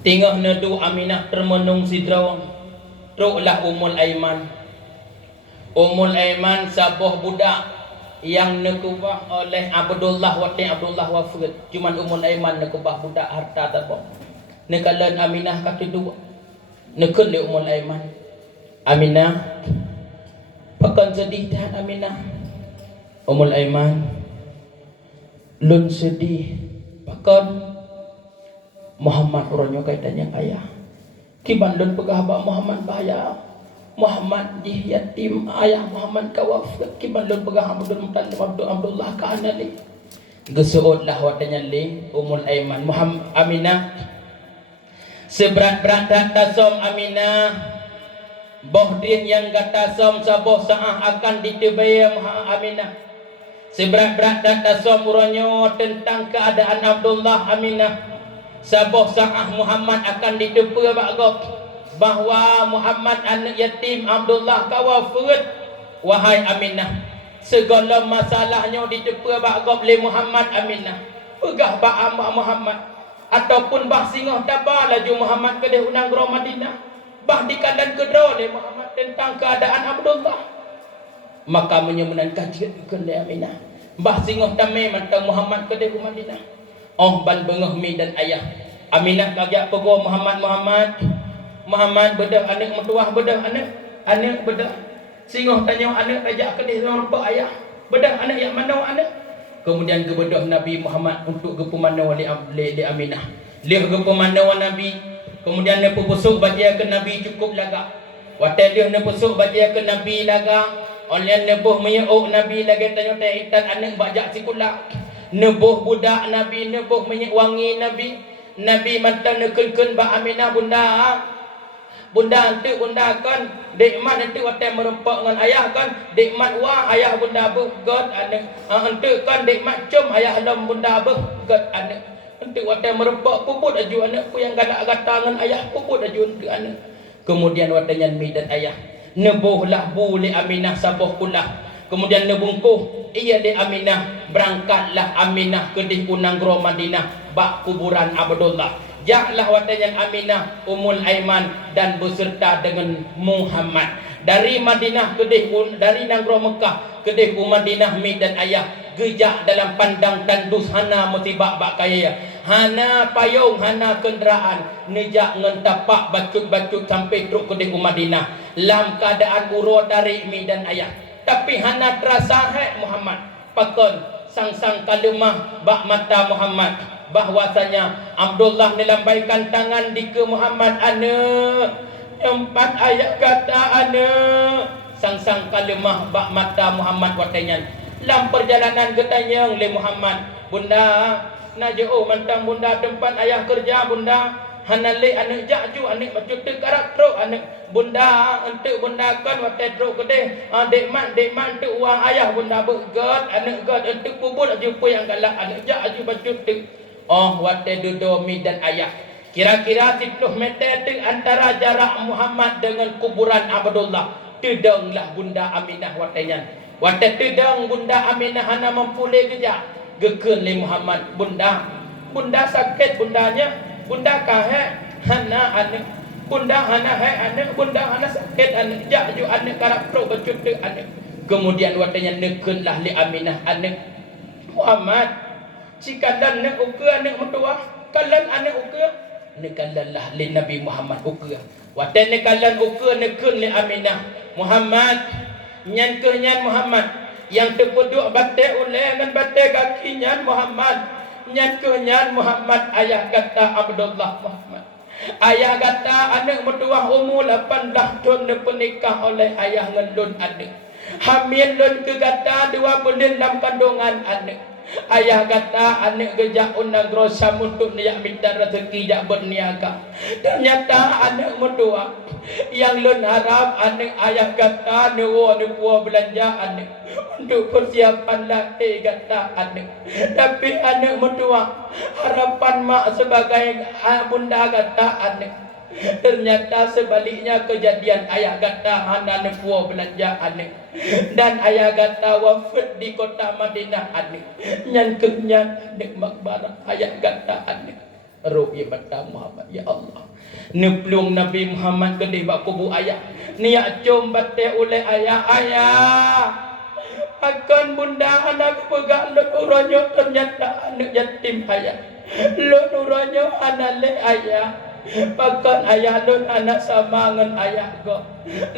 tingah nedu Aminah termenung sidraw Ruklah Ummul Aiman. Ummul Aiman sabuh budak yang nekubah oleh Abdullah wafat. Cuman Ummul Aiman nekubah budak harta tabah. Nekalan Aminah kata dua. Nekun le Ummul Aiman. Aminah pakan sedih tahan Aminah. Ummul Aiman lun sedih pakan Muhammad orangnya kaitannya ayah. Kiban lun pegah Abah Muhammad bahaya Muhammad di yatim ayah Muhammad kawafat kiban lun pegah Abdullah ka anali gesuotlah watanya li Ummul Aiman Muhammad Aminah seberat-berat tasom Aminah bohdin yang kata som saboh saah akan ditebaya Aminah seberat-berat tasom uronyo tentang keadaan Abdullah Aminah saboh sa'ah Muhammad akan ditepa bagok bahwa Muhammad anak yatim Abdullah kawafat wahai Aminah segala masalahnya ditepa bagok le Muhammad Aminah pegah ba Muhammad ataupun bah singah tabah laju Muhammad ke unang gro Madinah bah di kandang kedro le Muhammad tentang keadaan Abdullah maka menyemunan kajian ke le Aminah bah singah tamai mantang Muhammad ke Madinah ban bengah mi dan ayah Aminah kagak pego Muhammad bedah anak mertuah bedah anak bedah singah tanya anak ajak ke dia rupa ayah bedah anak yang mana anak kemudian kebedah Nabi Muhammad untuk ke pemandau li Aminah dia ke pemandau Nabi kemudian dia pusuk baca ke Nabi cukup laga watai dia pusuk baca ke Nabi laga oleh nebuh menyuk Nabi lagi tanya itan anak bajak sikula nebuh budak Nabi nebuh minyak wangi Nabi mata nekun ba Aminah bunda nanti bunda kan dekmat nanti watai merempak dengan ayah kan dekmat wah ayah bunda begot anak nanti kan dekmat cum ayah lam bunda begot anak nanti watai merempak puput aju anakku yang galak-gata dengan ayah puput aju untuk anak kemudian watai nyanmi dan ayah nebuhlah buli Aminah sabuh kulah kemudian nebungkuh ia di Aminah berangkatlah Aminah ke di Unanggro Madinah bak kuburan Abdullah jaklah watanyan Aminah Ummul Aiman dan beserta dengan Muhammad dari Madinah ke dari Nanggro Mekah ke di Madinah mi dan ayah gejak dalam pandang tandus hana musibak bak kaya hana payung hana kenderaan nejak ngentapak bacut-bacut sampai truk ke di Madinah dalam keadaan uro dari mi dan ayah tapi hana terasa Muhammad pakon sang kalimah bak mata Muhammad bahwasanya Abdullah dilambaikan tangan di ke Muhammad anak Empat ayat kata sang kalimah bak mata Muhammad watanyan. Dalam perjalanan ketanya le Muhammad, bunda najau mantang bunda tempat ayah kerja bunda. Hanale anak jaju anak macam tu karakter anak bunda untuk bunda kan watai truk kedeh dek man tu uang ayah bunda bergat anak gat untuk kubur jumpa yang galak anak jaju macam tu. Oh watai dudomi dan ayah. Kira-kira 10 meter tu antara jarak Muhammad dengan kuburan Abdullah. Tudanglah bunda Aminah watainya. Watai tudang bunda Aminah hana mempulih kerja. Gekun le Muhammad bunda sakit bundanya. Bunda kahe hana anak bunda hana hai anak bunda hana sakit anak jaju anak karakter bercuti anak. Kemudian watanya nekenlah li Aminah anak Muhammad cikalan nak uke anak mertua kalan anak uke nekalanlah li Nabi Muhammad uke watan nekalan uke neken li Aminah Muhammad nyan kenyan Muhammad yang terpeduk batai oleh dengan batai kaki nyan Muhammad nyan kenyan Muhammad ayah kata Abdullah Muhammad ayah kata anak mertua umur 18 tahun pernikah oleh ayah ngelun anak hamil lun ke kata 2 bulan dalam kandungan anak ayah kata anak gejak undang grosam untuk niat minta rezeki jak berniaga. Ternyata anak mertua yang lun harap anak ayah kata nuwa belanja anak untuk persiapan latih kata anak. Tapi anak mertua harapan mak sebagai bunda kata anak. Ternyata sebaliknya kejadian ayah kata hana nepuah belanja anak dan ayah kata wafat di kota Madinah anak nyan kenyan anak makbarah ayah kata anak ruhi bata Muhammad ya Allah neplung Nabi Muhammad gede bak kubu ayah niat com bate oleh ayah akan bunda anak pegang leturanyo ternyata anak yatim ayah leturanyo anak le ayah Pakan ayah lun anak sama dengan ayah go.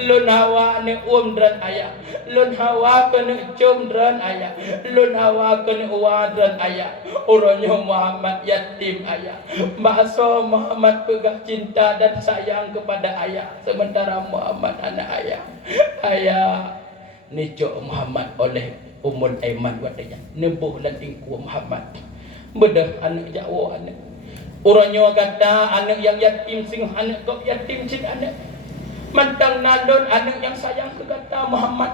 Lun hawa ni dran ayah. Lun hawa kena dran ayah. Lun hawa kena dran ayah. Orangnya Muhammad yatim ayah. Bahasa Muhammad pegang cinta dan sayang kepada ayah. Sementara Muhammad anak ayah. Ayah ni jok Muhammad oleh Ummul Aiman watanya. Nebuh dan tingku Muhammad. Bedah anak Jawa anak. Orangnya kata anak yang yatim sing anak kok yatim sing anak mantang nalon anak yang sayang ke kata Muhammad.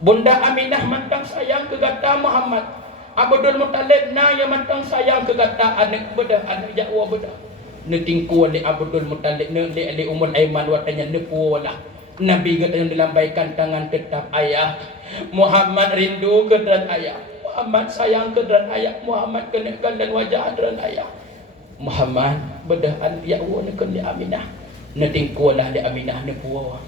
Bunda Aminah mantang sayang ke kata Muhammad. Abdul Muttalib na yang mantang sayang ke kata anak bedah anak Jawa bedah. Ne tingku oleh Abdul Muttalib ne le Ummul Aiman watanya ne pualah. Nabi katanya dilambaikan tangan tetap ayah. Muhammad rindu ke dan ayah. Muhammad sayang ke dan ayah. Muhammad kenakan dan wajah dan ayah. Muhammad bedah ya wa nekun li Aminah netingkulah li Aminah ne puwa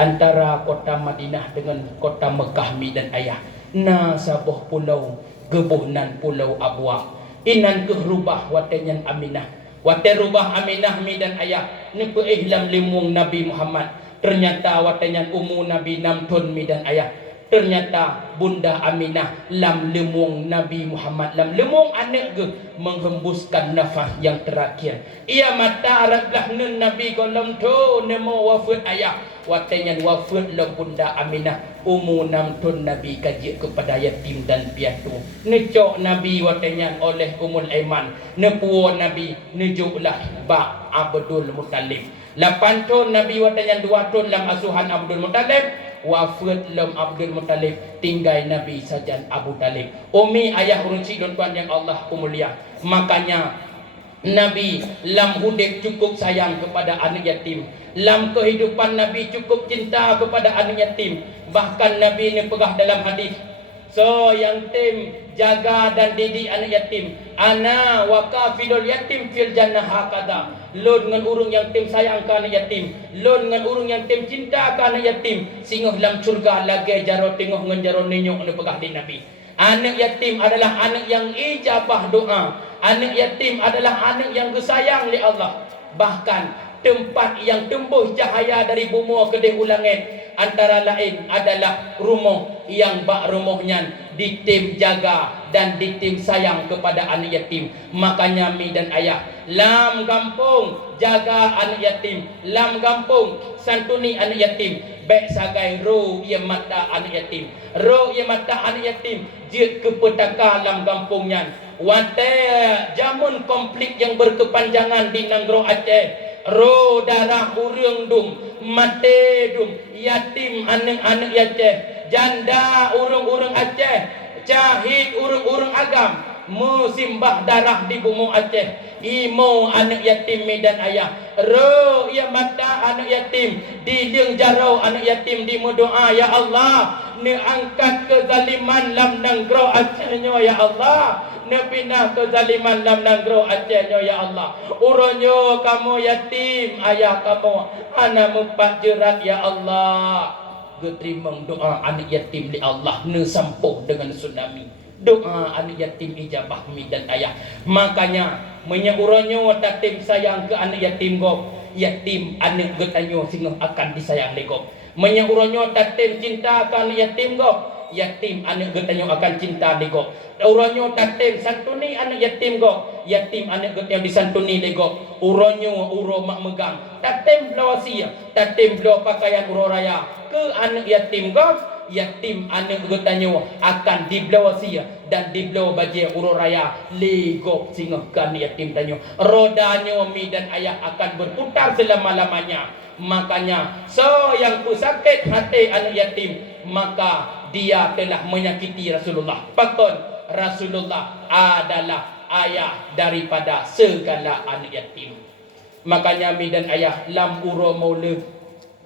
antara kota Madinah dengan kota Mekah mi dan ayah na sabuh pulau gebuhnan pulau Abwa inan ke rubah watenyan Aminah wate rubah Aminah mi dan ayah ne pe ihlam limung Nabi Muhammad ternyata watenyan umu Nabi namtun mi dan ayah ternyata Bunda Aminah lam lemung Nabi Muhammad lam lemung anak ke menghembuskan nafas yang terakhir. Ia mata aratlah nun Nabi kolam tu nemo wafat ayah watanya wafat lam Bunda Aminah umur 6 tahun Nabi kaji kepada yatim dan piatu. Necok Nabi watanya oleh Ummul Aiman nepuo Nabi nejuklah ba Abdul Muttalib. 8 tahun Nabi watanya 2 tahun lam asuhan Abdul Muttalib wafat lam Abdul Muttalib tinggal Nabi saja Abu Talib. Umi ayah runci tuan yang Allah mulia. Makanya Nabi lam hudek cukup sayang kepada anak yatim. Lam kehidupan Nabi cukup cinta kepada anak yatim. Bahkan Nabi ini pegah dalam hadis. So yang tim jaga dan didik anak yatim. Ana wa kafilul yatim fil jannah hakada. Lon dengan urung yang tim sayang ke anak yatim. Lon dengan urung yang tim cinta ke anak yatim. Singoh dalam surga lagi jaro tengok dengan jaro ninyok ni pegah di Nabi. Anak yatim adalah anak yang ijabah doa. Anak yatim adalah anak yang disayang oleh Allah. Bahkan tempat yang tumbuh cahaya dari bumi ke di langit antara lain adalah rumah yang bak rumahnya ditim jaga dan ditim sayang kepada anak yatim. Makanya mi dan ayah lam kampung jaga anak yatim, lam kampung santuni anak yatim, baik sagai ro ia mata anak yatim, ro ia mata anak yatim jid ke petaka lam kampungnya. Wate jamun konflik yang berkepanjangan di Nanggro Aceh, ro darah urang dum mate dum yatim anak-anak Aceh, janda urang-urang Aceh, cahid urang-urang agam musimbah darah di bumi Aceh, imo anak yatim medan ayah, ro ia mata anak yatim di deng jarau anak yatim di doa ya Allah ne angkat kezaliman lam Nanggro Acehnya ya Allah, ne pindah kezaliman lam Nanggro Acehnya ya Allah. Uronyo kamu yatim ayah kamu anak mempat jerat ya Allah. Geterima doa anak yatim di Allah ne sampuh dengan tsunami. Doa anak yatim ijabah mi dan ayah. Makanya menyuruhnya tatim sayang ke anak yatim gop, yatim anak getanyo singguh akan disayang legop. Menyuruhnya tatim cinta ke anak yatim gop, yatim anak getanyo akan cinta legop. Uronyo tatim santuni anak yatim gop, yatim anak getanyo disantuni legop. Uronyo uro mak megang tatim blawasia, tatim blaw pakaian uro raya ke anak yatim gop, yatim anak getanyo akan dibelawa sia dan dibelawa baje uro raya legop singah kan yatim tanyo, rodanya mi dan ayah akan berputar selama-lamanya. Makanya so yang sakit hati anak yatim, maka dia telah menyakiti Rasulullah. Pakon Rasulullah adalah ayah daripada segala anak yatim. Makanya mi dan ayah lam uro maulid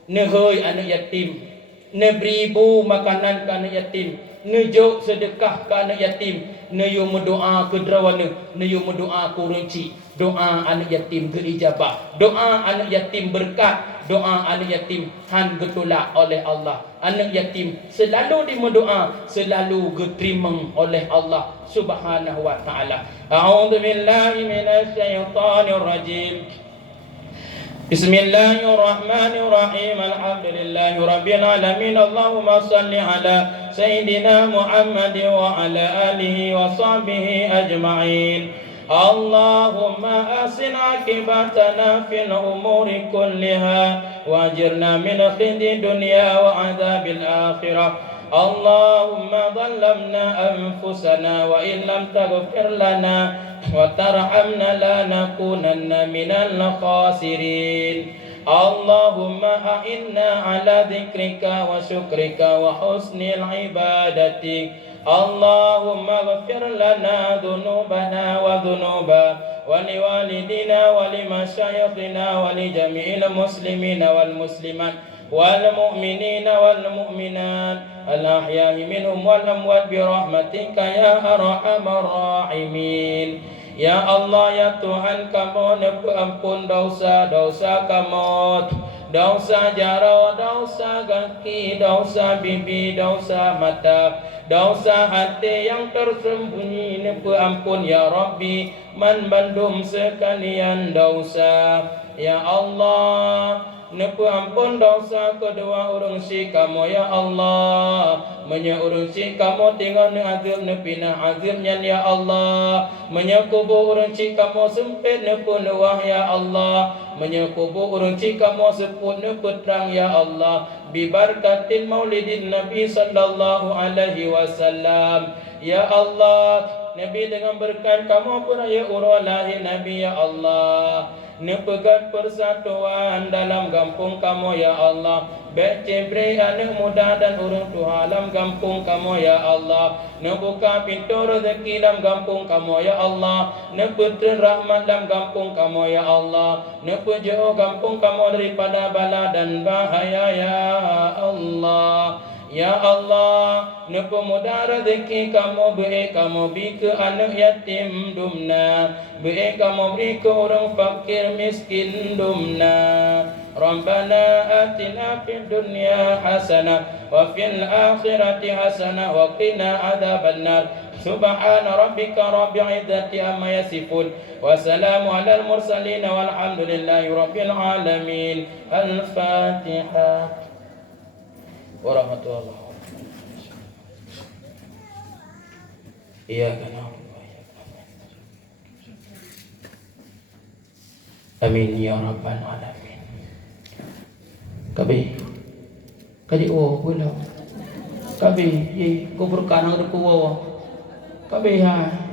nehoi anak yatim, neberibu makanan ke anak yatim, nejok sedekah ke anak yatim, neyo mendoa ke derawana, neyo mendoa ke runci, doa anak yatim gerijabah, doa anak yatim berkat, doa anak yatim han getolak oleh Allah. Anak yatim selalu dimendoa, selalu diterima oleh Allah Subhanahu wa taala. A'udzubillahi minasyaitonir rajim. Bismillahirrahmanirrahim. Alhamdulillahi rabbil alamin. Allahumma salli ala sayyidina Muhammad wa ala alihi wa sahbihi ajma'in. Allahumma asin akibatana fil umuri kulliha wajirna min khizyi dunya wa adzabil akhirah. Allahumma dhallamna anfusana wa in lam taghfir lana وترحمنا لنكونن من الخاسرين. اللهم أعنا على ذكرك وشكرك وحسن العبادة. اللهم اغفر لنا ذنوبنا وذنوبا ولوالدينا ولمشايخنا ولجميع المسلمين والمسلمات والمؤمنين والمؤمنات الأحياء منهم والأموات برحمتك يا أرحم الراحمين. Ya Allah ya Tuhan kamu ampun dosa-dosa kamu, dosa jaro, dosa kaki, dosa bibi, dosa mata, dosa hati yang tersembunyi. Ampun ya Rabbi man bandum sekalian dosa. Ya Allah ampun dosa kedua urung si kamu ya Allah. Urung si kamu tinggal ni azim nepina azimnya ya Allah. Kubu urung si kamu sempit nepu luah ya Allah. Kubu urung si kamu seput nepu terang ya Allah. Bibarkatin maulidin Nabi sallallahu alaihi wasallam. Ya Allah, Nabi dengan berkat kamu pun ya urulahi Nabi ya Allah. Nepegat persatuan dalam kampung kamu ya Allah. Becebri anak muda dan orang tua dalam kampung kamu ya Allah. Nebuka pintu rezeki dalam kampung kamu ya Allah. Neputri rahmat dalam kampung kamu ya Allah. Nepujauh kampung kamu daripada bala dan bahaya ya Allah. Ya Allah, nepemudah rezeki kamu beri kamu beri ke anak yatim dumna, beri kamu beri ke orang fakir miskin dumna. Rabbana atina fid dunya hasanah wa fil akhirati hasanah wa qina adzabannar. Subhana rabbika rabbil izzati amma yasifun wa salamun alal mursalin walhamdulillahi rabbil alamin. Al-Fatihah. Warahmatullahi wabarakatuh. Iya kan. Amin ya rabbal alamin. Kabe. Kadi oh wala. Kabe, ye kubur kanang ko. Kabe ha.